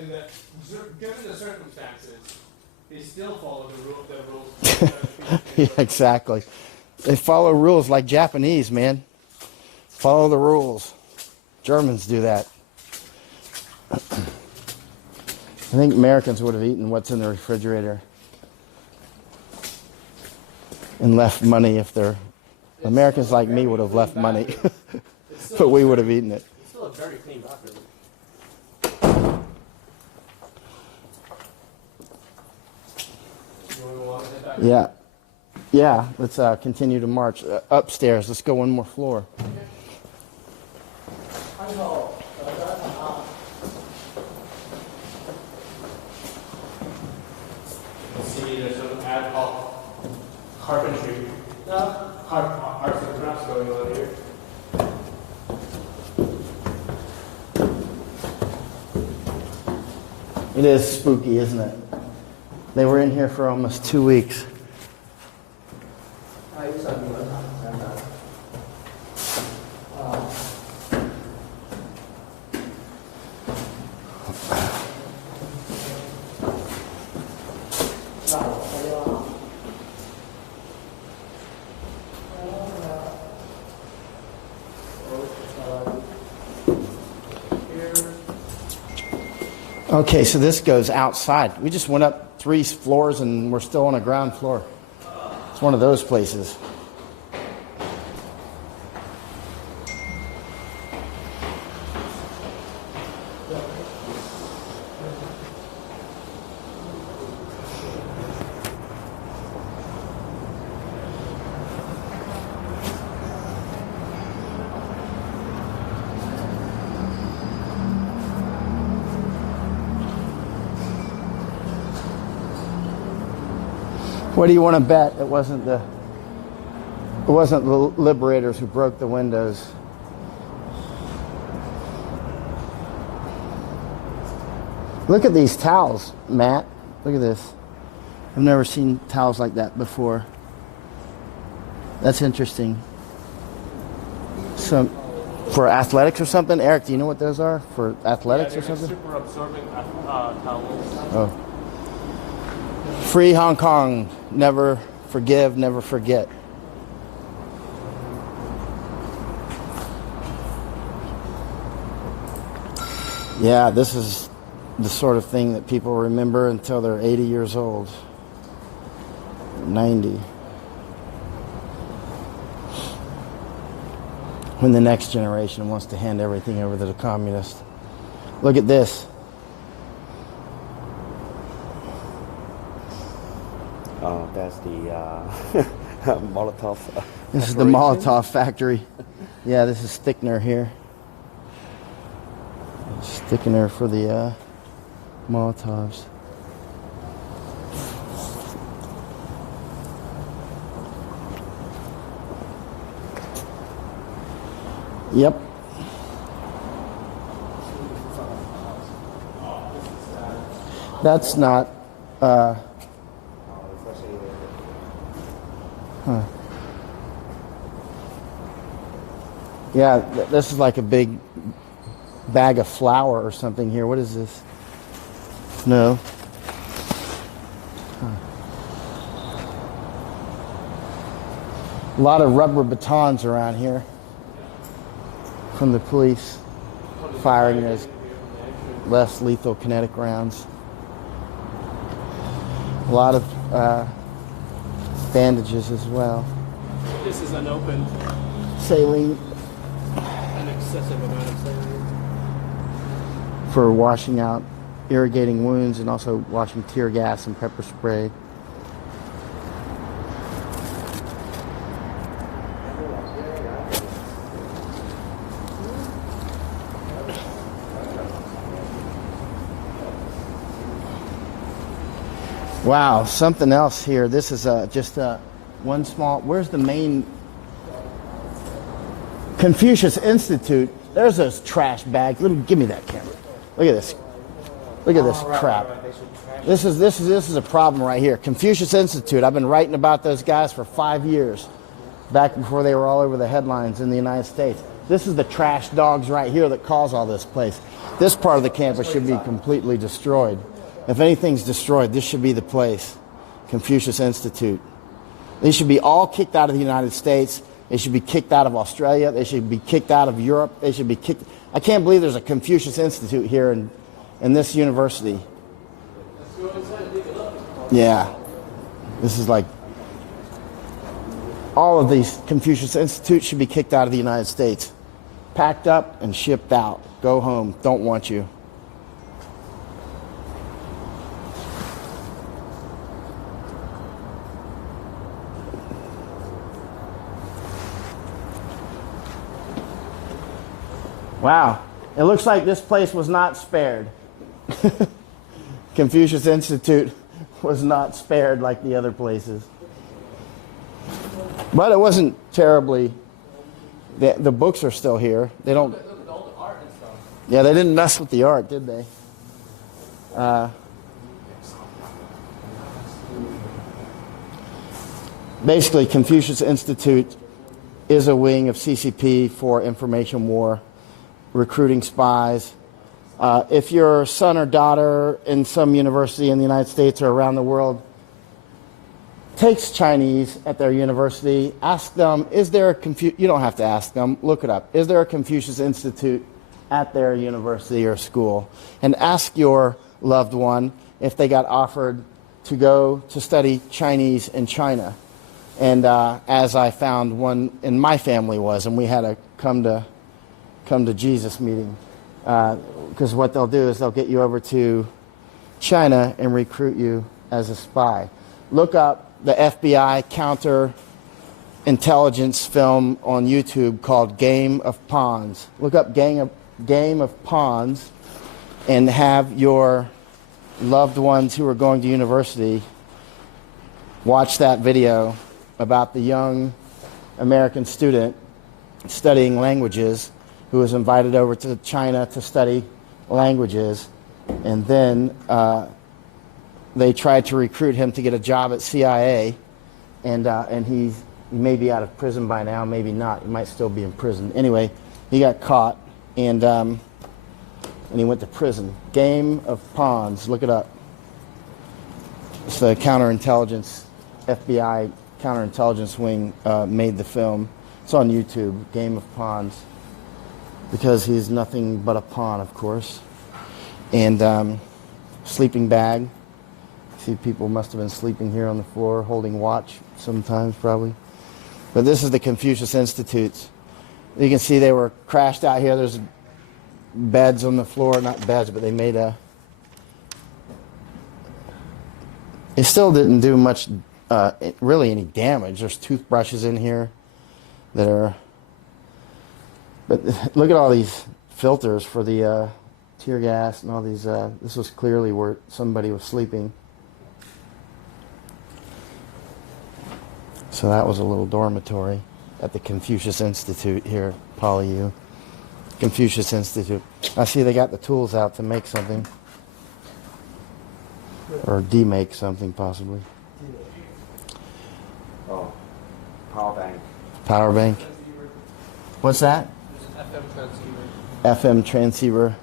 given the circumstances, they still follow the rules. Yeah, exactly. They follow rules like Japanese, man. Follow the rules. Germans do that. I think Americans would have eaten what's in the refrigerator and left money if they're... Americans like me would have left money, but we would have eaten it. It's still a very clean bathroom. Yeah. Yeah, let's continue to march. Upstairs, let's go one more floor. See, there's some ad hoc carpentry. Arts and crafts going on here. It is spooky, isn't it? They were in here for almost 2 weeks. Okay, so this goes outside. We just went up 3 floors and we're still on a ground floor. It's one of those places. What do you want to bet? It wasn't the It wasn't the liberators who broke the windows. Look at these towels, Matt. Look at this. I've never seen towels like that before. That's interesting. Some for athletics or something. Eric, do you know what those are for athletics or something? Super absorbent towels. Oh. Free Hong Kong. Never forgive, never forget. Yeah, this is the sort of thing that people remember until they're 80 years old. 90. When the next generation wants to hand everything over to the communists. Look at this. Oh, that's the Molotov. This is the Molotov factory. Yeah, this is thickener here. It's thickener for the Molotovs. Yep. That's not huh. Yeah, this is like a big bag of flour or something here. What is this? No. Huh. A lot of rubber batons around here from the police firing those less lethal kinetic rounds. A lot of bandages as well. This is unopened. Saline. An excessive amount of saline. For washing out irrigating wounds and also washing tear gas and pepper spray. Wow, something else here. This is just one small, where's the main Confucius Institute? There's those trash bags. Give me that camera. Look at this. Look at this crap. This is a problem right here. Confucius Institute. I've been writing about those guys for 5 years, back before they were all over the headlines in the United States. This is the trash dogs right here that cause all this place. This part of the campus should be completely destroyed. If anything's destroyed, this should be the place. Confucius Institute. They should be all kicked out of the United States. They should be kicked out of Australia. They should be kicked out of Europe. They should be kicked. I can't believe there's a Confucius Institute here in this university. Yeah. This is like, all of these Confucius Institutes should be kicked out of the United States. Packed up and shipped out. Go home. Don't want you. Wow, it looks like this place was not spared. Confucius Institute was not spared like the other places. But it wasn't terribly, the books are still here. They don't, Look at all the art and stuff. yeah, they didn't mess with the art, did they? Basically, Confucius Institute is a wing of CCP for information war, recruiting spies. If your son or daughter in some university in the United States or around the world takes Chinese at their university, ask them, is there a you don't have to ask them, look it up. Is there a Confucius Institute at their university or school? And ask your loved one if they got offered to go to study Chinese in China. And as I found one in my family was, and we had a come to Jesus meeting, because what they'll do is they'll get you over to China and recruit you as a spy. Look up the FBI counter intelligence film on YouTube called Game of Pawns. Look up Game of Pawns and have your loved ones who are going to university watch that video about the young American student studying languages who was invited over to China to study languages, and then they tried to recruit him to get a job at CIA, and he may be out of prison by now, maybe not. He might still be in prison. Anyway, he got caught, and he went to prison. Game of Pawns. Look it up. It's the counterintelligence, FBI counterintelligence wing made the film. It's on YouTube, Game of Pawns, because he's nothing but a pawn, of course. And sleeping bag. See, people must have been sleeping here on the floor, holding watch sometimes, probably. But this is the Confucius Institutes. You can see they were crashed out here. There's beds on the floor, not beds, but they made a... It still didn't do much, really any damage. There's toothbrushes in here that are... But look at all these filters for the tear gas and all these... this was clearly where somebody was sleeping. So that was a little dormitory at the Confucius Institute here, PolyU. Confucius Institute. I see they got the tools out to make something. Or demake something, possibly. Oh, power bank. Power bank. What's that? FM transceiver. FM transceiver.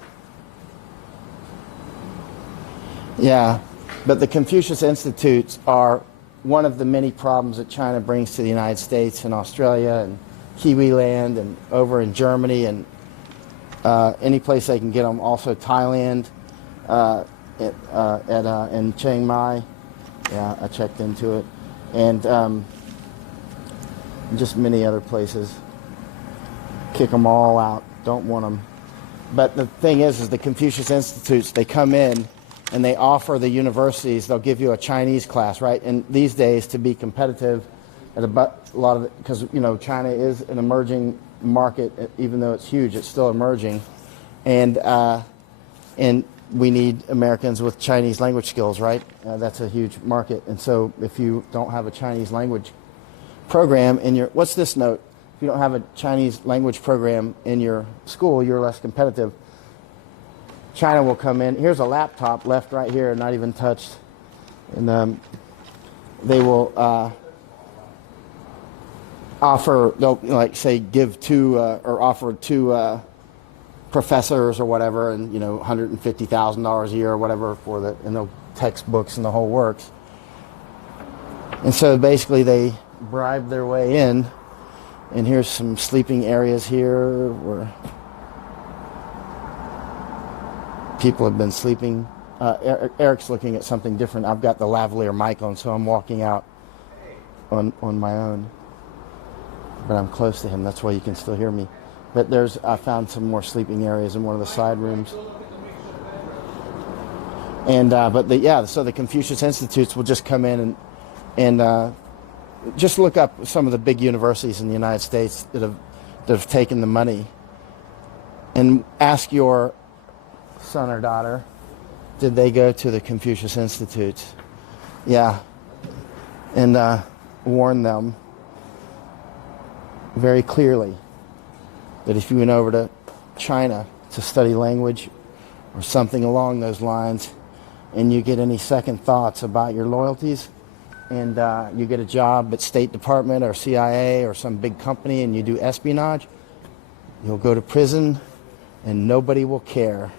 Yeah, but the Confucius Institutes are one of the many problems that China brings to the United States and Australia and Kiwi land and over in Germany and any place they can get them. Also Thailand, in Chiang Mai. Yeah, I checked into it. And just many other places. Kick them all out. Don't want them. But the thing is the Confucius Institutes, they come in and they offer the universities, they'll give you a Chinese class, right? And these days, to be competitive at a lot of it, because, you know, China is an emerging market, even though it's huge, it's still emerging. And we need Americans with Chinese language skills, right? That's a huge market. And so if you don't have a Chinese language program in your, what's this note? If you don't have a Chinese language program in your school, you're less competitive. China will come in. Here's a laptop left right here, not even touched. And they will offer, they'll, like, say, give two or offer two professors or whatever, and, you know, $150,000 a year or whatever for the, and the textbooks and the whole works. And so basically they bribe their way in. And here's some sleeping areas here where people have been sleeping. Eric's looking at something different. I've got the lavalier mic on, so I'm walking out on my own. But I'm close to him. That's why you can still hear me. But I found some more sleeping areas in one of the side rooms. And so the Confucius Institutes will just come in and just look up some of the big universities in the United States that have taken the money, and ask your son or daughter, did they go to the Confucius Institutes? Yeah. And warn them very clearly that if you went over to China to study language or something along those lines, and you get any second thoughts about your loyalties, and you get a job at State Department or CIA or some big company and you do espionage, you'll go to prison and nobody will care.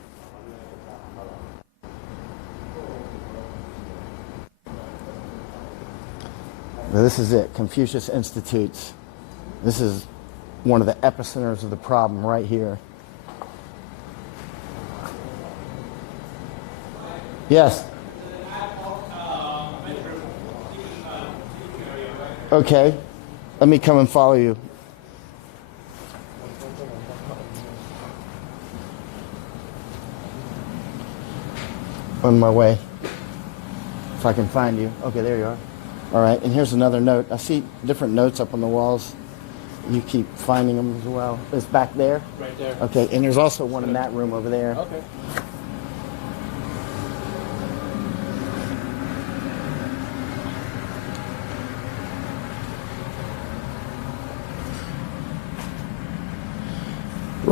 Now, this is it, Confucius Institutes. This is one of the epicenters of the problem right here. Yes? Okay, let me come and follow you. On my way. If I can find you. Okay, there you are. All right, and here's another note. I see different notes up on the walls. You keep finding them as well. It's back there? Right there. Okay, and there's also one in that room over there. Okay.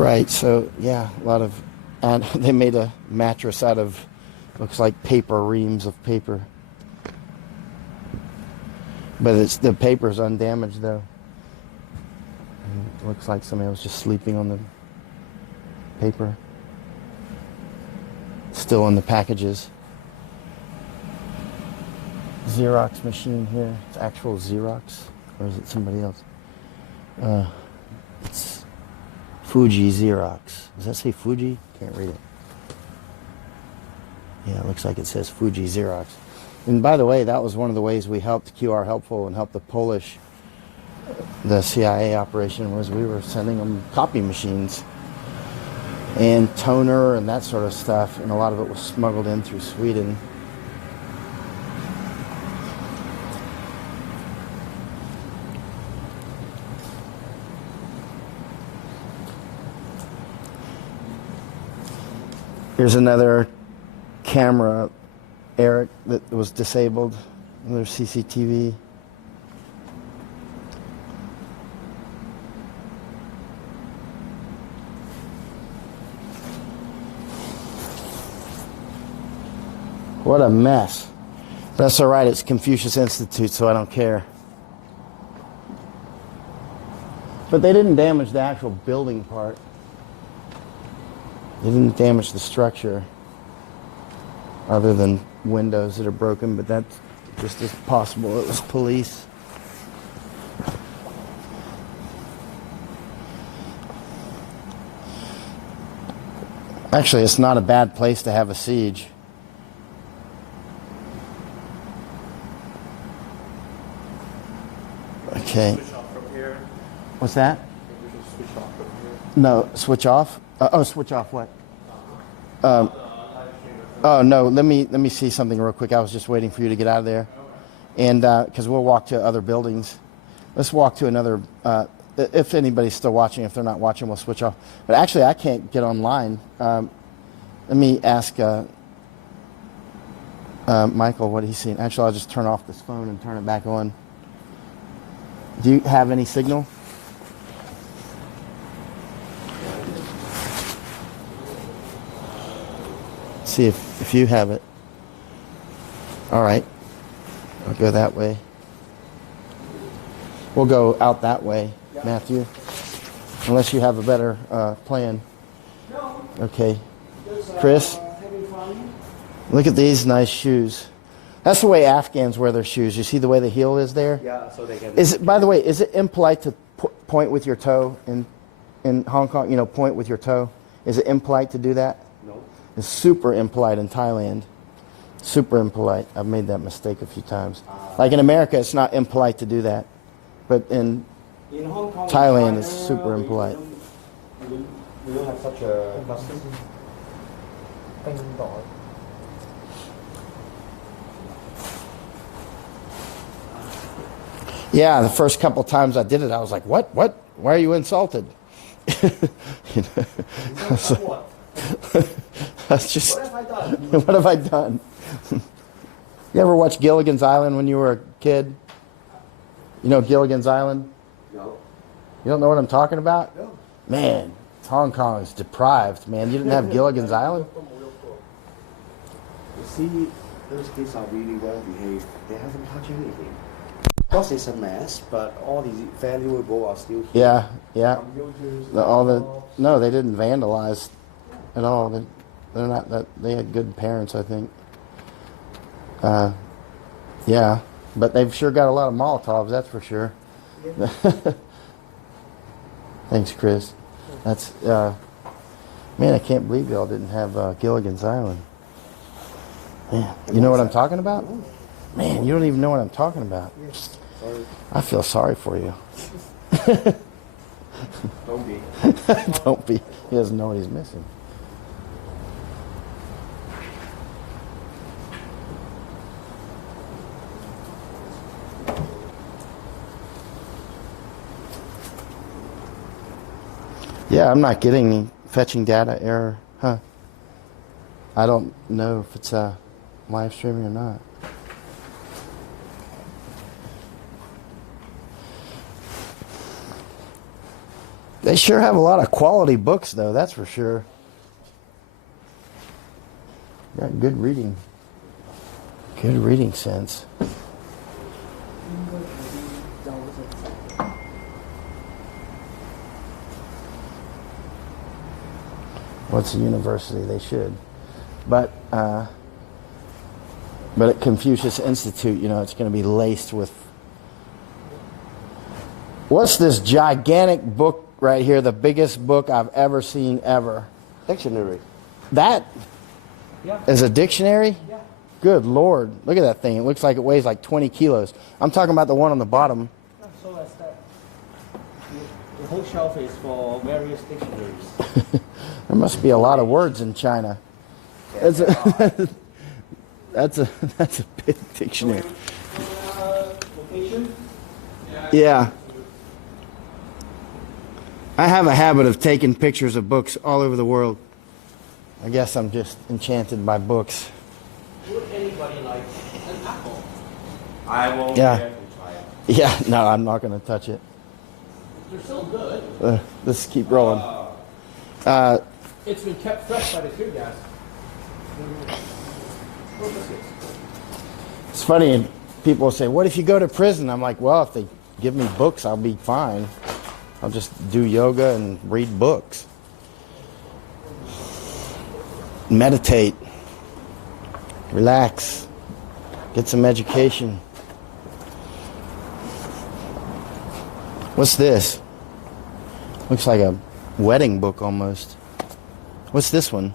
Right, so yeah, a lot of, and they made a mattress out of, looks like paper, reams of paper. But the paper's undamaged though. And it looks like somebody was just sleeping on the paper. Still in the packages. Xerox machine here. It's actual Xerox, or is it somebody else? It's Fuji Xerox. Does that say Fuji? Can't read it. Yeah, it looks like it says Fuji Xerox. And by the way, that was one of the ways we helped QR Helpful and helped the CIA operation, was we were sending them copy machines and toner and that sort of stuff, and a lot of it was smuggled in through Sweden. Here's another camera, Eric, that was disabled. Another CCTV. What a mess. That's all right, it's Confucius Institute, so I don't care. But they didn't damage the actual building part. They didn't damage the structure, other than windows that are broken, but that's just as possible. It was police. Actually, it's not a bad place to have a siege. Okay. Switch off from here. What's that? We should switch off from here. No, switch off? Switch off what? Oh no, let me see something real quick. I was just waiting for you to get out of there. And because we'll walk to other buildings. Let's walk to another, if anybody's still watching. If they're not watching, we'll switch off. But actually, I can't get online. Let me ask Michael what he's seen. Actually, I'll just turn off this phone and turn it back on. Do you have any signal? See if you have it. All right. I'll go that way. We'll go out that way, Matthew. Unless you have a better plan. Okay. Chris, look at these nice shoes. That's the way Afghans wear their shoes. You see the way the heel is there? Yeah, so they can... Is it, by the way, is it impolite to point with your toe in Hong Kong? You know, point with your toe? Is it impolite to do that? No. It's super impolite in Thailand. Super impolite. I've made that mistake a few times. Like in America, it's not impolite to do that. But in Hong Kong, Thailand, it's super impolite. We don't have such a custom. Yeah, the first couple times I did it, I was like, what? Why are you insulted? You know? That's just, what have I done? You ever watch Gilligan's Island when you were a kid? You know Gilligan's Island? No. You don't know what I'm talking about? No. Man, Hong Kong is deprived, man. You didn't have Gilligan's Island? You see, those kids are really well behaved. They haven't touched anything. Of course, it's a mess, but all the valuable are still here. Yeah. No, they didn't vandalize at all. They're not that. They had good parents, I think. Yeah, but they've sure got a lot of Molotovs, that's for sure. Yeah. Thanks, Chris. That's man, I can't believe y'all didn't have Gilligan's Island. Man, you know what I'm talking about? Man, you don't even know what I'm talking about. Sorry. I feel sorry for you. Don't be. Don't be. He doesn't know what he's missing. Yeah, I'm not getting fetching data error. Huh. I don't know if it's live streaming or not. They sure have a lot of quality books, though, that's for sure. Got good reading sense. What's a university? They should. But at Confucius Institute, you know, it's going to be laced with... What's this gigantic book right here? The biggest book I've ever seen ever. Dictionary. That is a dictionary? Yeah. Good Lord. Look at that thing. It looks like it weighs like 20 kilos. I'm talking about the one on the bottom. So as that. The whole shelf is for various dictionaries. There must be a lot of words in China. That's a big dictionary. Location? Yeah. I have a habit of taking pictures of books all over the world. I guess I'm just enchanted by books. Would anybody like an apple? I won't Yeah. be able to try it. Yeah, no, I'm not going to touch it. They're so good. Let's keep rolling. It's been kept fresh by the food guys. It's funny, and people say, what if you go to prison? I'm like, well, if they give me books, I'll be fine. I'll just do yoga and read books. Meditate. Relax. Get some education. What's this? Looks like a wedding book almost. What's this one?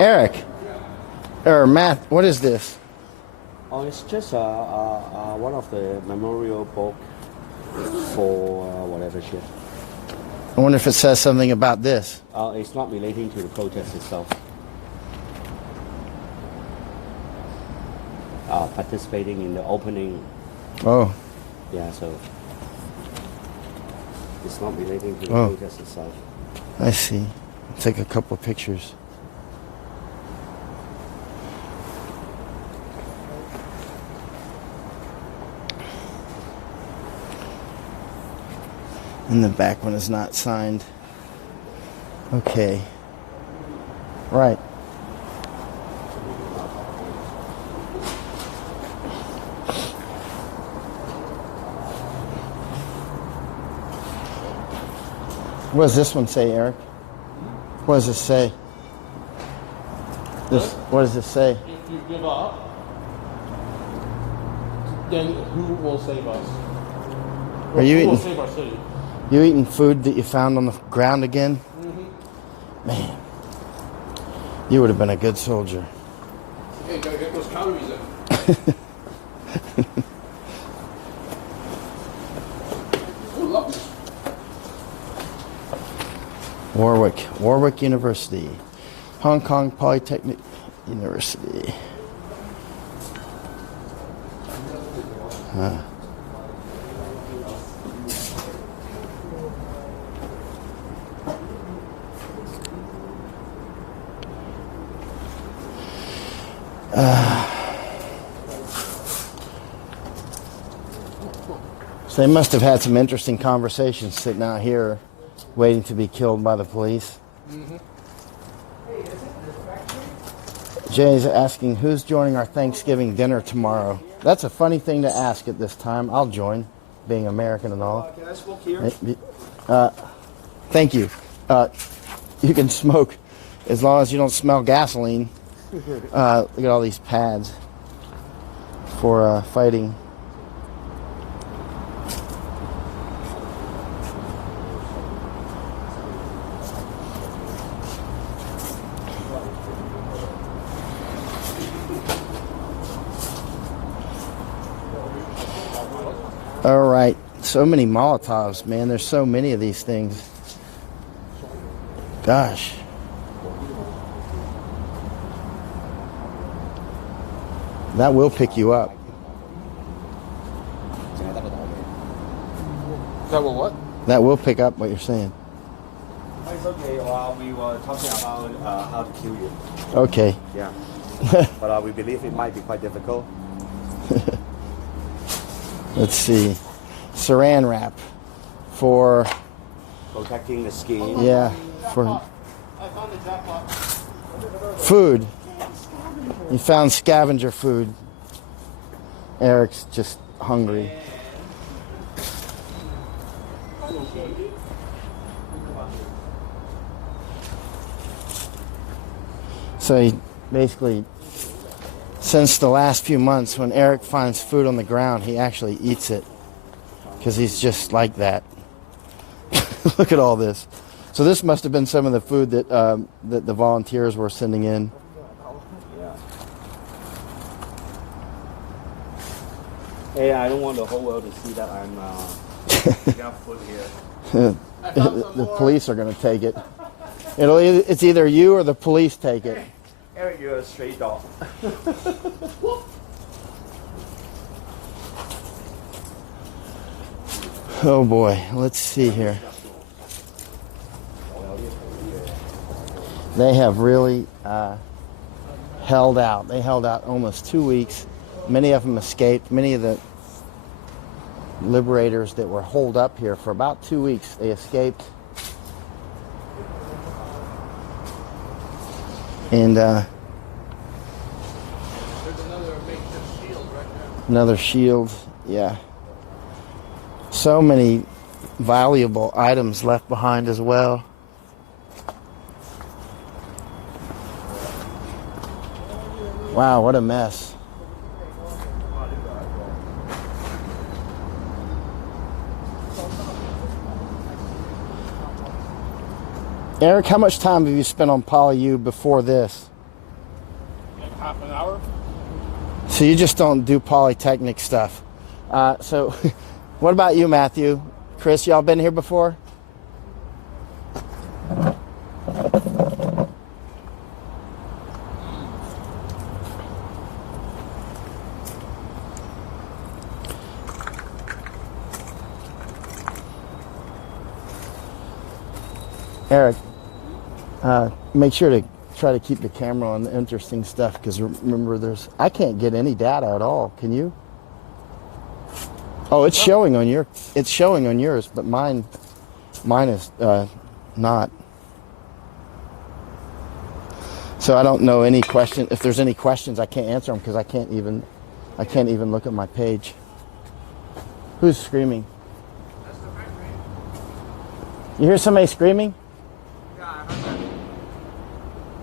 Eric, or Matt, what is this? Oh, it's just one of the memorial book for whatever shit. I wonder if it says something about this. It's not relating to the protest itself. Participating in the opening. Oh. Yeah, so it's not relating to the protest itself. I see. I'll take a couple of pictures. And the back one is not signed. Okay. Right. What does this one say, Eric? What does this say? What does this say? If you give up, then who will save us? Are you who eating? will save our city? You eating food that you found on the ground again? Mm-hmm. Man, you would have been a good soldier. Hey, you gotta get those calories in. Ooh, lovely. Warwick University, Hong Kong Polytechnic University. So they must have had some interesting conversations sitting out here waiting to be killed by the police. Mm-hmm. Jay's asking, who's joining our Thanksgiving dinner tomorrow? That's a funny thing to ask at this time. I'll join, being American and all. Can I smoke here? Thank you. You can smoke as long as you don't smell gasoline. Look at all these pads for fighting. All right, so many Molotovs, man. There's so many of these things. Gosh. That will pick you up. That will what? That will pick up what you're saying. It's okay. We were talking about how to kill you. Okay. Yeah. But we believe it might be quite difficult. Let's see. Saran wrap for protecting the skin. Yeah, for food. You found scavenger food. Eric's just hungry. So he basically, since the last few months, when Eric finds food on the ground, he actually eats it because he's just like that. Look at all this. So this must have been some of the food that that the volunteers were sending in. Hey, I don't want the whole world to see that I'm got food here. The police are going to take it. It's either you or the police take it. Eric, you're a stray dog. Oh boy, let's see here. They have really held out. They held out almost 2 weeks. Many of them escaped. Many of the liberators that were holed up here for about 2 weeks, they escaped. And there's another makeshift shield right there. Another shield, yeah. So many valuable items left behind as well. Wow, what a mess. Eric, how much time have you spent on PolyU before this? Like half an hour. So you just don't do Polytechnic stuff. So what about you, Matthew? Chris, y'all been here before? Eric, make sure to try to keep the camera on the interesting stuff, because remember, I can't get any data at all. Can you? Oh, it's showing on yours, but mine is not. So I don't know any question. If there's any questions, I can't answer them because I can't even look at my page. Who's screaming? You hear somebody screaming?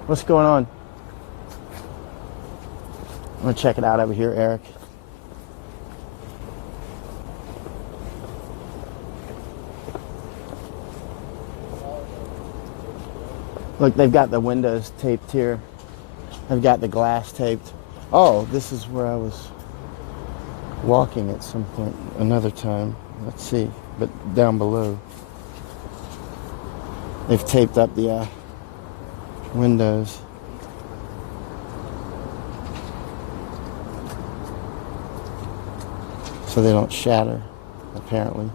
What's going on? I'm gonna check it out over here, Eric. Look, they've got the windows taped here. They've got the glass taped. Oh, this is where I was walking at some point, another time. Let's see, but down below. They've taped up the windows. So they don't shatter, apparently.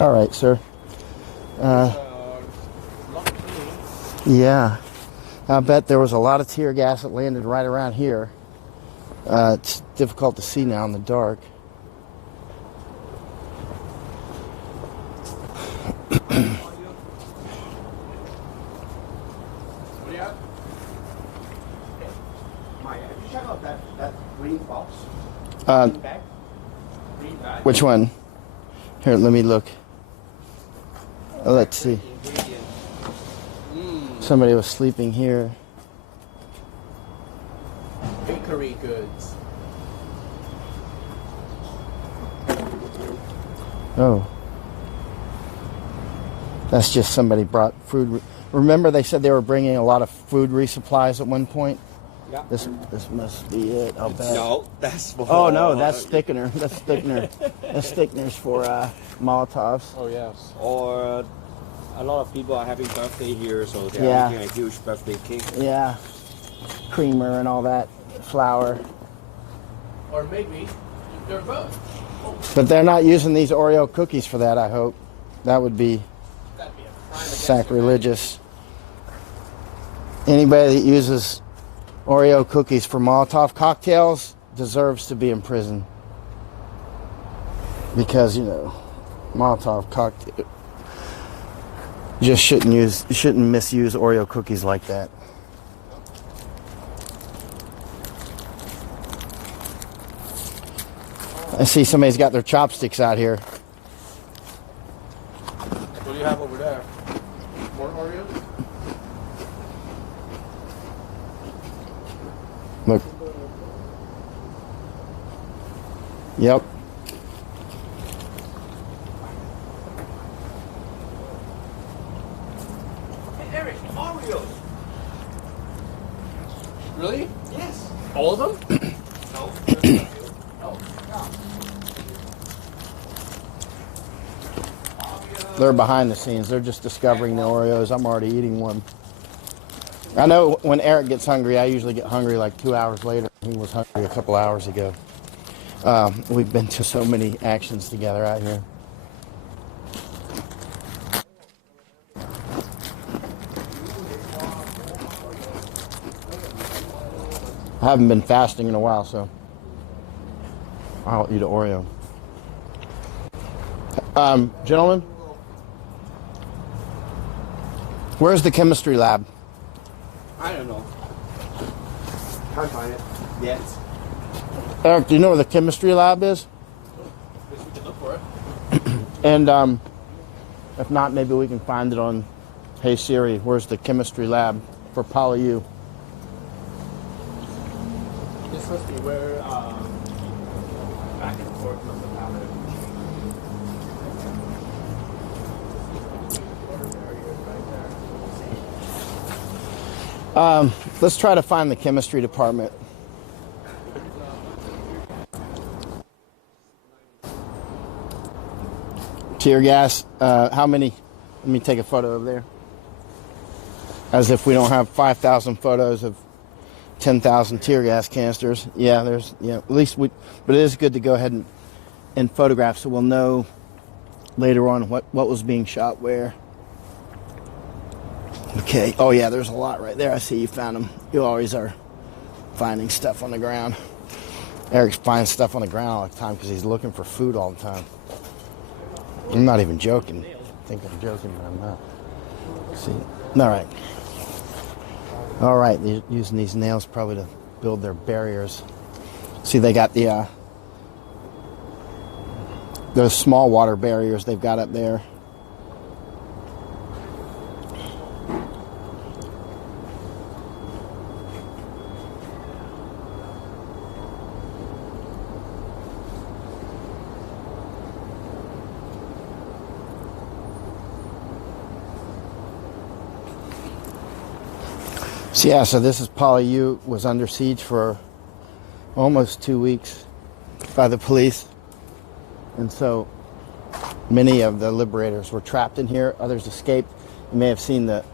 All right, sir. Yeah, I bet there was a lot of tear gas that landed right around here. It's difficult to see now in the dark. Which one? Here, let me look. Let's see. Somebody was sleeping here. Bakery goods. Oh. That's just somebody brought food. Remember they said they were bringing a lot of food resupplies at one point? Yeah. This must be it, I'll bet. No, that's for... Oh, no, that's thickener. That's thickener. That's thickeners for Molotovs. Oh, yes. Or a lot of people are having birthday here, so they're making a huge birthday cake. Yeah. Creamer and all that. Flour. Or maybe they're both. But they're not using these Oreo cookies for that, I hope. That would be sacrilegious. Anybody that uses Oreo cookies for Molotov cocktails deserves to be in prison. Because, Molotov cocktail... You just shouldn't misuse Oreo cookies like that. I see somebody's got their chopsticks out here. What do you have over there? More Oreos? Look. Yep. Hey, Eric, Oreos. Really? Yes. All of them? No. They're behind the scenes. They're just discovering the Oreos. I'm already eating one. I know when Eric gets hungry, I usually get hungry like 2 hours later. He was hungry a couple hours ago. We've been to so many actions together out here. I haven't been fasting in a while, so I'll eat an Oreo. Gentlemen, where's the chemistry lab? I don't know. Can't find it yet. Eric, do you know where the chemistry lab is? Guess we can look for it. And if not, maybe we can find it on Hey Siri. Where's the chemistry lab for PolyU? This must be where back and forth must have happened. Let's try to find the chemistry department. Tear gas. How many? Let me take a photo of there. As if we don't have 5,000 photos of 10,000 tear gas canisters. Yeah, at least but it is good to go ahead and photograph so we'll know later on what was being shot where. Okay. Oh, yeah, there's a lot right there. I see you found them. You always are finding stuff on the ground. Eric finds stuff on the ground all the time because he's looking for food all the time. I'm not even joking. I think I'm joking, but I'm not. See? All right. All right. They're using these nails probably to build their barriers. See, they got those small water barriers they've got up there. So yeah, so this is PolyU, was under siege for almost 2 weeks by the police. And so many of the liberators were trapped in here. Others escaped. You may have seen the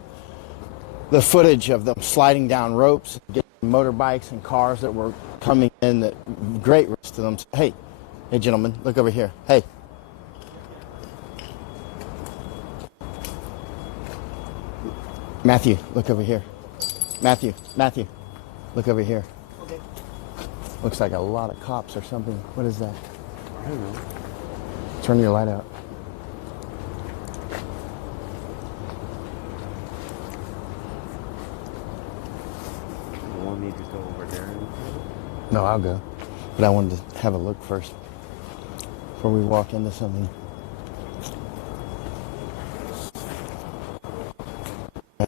footage of them sliding down ropes, getting motorbikes and cars that were coming in at great risk to them. Hey, gentlemen, look over here. Hey. Matthew, look over here. Matthew, look over here. Okay. Looks like a lot of cops or something. What is that? I don't know. Turn your light out. You want me to go over there? No, I'll go. But I wanted to have a look first before we walk into something.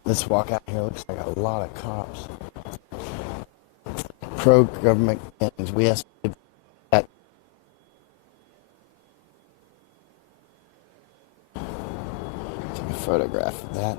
Let's walk out here. Looks like a lot of cops. Pro-government gangs. We have that. Take a photograph of that.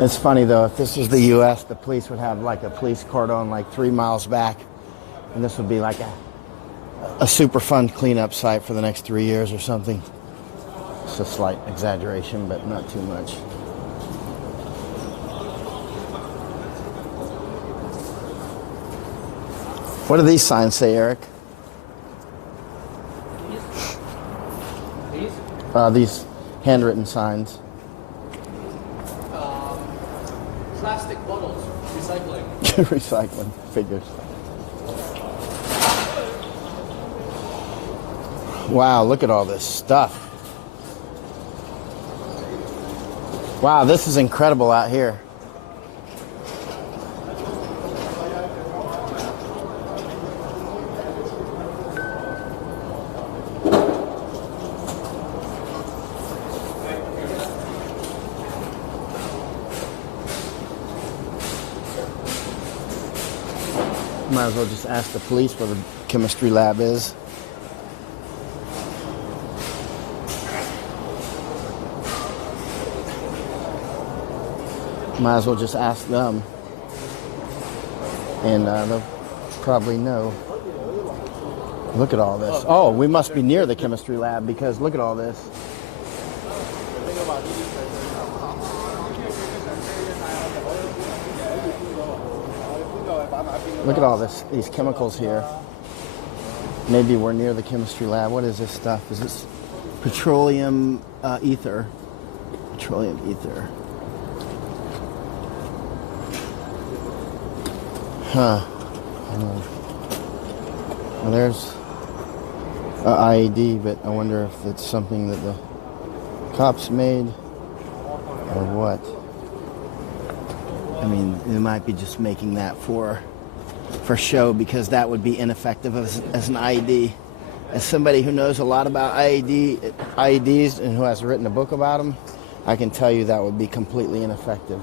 It's funny though, if this was the U.S., the police would have like a police cordon like 3 miles back, and this would be like a super fun cleanup site for the next 3 years or something. It's a slight exaggeration, but not too much. What do these signs say, Eric? These handwritten signs. Plastic bottles, recycling. Recycling, figures. Wow, look at all this stuff. Wow, this is incredible out here. Might as well just ask the police where the chemistry lab is. Might as well just ask them. And they'll probably know. Look at all this. Oh, we must be near the chemistry lab because look at all this. Look at all this, these chemicals here. Maybe we're near the chemistry lab. What is this stuff? Is this petroleum ether? Petroleum ether. Huh. Well, there's an IED, but I wonder if it's something that the cops made or what. I mean, they might be just making that for show because that would be ineffective as an IED. As somebody who knows a lot about IEDs and who has written a book about them, I can tell you that would be completely ineffective.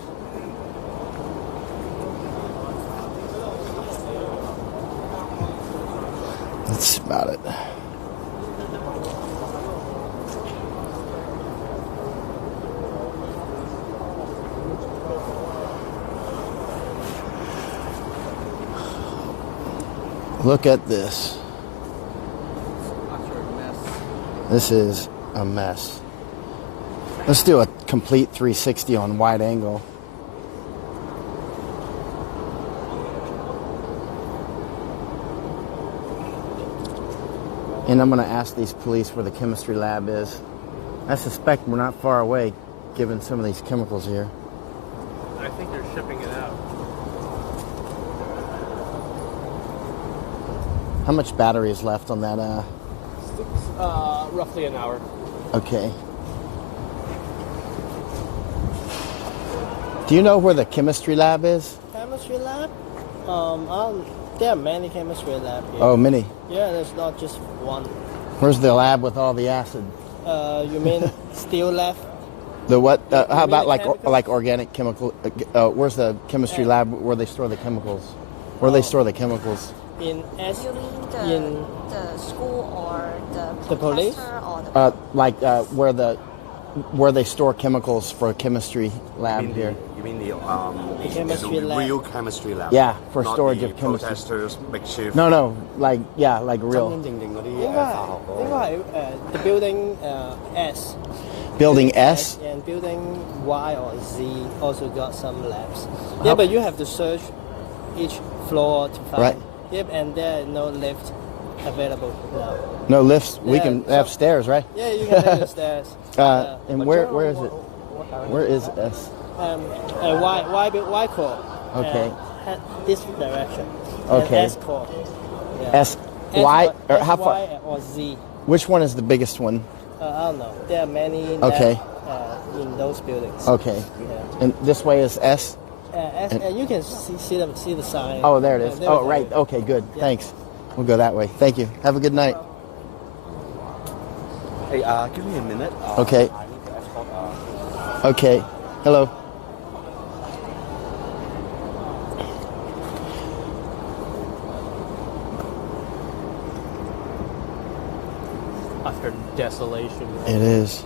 That's about it. Look at this. This is a mess. Let's do a complete 360 on wide angle. And I'm going to ask these police where the chemistry lab is. I suspect we're not far away, given some of these chemicals here. I think they're shipping it out. How much battery is left on that? Roughly an hour. Okay. Do you know where the chemistry lab is? Chemistry lab? There are many chemistry labs here. Oh, many? Yeah, there's not just one. Where's the lab with all the acid? You mean steel lab? The what? How about like organic chemical? Where's the chemistry lab where they store the chemicals? Where they store the chemicals? In the school or the police? Or the where the where they store chemicals for a chemistry lab here. You mean the chemistry lab? real chemistry lab? Yeah, for not storage the of chemistry. protesters makeshift. No, like real. 應該係the building S. Building S? And building Y or Z also got some labs. Yeah, but you have to search each floor to find. Right. Yep, and there are no lift available now. No lifts. We Yeah, can have stairs, right? Yeah, you can have the stairs. And where is it? Where is S? Y core. Okay. This direction. Okay. And S core. Yeah. S Y or how far? Y or Z. Which one is the biggest one? I don't know. There are many Okay. labs, in those buildings. Okay. Yeah. And this way is S? And you can see the sign. Oh, there it is. There Oh, is right. a- Okay, good. Yeah. Thanks. We'll go that way. Thank you. Have a good night. Hey, give me a minute. Okay. I need to escort. Okay. Hello. After desolation. It is.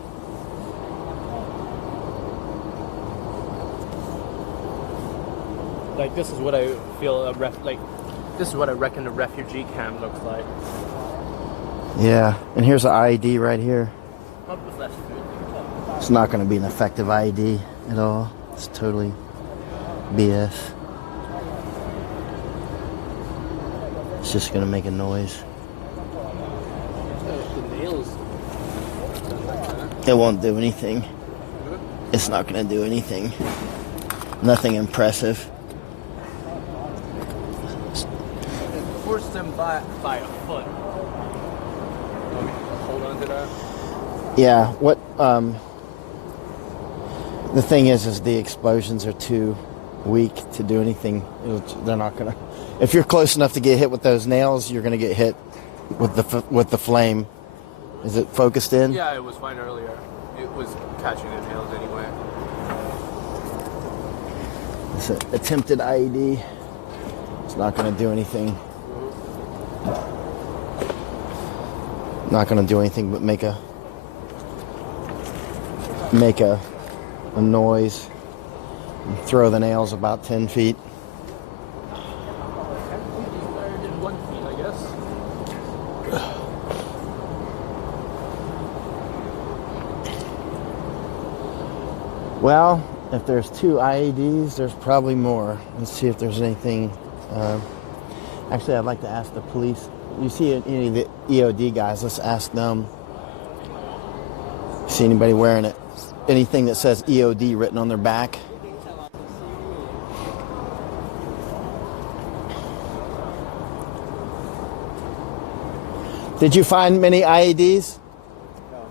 Like this is what I feel this is what I reckon a refugee camp looks like. Yeah. And here's an IED right here. Not with less food. It's not going to be an effective IED at all. It's totally BS. It's just going to make a noise. The nails. It won't do anything. It's not going to do anything. Nothing impressive. Force them by a foot. Okay, hold on to that. Yeah, what the thing is the explosions are too weak to do anything. They're not gonna. If you're close enough to get hit with those nails, you're gonna get hit with the flame. Is it focused in? Yeah, it was fine earlier. It was catching the nails anyway. It's an attempted IED. It's not gonna do anything. Not gonna do anything but make a noise and throw the nails about 10 feet. In 1 feet, I guess. Well, if there's 2 IEDs, there's probably more. Let's see if there's anything. Actually, I'd like to ask the police. You see any of the EOD guys? Let's ask them. See anybody wearing it? Anything that says EOD written on their back? Did you find many IEDs? No.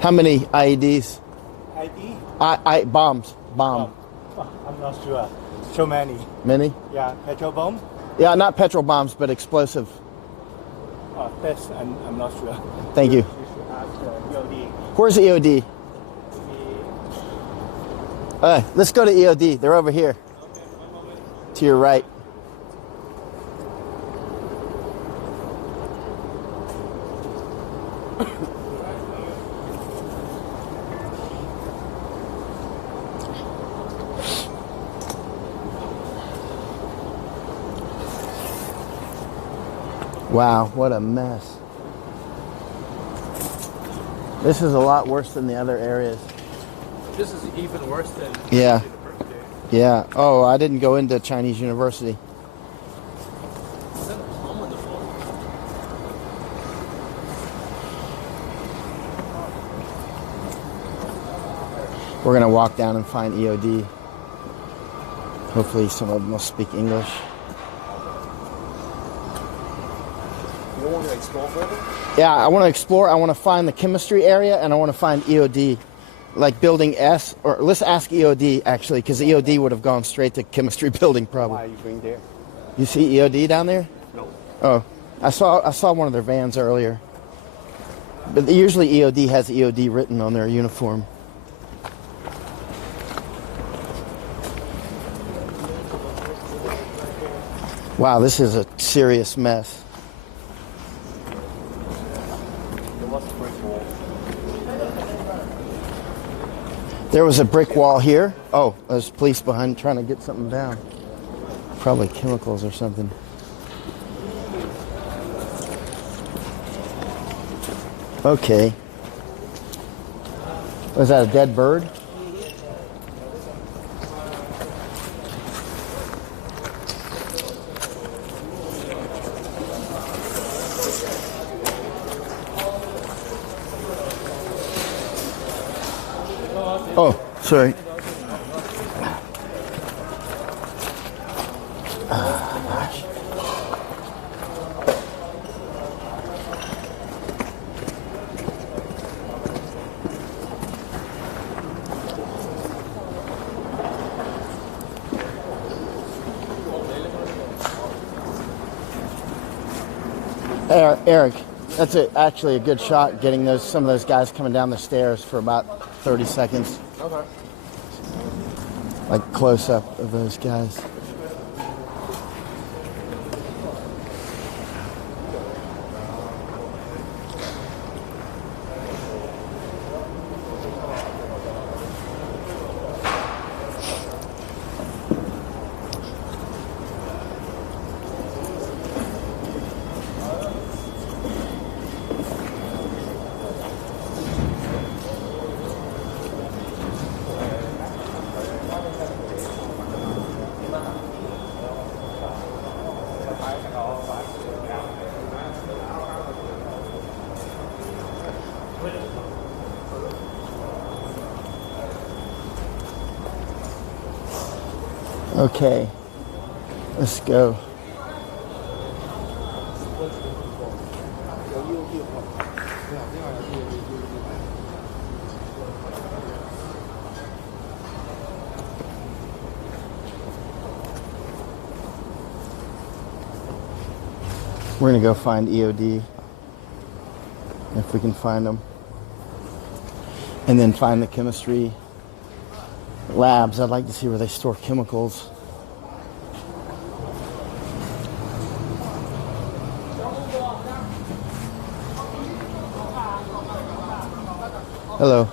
How many IEDs? ID? Bombs. Oh, I'm not sure. So many. Many? Yeah, petrol bomb? Yeah, not petrol bombs, but explosive. That's, I'm not sure. Thank you. You should ask EOD. Where's EOD? Let's go to EOD. They're over here. To your right. Wow, what a mess. This is a lot worse than the other areas. This is even worse than Yeah. University. Yeah. Oh, I didn't go into Chinese University. Is that a bomb on the floor? We're going to walk down and find EOD. Hopefully someone will speak English. You want to explore further? Yeah, I want to explore. I want to find the chemistry area, and I want to find EOD. Like building S, or let's ask EOD actually, because EOD would have gone straight to chemistry building probably. Why are you going there? You see EOD down there? No. Oh, I saw one of their vans earlier. But usually EOD has EOD written on their uniform. Wow, this is a serious mess. There was a brick wall. There was a brick wall here. Oh, there's police behind trying to get something down. Probably chemicals or something. Okay. Was that a dead bird? Oh, sorry. Gosh. Eric, that's actually a good shot, getting some of those guys coming down the stairs for about 30 seconds. Okay. Like close up of those guys. Okay, let's go. We're gonna go find EOD, if we can find them, and then find the chemistry labs. I'd like to see where they store chemicals. Hello.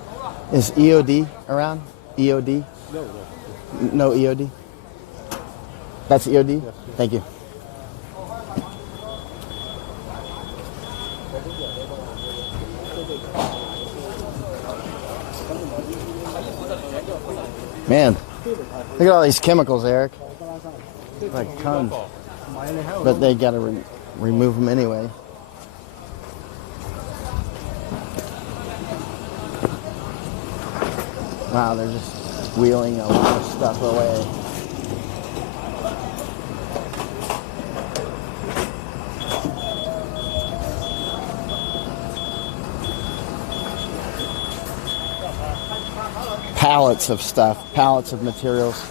Is EOD around? EOD? No. No EOD? That's EOD? Yes. Thank you. Man, look at all these chemicals, Eric. Like tons. But they got to remove them anyway. Wow, they're just wheeling a lot of stuff away. Pallets of stuff, pallets of materials,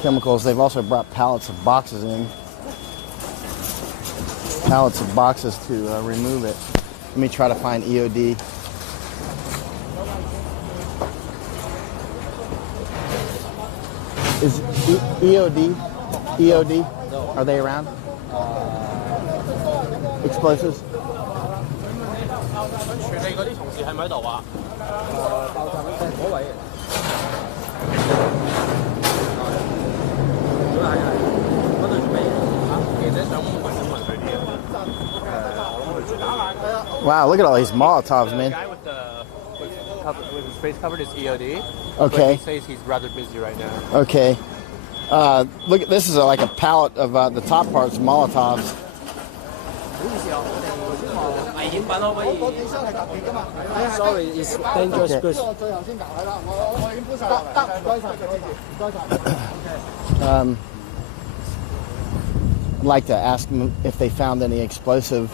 chemicals. They've also brought pallets of boxes in. Pallets of boxes to remove it. Let me try to find EOD. Is EOD? Are they around? Explosives? Wow, look at all these Molotovs, man. The guy with his face covered is EOD. Okay. But he says he's rather busy right now. Okay. Look, this is like a pallet of the top parts Molotovs. Sorry, it's dangerous goods. I'd like to ask them if they found any explosive,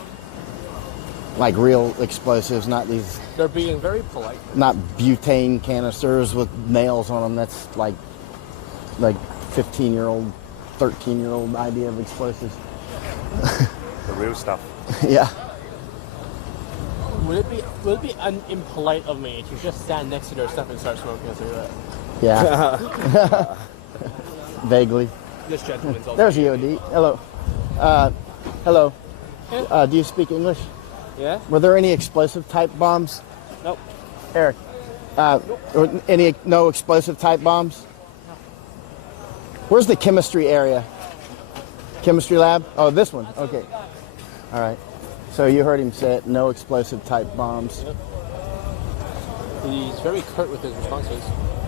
like real explosives, not these. They're being very polite. Not butane canisters with nails on them. That's like 15-year-old, 13-year-old idea of explosives. The real stuff. Yeah. Would it be impolite of me to just stand next to their stuff and start smoking a cigarette? Yeah. Vaguely. This gentleman's also. There's EOD. Hello. Hello. Do you speak English? Yeah. Were there any explosive type bombs? Nope. Eric, No explosive type bombs? Where's the chemistry area? Chemistry lab? Oh, this one. Okay. All right. So you heard him say it, no explosive type bombs. Yep. He's very curt with his responses.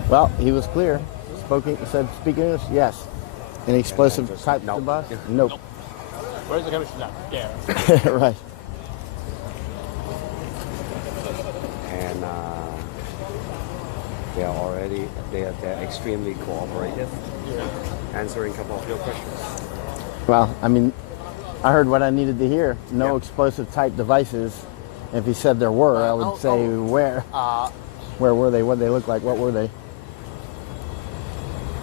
Well, he was clear. Speak English? Yes. Any explosive type of bombs? Nope. Where's the chemistry lab? There. Right. And they're extremely cooperative, answering a couple of your questions. Well, I mean, I heard what I needed to hear. No explosive type devices. If he said there were, I would say where. Where were they? What did they look like? What were they?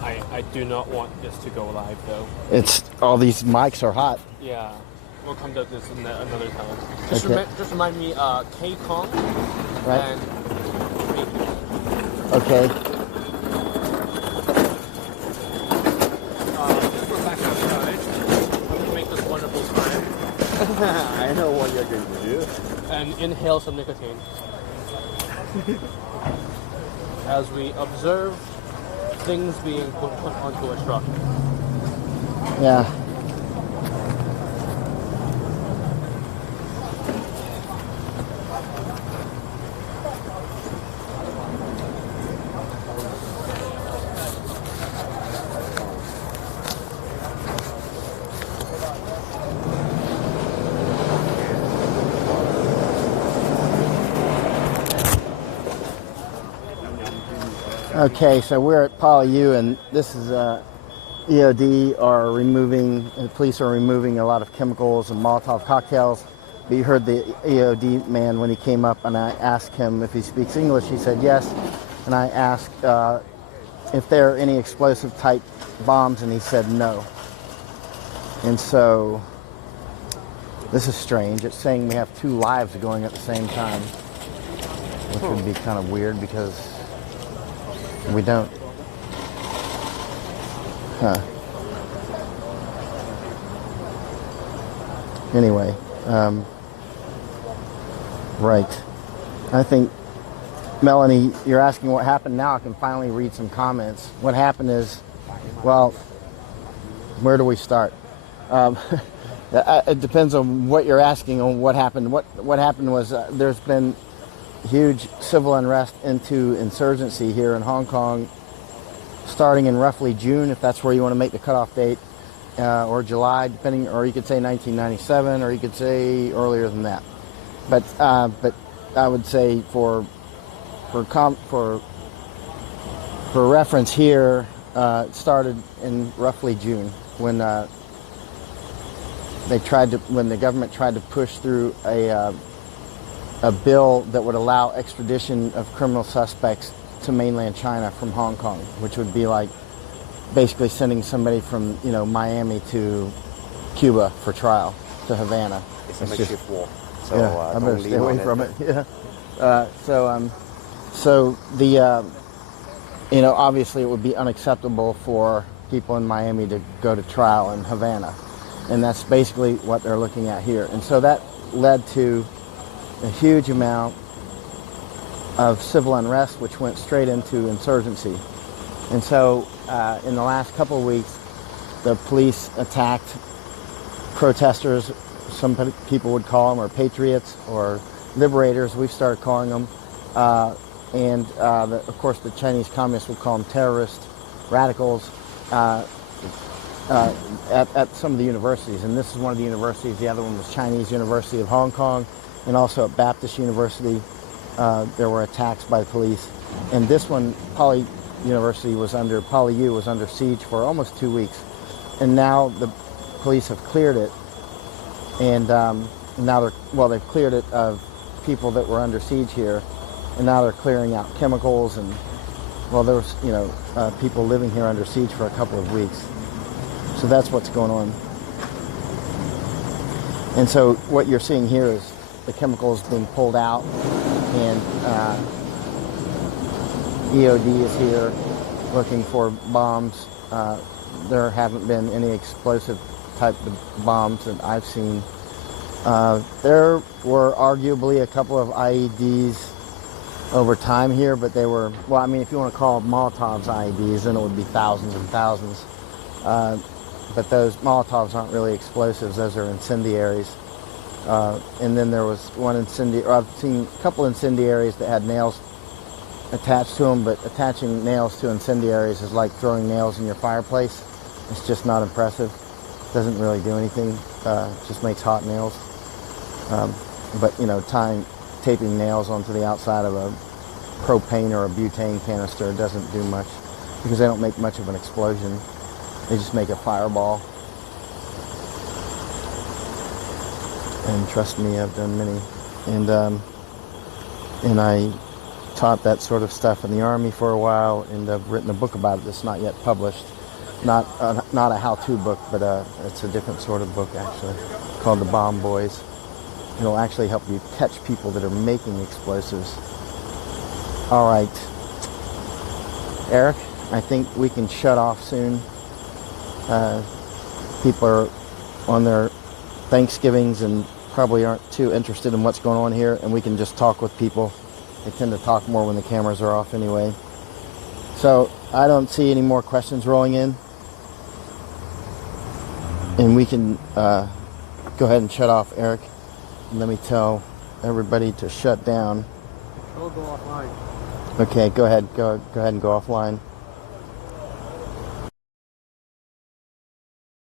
I do not want this to go live, though. It's all these mics are hot. Yeah, we'll come to this another time. Just remind me, K-Kong right. And okay. Just go back outside. I'm going to make this wonderful time. I know what you're going to do. And inhale some nicotine. As we observe things being put onto a truck. Yeah. Okay, so we're at PolyU, and this is EOD are removing, the police are removing a lot of chemicals and Molotov cocktails. But you heard the EOD man when he came up, and I asked him if he speaks English. He said yes, and I asked if there are any explosive type bombs, and he said no. And so this is strange. It's saying we have two lives going at the same time, which would be kind of weird because we don't. Huh. Anyway, right. I think, Melanie, you're asking what happened. Now I can finally read some comments. What happened is, well, where do we start? It depends on what you're asking on what happened. What happened was there's been huge civil unrest into insurgency here in Hong Kong, starting in roughly June, if that's where you want to make the cutoff date, or July, depending, or you could say 1997, or you could say earlier than that. But I would say for reference here, it started in roughly June when when the government tried to push through a bill that would allow extradition of criminal suspects to mainland China from Hong Kong, which would be like basically sending somebody from Miami to Cuba for trial, to Havana. It's a makeshift war, so yeah, I better stay away from it. Yeah. So the obviously it would be unacceptable for people in Miami to go to trial in Havana, and that's basically what they're looking at here. And so that led to a huge amount of civil unrest, which went straight into insurgency. And so in the last couple of weeks, the police attacked protesters. Some people would call them, or patriots, or liberators. We've started calling them. Of course, the Chinese communists would call them terrorists, radicals, at some of the universities. And this is one of the universities. The other one was Chinese University of Hong Kong, and also at Baptist University. There were attacks by the police. And this one, PolyU was under siege for almost 2 weeks. And now the police have cleared it. And now they've cleared it of people that were under siege here. And now they're clearing out chemicals. And, well, there was, people living here under siege for a couple of weeks. So that's what's going on. And so what you're seeing here is the chemicals being pulled out, and EOD is here looking for bombs. There haven't been any explosive type of bombs that I've seen. There were arguably a couple of IEDs over time here, but they were, well, I mean, if you want to call Molotov's IEDs, then it would be thousands and thousands. But those Molotovs aren't really explosives; those are incendiaries. And then there was one incendiary. I've seen a couple incendiaries that had nails attached to them, but attaching nails to incendiaries is like throwing nails in your fireplace. It's just not impressive. Doesn't really do anything. Just makes hot nails. But you know, taping nails onto the outside of a propane or a butane canister doesn't do much because they don't make much of an explosion. They just make a fireball. And trust me, I've done many. And I taught that sort of stuff in the Army for a while, and I've written a book about it that's not yet published. Not a how-to book, but it's a different sort of book, actually, called The Bomb Boys. It'll actually help you catch people that are making explosives. All right. Eric, I think we can shut off soon. People are on their Thanksgivings and probably aren't too interested in what's going on here, and we can just talk with people. They tend to talk more when the cameras are off anyway. So I don't see any more questions rolling in. And we can go ahead and shut off, Eric. And let me tell everybody to shut down. I'll go offline. Okay, go ahead. Go ahead and go offline.